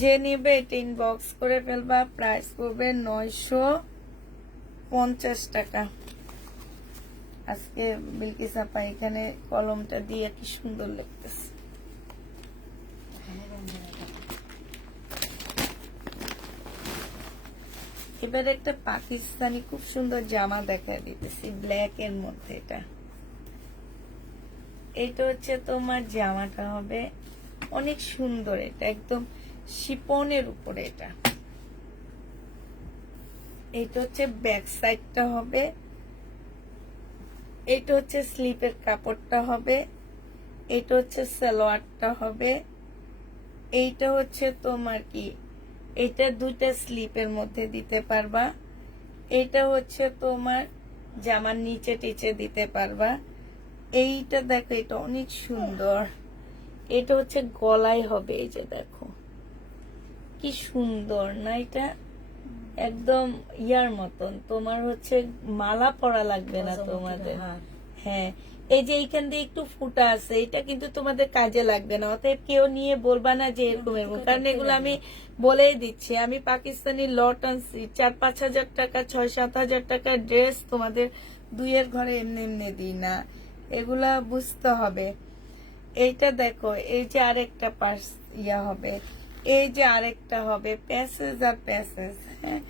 যে নিবে এটা ইনবক্স করে ফেলবা। প্রাইস পড়বে 950 টাকা। আজকে বিলকিস আপা এখানে কলমটা দিয়ে কি সুন্দর লাগতেছে। এবার একটা পাকিস্তানি খুব সুন্দর জামা দেখা দিতেছি ব্ল্যাক এর মধ্যে। এটা হচ্ছে তোমার জামাটা হবে, অনেক সুন্দর। এটা একদম শিপনের উপরে। এটা হচ্ছে ব্যাক সাইডটা হবে। এটা হচ্ছে স্লিপের কাপড়টা হবে। এটা হচ্ছে সালোয়ারটা হবে। এইটা হচ্ছে তোমার কি, এটা দুইটা স্লিপের মধ্যে দিতে পারবা। এটা হচ্ছে তোমার জামার নিচে টিচে দিতে পারবা। এইটা দেখো, এটা অনেক সুন্দর। এটা হচ্ছে গলায় হবে, এই যে দেখো কি সুন্দর না এটা, একদম ইয়ার মতন। তোমার হচ্ছে মালা পরা লাগবে না তোমাদের। হ্যাঁ, এই যে এইখান দিয়ে একটু ফুটা আছে, এটা কিন্তু তোমাদের কাজে লাগবে না। অতএব কেউ নিয়ে বলবা না যে এরকম এরকম, কারণ এগুলো আমি বলেই দিচ্ছি। আমি পাকিস্তানি লট আনছি 4-5 হাজার টাকা, 6-7 হাজার টাকার ড্রেস তোমাদের দুইয়ের ঘরে এমনি এমনি দিই না, এগুলা বুঝতে হবে। এইটা দেখো, এই যে আরেকটা পার্স ইয়া হবে, এই যে আরেকটা হবে, প্যাসেজ আর প্যাসেজ। হ্যাঁ,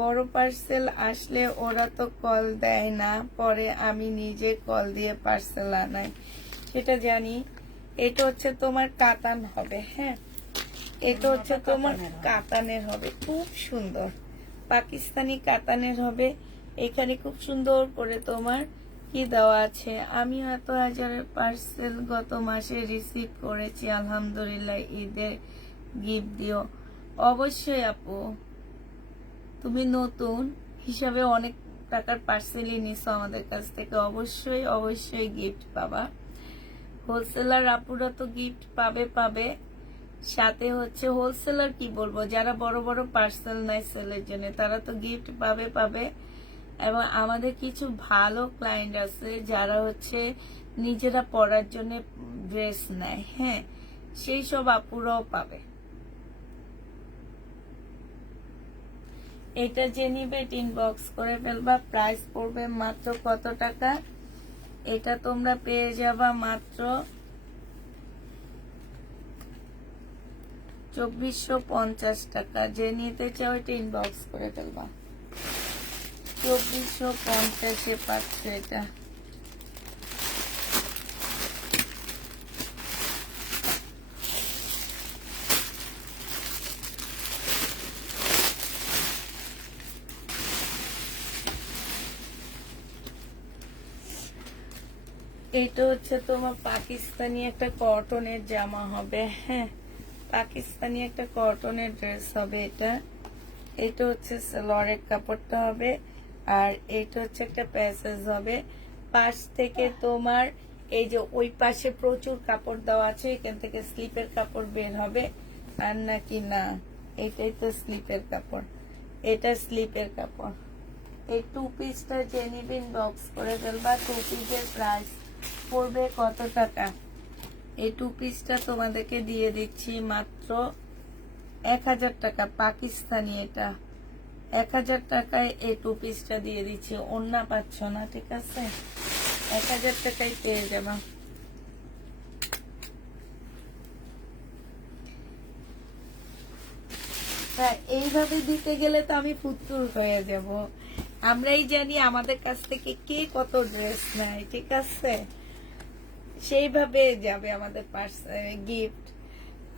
বড় পার্সেল আসলে ওরা তো কল দেয় না, পরে আমি নিজে কল দিয়ে পার্সেল আনাই, সেটা জানি। এটা হচ্ছে তোমার কাতান হবে। হ্যাঁ, এটা হচ্ছে তোমার কাতানের হবে, খুব সুন্দর পাকিস্তানি কাতানের হবে। এখানে খুব সুন্দর করে তোমার কি দেওয়া আছে। আমি এত হাজারের পার্সেল গত মাসে রিসিভ করেছি, আলহামদুলিল্লাহ। ঈদের গিফট দিও। অবশ্যই আপু, তুমি নতুন হিসাবে অনেক টাকার পার্সেলই নিছো আমাদের কাছ থেকে, অবশ্যই অবশ্যই গিফট পাবা। হোলসেলার আপুরা তো গিফট পাবে, সাথে হচ্ছে হোলসেলার কি বলবো, যারা বড় বড় পার্সেল নেয় সেলের জন্য, তারা তো গিফট পাবে। এবং আমাদের কিছু ভালো ক্লায়েন্ট আছে যারা হচ্ছে নিজেরা পরার জন্য ড্রেস নেয়। হ্যাঁ, সেই সব আপুরাও পাবে। এটা যে নিবে ইনবক্স করে ফেলবা। প্রাইস পড়বে মাত্র কত টাকা? এটা তোমরা পেয়ে যাবা মাত্র 2450 টাকা। যে নিতে চাও এটা ইনবক্স করে ফেলবা। 2450-এ পাচ্ছে এটা। এটা হচ্ছে তোমার পাকিস্তানি একটা কটনের জামা হবে। হ্যাঁ, পাকিস্তানি একটা কটনের ড্রেস হবে এটা। এটা হচ্ছে সালোয়ারের কাপড়টা হবে, আর এটা হচ্ছে একটা প্যাসেজ হবে। পাশ থেকে তোমার এই যে ওই পাশে প্রচুর কাপড় দেওয়া আছে, এখান থেকে স্লিপের কাপড় বের হবে। আর নাকি না, এটাই তো স্লিপের কাপড়, এটা স্লিপের কাপড়। এই 2 পিসটা যে নিবেন বক্স করে ফেলবা। 2 পিসের প্রাইস পড়বে কত টাকা? এই 2 পিসটা তোমাদেরকে দিয়ে দিচ্ছি মাত্র 1000 টাকা পাকিস্তানি। এটা 1000 টাকায় এই 2 পিসটা দিয়ে দিচ্ছি। ওন্না পাচ্ছ না, ঠিক আছে? 1000 টাকায় পেয়ে যাবা। এইভাবে দিতে গেলে তো আমি ফুতুর হয়ে যাব। আমরাই জানি আমাদের কাছ থেকে কে কত ড্রেস নেয়, ঠিক আছে? সেইভাবে যাবে আমাদের গিফট।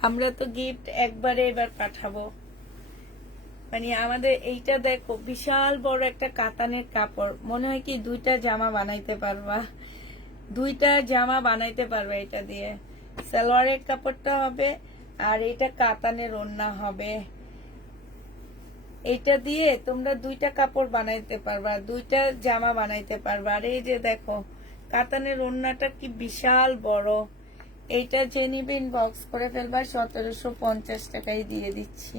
আমরা তো গিফট একবারে এবার পাঠাবো। মানে আমাদের এইটা দেখো, বিশাল বড় একটা কাতানের কাপড়, মনে হয় কি 2টা জামা বানাইতে পারবা। 2টা জামা বানাইতে পারবা এটা দিয়ে। সালোয়ারের কাপড়টা হবে, আর এটা কাতানের ওড়না হবে। এটা দিয়ে তোমরা 2টা কাপড় বানাইতে পারবা, 2টা জামা বানাইতে পারবা। আর এই যে দেখো, কাতানের ওড়নাটা কি বিশাল বড়। এইটা যে নিবে ইনবক্স করে ফেলবা। 1750 টাকায় দিয়ে দিচ্ছি।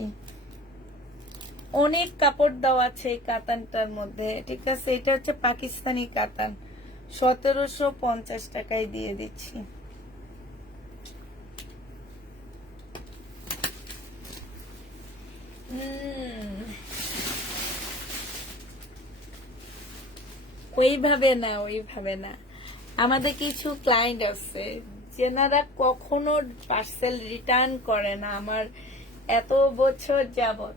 অনেক কাপড় দেওয়া আছে এই কাতানটার মধ্যে, ঠিক আছে? এটা হচ্ছে পাকিস্তানি কাতান। 1750 টাকায় দিয়ে দিচ্ছি। ওইভাবে না, ওইভাবে না। আমাদের কিছু ক্লায়েন্ট আছে যেনারা কখনো পার্সেল রিটার্ন করে না। আমার এত বছর যাবত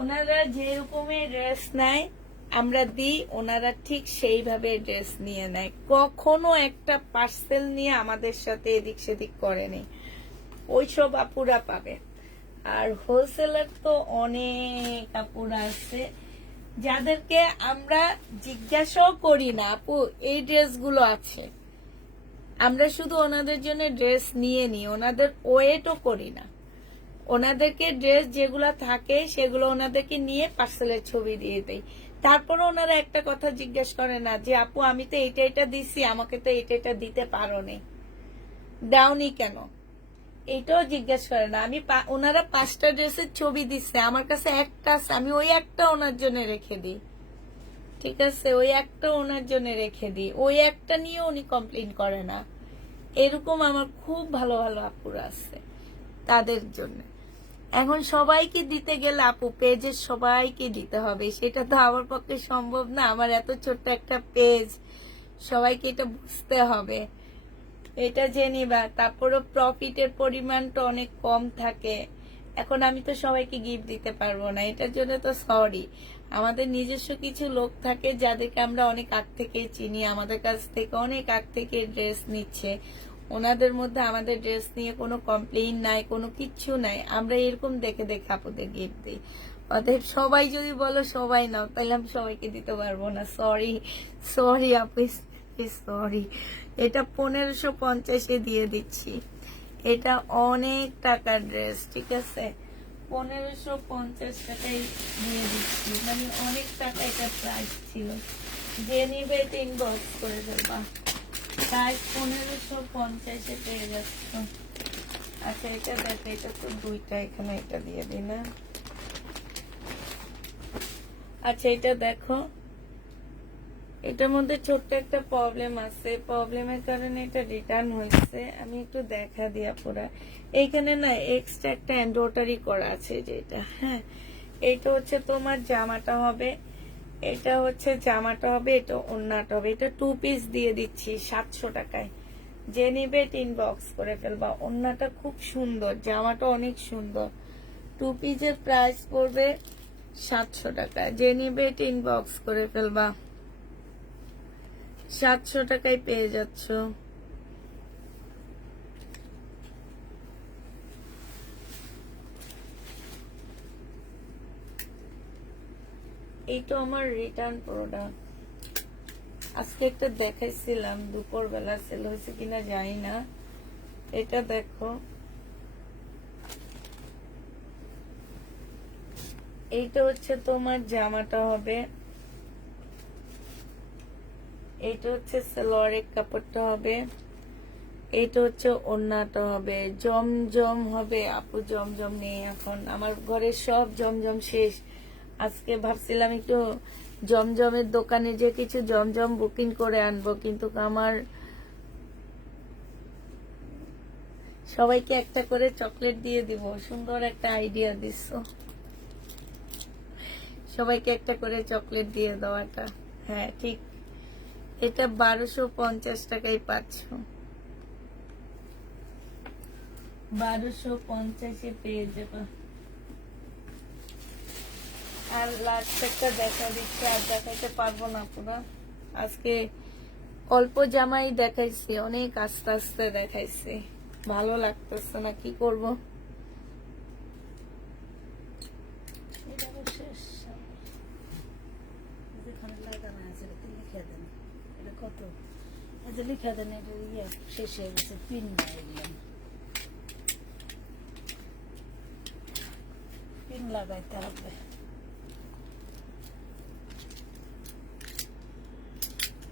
ওনারা যে রকমের ড্রেস নেয় আমরা দিই, ওনারা ঠিক সেইভাবে ড্রেস নিয়ে নেয়। কখনো একটা পার্সেল নিয়ে আমাদের সাথে এদিক সেদিক করেনি। ওইসব আপুরা পাবে। আর হোলসেলার তো অনেক আপুরা আছে যাদেরকে আমরা জিজ্ঞাসাও করি না, আপু এই ড্রেসগুলো আছে। আমরা শুধু ওনাদের জন্য ড্রেস নিয়ে নিই, ওনাদের ওয়েটও করি না। ওনাদেরকে ড্রেস যেগুলো থাকে সেগুলো ওনাদেরকে নিয়ে পার্সেলের ছবি দিয়ে দেই। তারপর ওনারা একটা কথা জিজ্ঞেস করে না যে আপু আমি তো এটা দিছি, আমাকে তো এটা দিতে পারোনি, দাওনি কেন? এটাও জিজ্ঞেস করে না। আমি ওনারা 5টা ড্রেসের ছবি দিচ্ছে, আমার কাছে একটা আছে, আমি ওই একটা ওনার জন্য রেখে দিই। ঠিক আছে, ওই একটা ওনার জন্য রেখে দিই, ওই একটা নিয়ে উনি কমপ্লেন করে না। এরকম আমার খুব ভালো ভালো আপুরা আছে, তাদের জন্য। এখন সবাইকে দিতে গেলে আপু পেজের সবাইকে দিতে হবে, সেটা তো আমার পক্ষে সম্ভব না। আমার এত ছোট্ট একটা পেজ, সবাইকে এটা বুঝতে হবে, এটা জেনিবা। তারপরও প্রফিটের পরিমাণটা অনেক কম থাকে। এখন আমি তো সবাইকে গিফট দিতে পারবো না, এটার জন্য তো সরি। আমাদের নিজস্ব কিছু লোক থাকে যাদেরকে আমরা অনেক আগ থেকে চিনি, আমাদের কাছ থেকে অনেক আগ থেকে ড্রেস নিচ্ছে, ওনাদের মধ্যে আমাদের ড্রেস নিয়ে কোনো কমপ্লেইন নাই, কোনো কিচ্ছু নাই। আমরা এরকম দেখে দেখে আপুদের গিফট দিই। অতএব সবাই যদি বলো সবাই নাও, তাহলে আমি সবাইকে দিতে পারবো না। সরি সরি আপু, সরি। এটা 1550-এ দিয়ে দিচ্ছি। এটা অনেক টাকার ড্রেস, ঠিক আছে, 1550 টাকায় দিয়ে দিচ্ছি, মানে অনেক টাকা এটা প্রাইস ছিল। যে নিবে এটা ইনবক্স করে দেবা, প্রাইস 1550-এ পেয়ে যাচ্ছ। আচ্ছা এটা দেখো, এটা তো দুইটা, এখানে এটা দিয়ে দিই না। আচ্ছা এটা দেখো, এটার মধ্যে ছোট্ট একটা প্রবলেম আছে, প্রবলেমের কারণে এটা রিটার্ন হয়েছে। আমি একটু দেখা দিয়া পুরা, এইখানে না এক্সট্রা একটা এমব্রয়ডারি করা আছে যেটা, হ্যাঁ এটা হচ্ছে তোমার জামাটা হবে, এটা হচ্ছে জামাটা হবে, এটা ওড়নাটা হবে। এটা 2 পিস দিয়ে দিচ্ছি 700 টাকায়। যে নিবে ইনবক্স করে ফেলবা। ওড়নাটা খুব সুন্দর, জামাটা অনেক সুন্দর। 2 পিসের প্রাইস পড়বে 700 টাকা। যে নিবে ইনবক্স করে ফেলবা, 700 টাকায় পেয়ে যাচ্ছ। এইটা আমার রিটার্ন প্রোডাক্ট, আজকে একটা দেখাইছিলাম দুপুর বেলা, সেল হয়েছে কিনা জানি না। এটা দেখো, এইটা হচ্ছে তোমার জামাটা হবে, এইটা হচ্ছে সালোয়ারের কাপড়টা হবে, এইটা হচ্ছে ওড়নাটা হবে। জমজম হবে আপু, জমজম নেই এখন আমার ঘরে, সব জমজম শেষ। আজকে ভাবছিলাম একটু জমজমের দোকানে যে কিছু জমজম বুকিং করে আনবো, কিন্তু আমার সবাইকে একটা করে চকলেট দিয়ে দিব। সুন্দর একটা আইডিয়া দিচ্ছ, সবাইকে একটা করে চকলেট দিয়ে দেওয়াটা, হ্যাঁ ঠিক। এটা 1250 টাকায় পাচ্ছ, 1250-এ পেয়ে যাবা। আর লাস্ট একটা দেখা দিচ্ছে, আর দেখাইতে পারবো না পুরো, আজকে অল্প জামাই দেখাইছি, অনেক আস্তে আস্তে দেখাইছি, ভালো লাগতেছে না, কি করব। কত এটা লিখা দেন, এটা ইয়ে শেষ হয়ে গেছে, পিন নাই, পিন লাগাইতে হবে।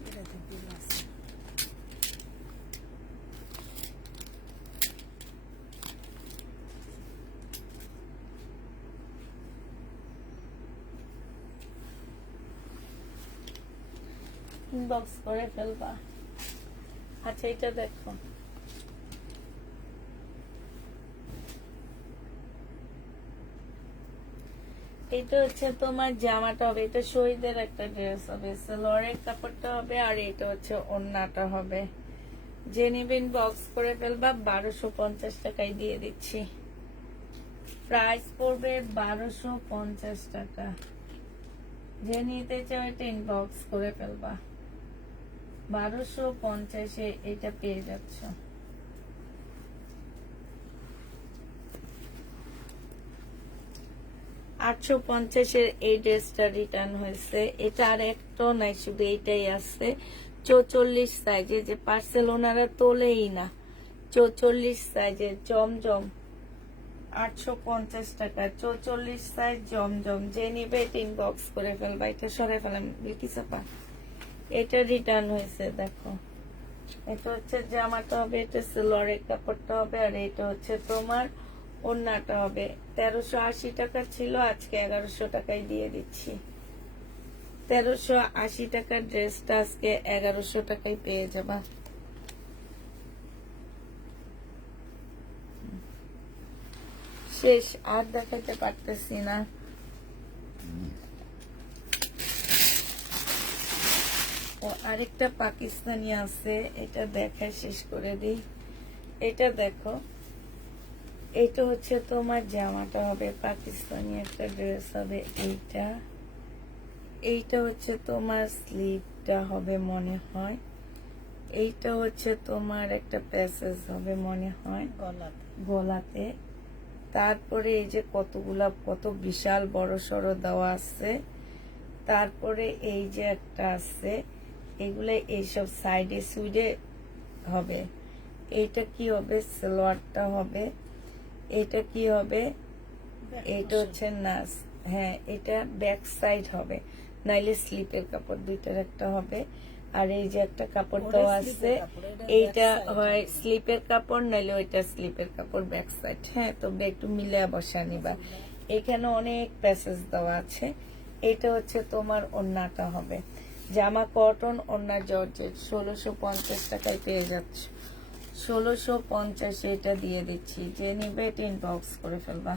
এটাতে পিন আছে। ইনবক্স করে ফেলবা। আচ্ছা এটা দেখো, এটা হচ্ছে তোমার জামাটা হবে, এটা শহীদের একটা ড্রেস হবে, সালোয়ারের কাপড়টা হবে, আর এটা হচ্ছে ওড়নাটা হবে। যে নিবে ইনবক্স করে ফেলবা, 1250 টাকায় দিয়ে দিচ্ছি। প্রাইস পড়বে 1250 টাকা। যে নিতে চাও এটা ইনবক্স করে ফেলবা, 1250-এ এটা পেয়ে যাচ্ছ। $850-এর এই ড্রেসটা রিটার্ন হয়েছে। এটা আর একটাও নাই, শুধু এইটাই আছে 44 সাইজে, যে পার্সেল ওনারা তোলেই না। 44 সাইজের জমজম, 850 টাকা, 44 সাইজ জমজম। যে নিবে এটা ইনবক্স করে ফেলবা। এটা সরাই ফেলাম বিলকিস আপা, এটা রিটার্ন হয়েছে দেখো, এটা হচ্ছে জামাটা হবে, এটা সেলোয়ারের কাপড়টা হবে, আর এটা হচ্ছে তোমার ওড়নাটা হবে। 1380 টাকা ছিল, আজকে 1100 টাকায় দিয়ে দিচ্ছি। 1380 টাকার ড্রেসটা আজকে 1100 টাকায় পেয়ে যাবা। শেষ, আর দেখাতে পারতেছি না। ও আরেকটা পাকিস্তানি আছে, এটা দেখায় শেষ করে দিই। এটা দেখো, এটা হচ্ছে তোমার জামাটা হবে, পাকিস্তানি একটা ড্রেস হবে এইটা। এইটা হচ্ছে তোমার স্লিভটা হবে মনে হয়। এইটা হচ্ছে তোমার একটা প্যাসেজ হবে মনে হয় গলাতে। তারপরে এই যে কতগুলা, কত বিশাল বড় সড়ো দেওয়া আছে। তারপরে এই যে একটা আছে, এগুলো এইসব সাইডে সুইডে হবে। এইটা কি হবে, সালোয়ারটা হবে। এটা কি হবে, এটা হচ্ছে নাস, হ্যাঁ এটা ব্যাক সাইড হবে, নাইলে স্লিপের কাপড়, দুইটার একটা হবে। আর এই যে একটা কাপড় দেওয়া আছে, এইটা হয় স্লিপের কাপড়, নাইলে ওইটা স্লিপের কাপড় ব্যাক সাইড। হ্যাঁ, তো একটু মিলে বসা নিবা। এখানে অনেক প্যাসেজ দেওয়া আছে। এটা হচ্ছে তোমার ওড়নাটা হবে, জামা কটন, ওড়না জর্জেট। 1650 টাকায় পেয়ে যাচ্ছ। 1650 এটা দিয়ে দিচ্ছি, যে নিবে 10 বক্স করে ফেলবা।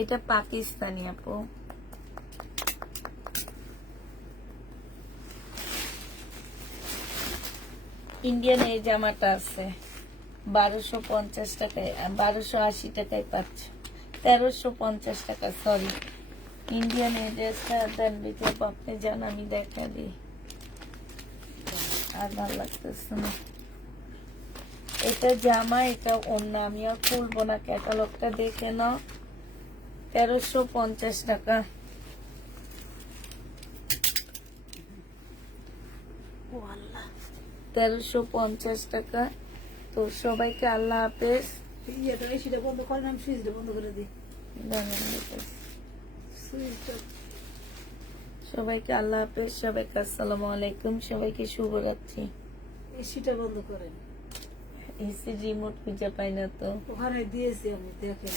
এটা পাকিস্তানি আপু, ইন্ডিয়ান এই জামাটা আছে 1250 টাকায়, 1280 টাকায় পাচ্ছ। 1350 টাকা, সরি। ইন্ডিয়ান এই ড্রেসটা দেন বিকে আপনি যান, আমি দেখা দিই। আর ভালো লাগতেছে না। এটা জামা, এটা ওড়না, আমি আর খুলবো না, ক্যাটালগটা দেখে নাও। 1350 টাকা। ও আল্লাহ, 1350 টাকা। তো সবাইকে আল্লাহ হাফেজ। এসিটা বন্ধ করেন, আমি সুইচটা বন্ধ করে দিই। দাঁড়ান, হাফেজ। সুইচটা সবাইকে আল্লাহ হাফেজ, সবাইকে আসসালামু আলাইকুম, সবাইকে শুভরাত্রি। এসিটা বন্ধ করেন। এসি রিমোট খুঁজে পাই না তো। ওখানে দিয়েছি আমি, দেখেন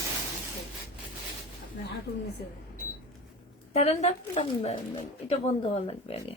আপনার হাঁটুর নিচে। দাঁড়ান, এটা বন্ধ হওয়া লাগবে আগে।